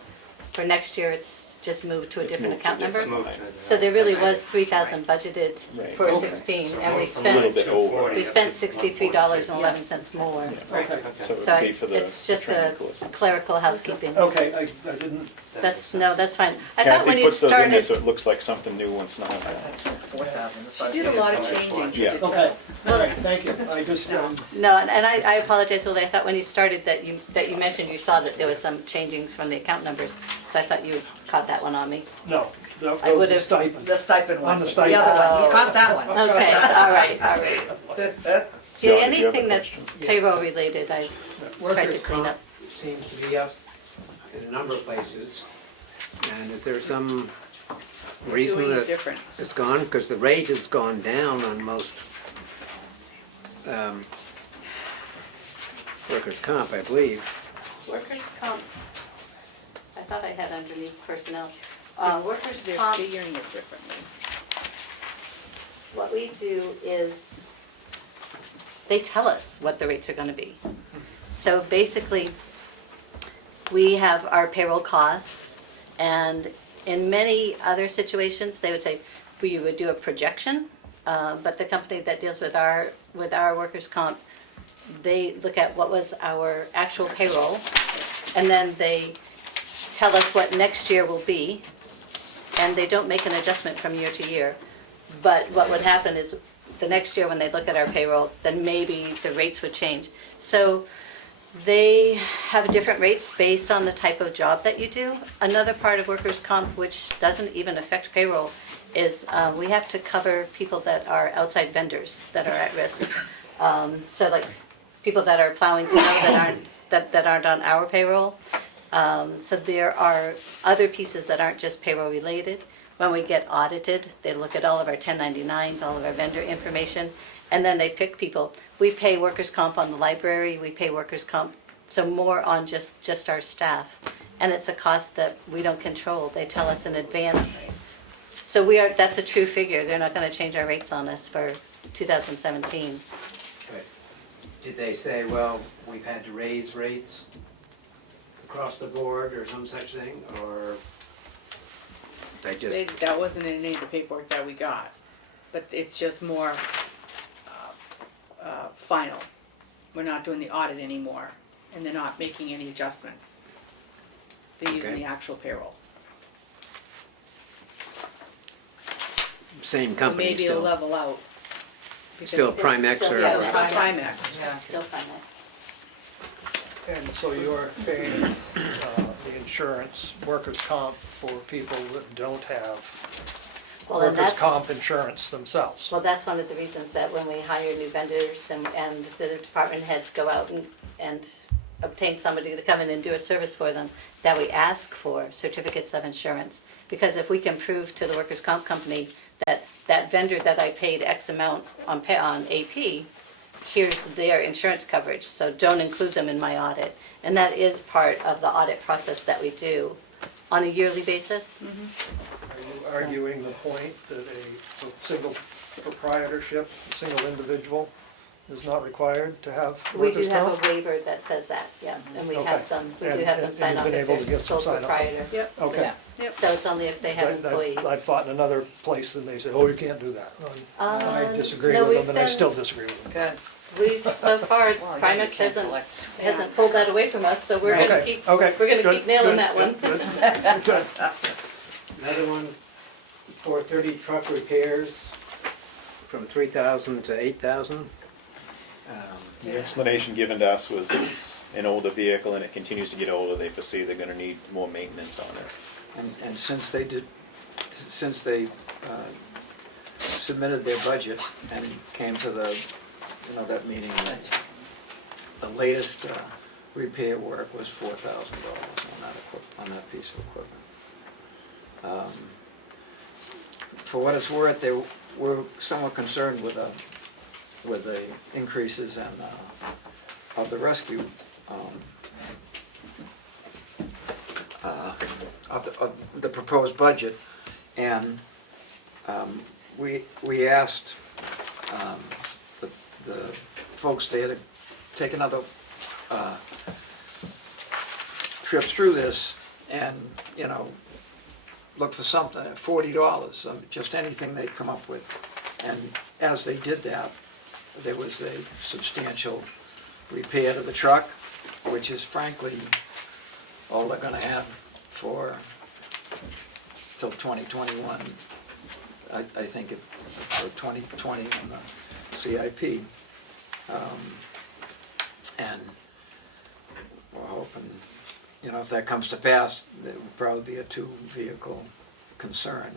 For next year, it's just moved to a It's different moved to account number. this line. So there really was 3,000 budgeted Right. for Okay. 16, So and we from a little spent, bit over. we spent $63.11 more. Okay, So it So would be for the it's just training a courses. clerical housekeeping. okay, I didn't, That's fine. I thought when Kathy you puts those in there so started, it looks like something new once now. 4,000. She did a lot of changing to Yeah. do. okay, all right, thank you. I just, no, and I apologize, Willie, I thought when you started that you mentioned you saw that there was some changing from the account numbers, so I thought you caught that one on me. No, that I was the would've- stipend. The stipend one, On the the stipend. other one, you Oh. caught that one. Okay, all right, all right. Good. Yeah, did you have a anything that's question? payroll related, I tried to clean up. Seems to be up in a number of places. And is there some reason Doing it that different. it's gone? Because the rate has gone down on most workers' comp, I believe. Workers' comp, I thought I had underneath personnel. Workers' They're comp, figuring it differently. what we do is, they tell us what the rates are gonna be. So basically, we have our payroll costs, and in many other situations, they would say, we would do a projection, but the company that deals with our workers' comp, they look at what was our actual payroll, and then they tell us what next year will be, and they don't make an adjustment from year to year. But what would happen is, the next year when they look at our payroll, then maybe the rates would change. So they have different rates based on the type of job that you do. Another part of workers' comp, which doesn't even affect payroll, is we have to cover people that are outside vendors that are at risk. So like people that are plowing snow that aren't on our payroll. So there are other pieces that aren't just payroll related. When we get audited, they look at all of our 1099s, all of our vendor information, and then they pick people. We pay workers' comp on the library, we pay workers' comp, so more on just our staff. And it's a cost that we don't control, they tell us in advance. So that's a true figure, they're not gonna change our rates on us for 2017. But did they say, well, we've had to raise rates across the board or some such thing, or they just? That wasn't in any of the paperwork that we got, but it's just more final. We're not doing the audit anymore, and they're not making any adjustments. They're using Okay. the actual payroll. Same company Maybe it'll still? level out. because Still it's Primex Still- or? yeah, It's it's still Primex. Primex. Yeah. Still Primex. And so you're paying the insurance, workers' comp for people that don't have Well, and workers' that's- comp insurance themselves. Well, that's one of the reasons that when we hire new vendors and the department heads go out and obtain somebody to come in and do a service for them, that we ask for certificates of insurance. Because if we can prove to the workers' comp company that that vendor that I paid X amount on AP, here's their insurance coverage, so don't include them in my audit. And that is part of the audit process that we do on a yearly basis. Are you arguing the point that a single proprietorship, a single individual is not required to have We do workers' have comp? a waiver that says that, yeah, and we Okay. have them, we do And- have them and sign you've off been if able to they're get some sole sign-off? proprietor. Yep. Okay. Yeah. Yep. So it's only if they have employees. I've fought in another place and they say, oh, you can't do that. I disagree no, with we've them and I been- still disagree with them. Good. We've, so far, Well, yeah, you Primex can't collect. hasn't pulled that away from us, so we're gonna Okay, keep, okay, we're gonna good, keep nailing good, that one. good, good. Another one, 430 truck repairs from 3,000 to 8,000. The explanation given to us was it's an older vehicle and it continues to get older, they foresee they're gonna need more maintenance on it. And since they submitted their budget and came to the, that meeting, the latest repair work was $4,000 on that piece of equipment. For what it's worth, they were somewhat concerned with the increases of the rescue, of the proposed budget, and we asked the folks there to take another trip through this and, look for something at $40, just anything they'd come up with. And as they did that, there was a substantial repair to the truck, which is frankly all they're gonna have for till 2021. I think for 2020 on the CIP. And we're hoping, you know, if that comes to pass, it would probably be a two-vehicle concern.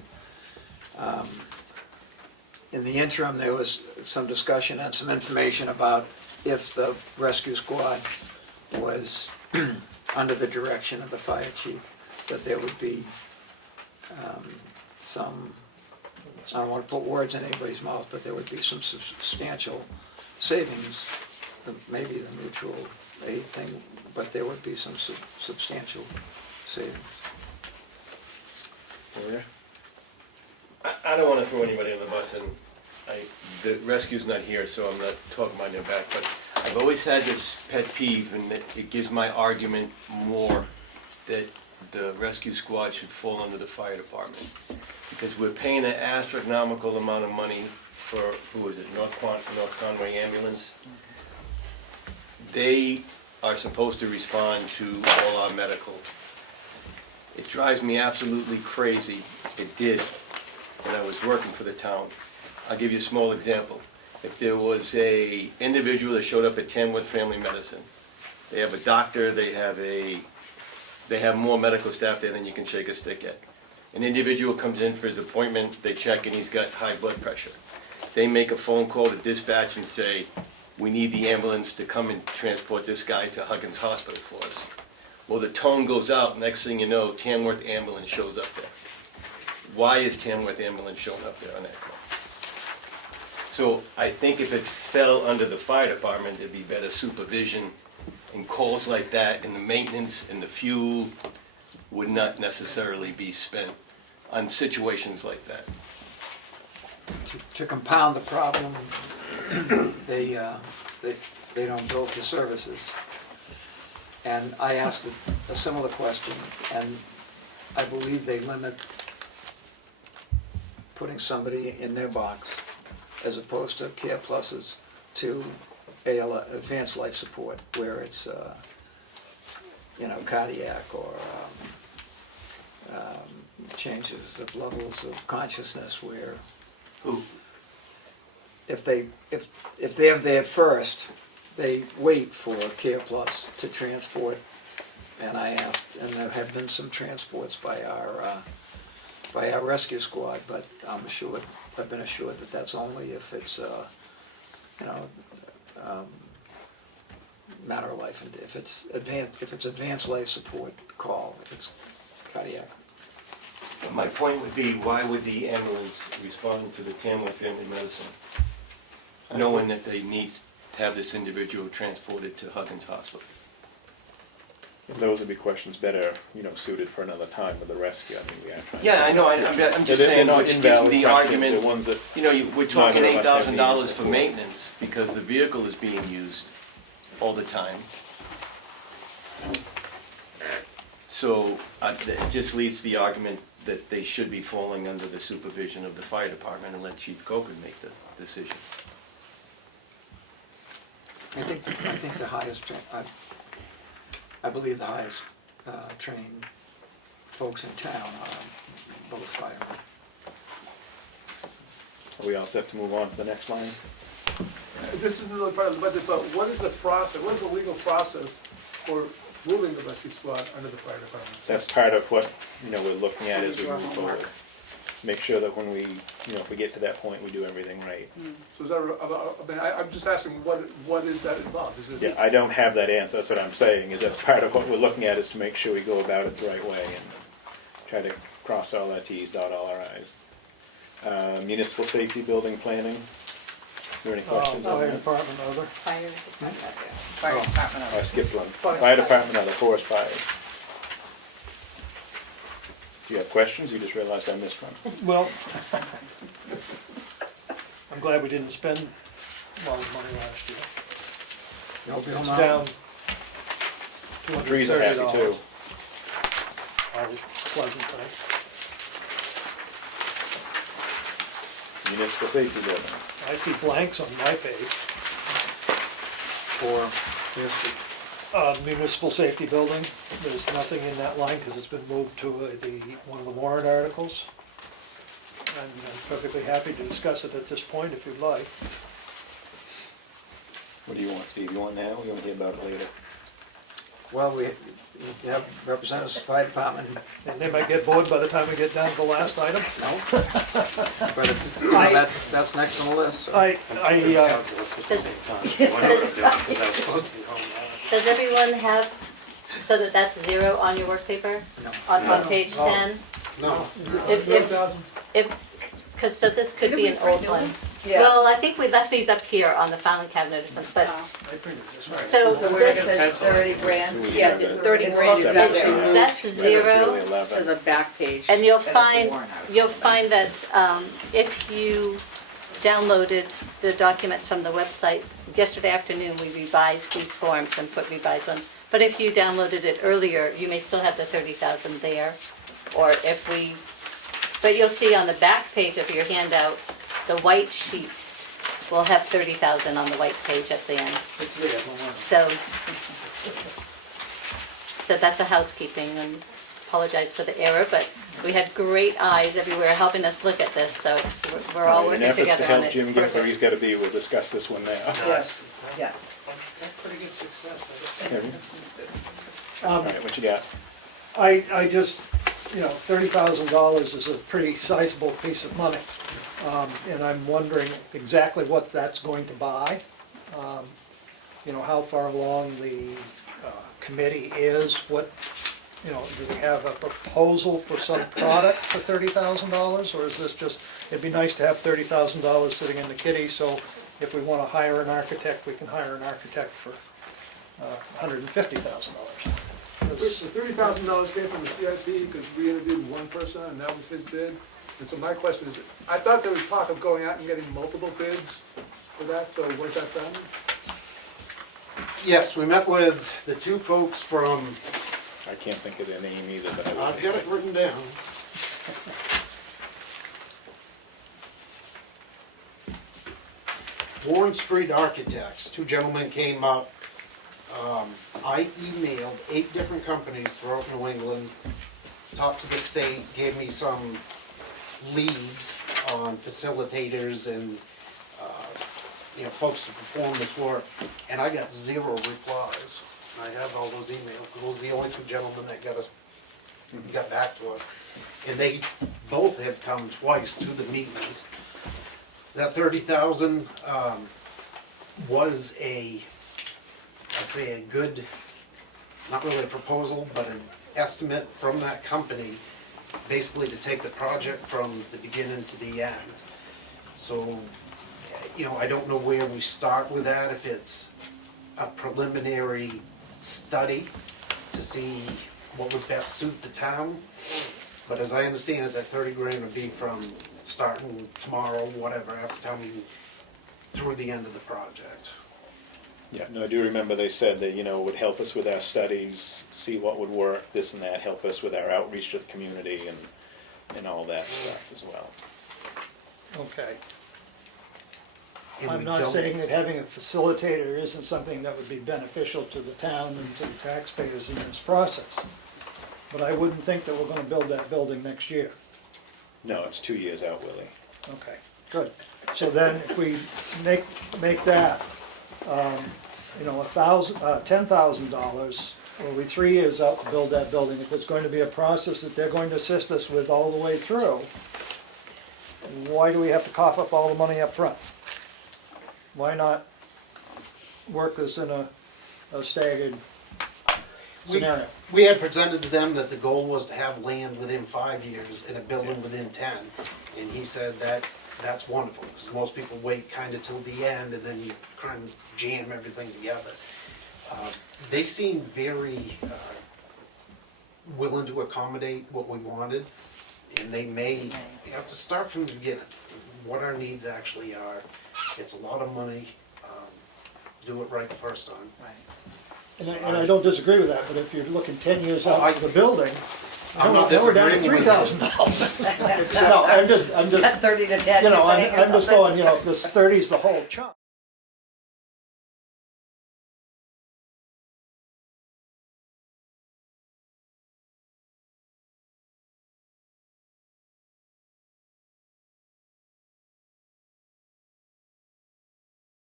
In the interim, there was some discussion and some information about if the rescue squad was under the direction of the fire chief, that there would be some, I don't want to put words in anybody's mouth, but there would be some substantial savings, maybe the mutual aid thing, but there would be some substantial savings. I don't want to throw anybody on the bus, and the rescue's not here, so I'm not talking behind their back, but I've always had this pet peeve, and it gives my argument more that the rescue squad should fall under the fire department. Because we're paying an astronomical amount of money for, who is it, North Conway Ambulance? They are supposed to respond to all our medical. It drives me absolutely crazy. It did when I was working for the town. I'll give you a small example. If there was a individual that showed up at Tamworth Family Medicine, they have a doctor, they have more medical staff there than you can shake a stick at. An individual comes in for his appointment, they check and he's got high blood pressure. They make a phone call to dispatch and say, we need the ambulance to come and transport this guy to Huggins Hospital for us. Well, the tone goes out, next thing you know, Tamworth Ambulance shows up there. Why is Tamworth Ambulance showing up there on that call? So I think if it fell under the fire department, there'd be better supervision, and calls like that, and the maintenance and the fuel would not necessarily be spent on situations like that. To compound the problem, they don't bill for services. And I asked a similar question, and I believe they limit putting somebody in their box as opposed to Care Pluses to advanced life support, where it's cardiac or changes of levels of consciousness, where if they're there first, they wait for Care Plus to transport. And I asked, and there have been some transports by our rescue squad, but I've been assured that that's only if it's matter of life, and if it's advanced life support, call. If it's cardiac. My point would be, why would the ambulance respond to the Tamworth Family Medicine, knowing that they need to have this individual transported to Huggins Hospital? And those would be questions better, suited for another time with the rescue. I mean, we are trying. Yeah, I know. I'm just saying, which gives me the argument. Ones that we're talking neither of us have $8,000 needs for for. maintenance because the vehicle is being used all the time. So it just leads to the argument that they should be falling under the supervision of the fire department and let Chief Cogan make the decisions. I think the highest, I believe the highest trained folks in town are both firemen. Are we all set to move on to the next line? This isn't really part of the budget, but what is the process, what is the legal process for moving the rescue squad under the fire department? That's part of what, we're looking at as we move forward. Make sure that when we, if we get to that point, we do everything right. So is that, I'm just asking, what is that involved? Is it? Yeah, I don't have that answer. That's what I'm saying, is that's part of what we're looking at, is to make sure we go about it the right way and try to cross all our Ts, dot all our Is. Municipal safety building planning. Is there any questions on Fire that? department, other. Fire department. Fire department. I skipped one. Forest Fire fires. department, other, forest fires. Do you have questions? You just realized I missed one. Well, I'm glad we didn't spend a lot of money last year. No bill It's now? down Trees are happy $230. too. Always pleasant thing. Municipal safety building. I see blanks on my page. For municipal. Municipal safety building, there's nothing in that line because it's been moved to one of the warrant articles. And I'm perfectly happy to discuss it at this point if you'd like. What do you want, Steve? You want now? Or you want to hear about it later? Well, we have representatives of the fire department, And they might get bored by the time we get down to the last item. but if it's, that's next on the list. So. Calculus at the same time. What I was doing, 'cause I was supposed to be home now. Does everyone have, so that that's 0 on your work paper? No. On page 10? No. Because, so this could be an old one. Yeah. Well, I think we left these up here on the filing cabinet or something, but, I printed this, right. so So where it this, says 30 grand? Yeah, the 30 It's grand supposed is to be actually there. moved that's It's 0. really to 11. the back page. And you'll And it's a find, warrant article. you'll find that if you downloaded the documents from the website, yesterday afternoon, we revised these forms and put revised ones. But if you downloaded it earlier, you may still have the 30,000 there. Or if we, but you'll see on the back page of your handout, the white sheet will have 30,000 on the white page at the end. It's there, don't worry. So that's a housekeeping, and apologize for the error, but we had great eyes everywhere helping us look at this, so we're all In working efforts to together on help it. Jim get where Perfect. he's gotta be, we'll discuss this one now. Yes, yes. Pretty good success. All right, what you got? I just, $30,000 is a pretty sizable piece of money. And I'm wondering exactly what that's going to buy. How far along the committee is, what, do they have a proposal for some product for $30,000? Or is this just, it'd be nice to have $30,000 sitting in the kitty, so if we want to hire an architect, we can hire an architect for $150,000. The $30,000 came from the CIP because we interviewed one person and that was his bid. And so my question is, I thought there was talk of going out and getting multiple bids for that, so was that done? Yes, we met with the two folks from, I can't think of their name either, but I was. I've got it written down. Warren Street Architects, two gentlemen came up. I emailed 8 different companies throughout New England, talked to the state, gave me some leads on facilitators and, folks to perform this work, and I got 0 replies. I have all those emails, those are the only 2 gentlemen that got back to us. And they both have come twice to the meetings. That 30,000, was I'd say a good, not really a proposal, but an estimate from that company, basically to take the project from the beginning to the end. So, I don't know where we start with that, if it's a preliminary study to see what would best suit the town. But as I understand it, that 30 grand would be from starting tomorrow, whatever, after town meeting, through the end of the project. Yeah, no, I do remember they said that, it would help us with our studies, see what would work, this and that, help us with our outreach to the community and all that stuff as well. Okay. And I'm we not don't- saying that having a facilitator isn't something that would be beneficial to the town and to the taxpayers in this process. But I wouldn't think that we're gonna build that building next year. No, it's 2 years out, Willie. Okay, good. So then if we make that, $10,000, will be 3 years out to build that building. If it's going to be a process that they're going to assist us with all the way through, why do we have to cough up all the money up front? Why not work this in a staggered scenario? We had presented to them that the goal was to have land within 5 years and a building within 10. And he said that that's wonderful, because most people wait kind of till the end and then you kind of jam everything together. They seemed very willing to accommodate what we wanted, and they may have to start from the beginning, what our needs actually are. It's a lot of money, do it right the first time. And I don't disagree with that, but if you're looking 10 years out for the building, I'm not now we're down to disagreeing with $3,000. No, I'm just, At 30 to 10, you're saying, or I'm just something? going, if this 30's the whole chunk.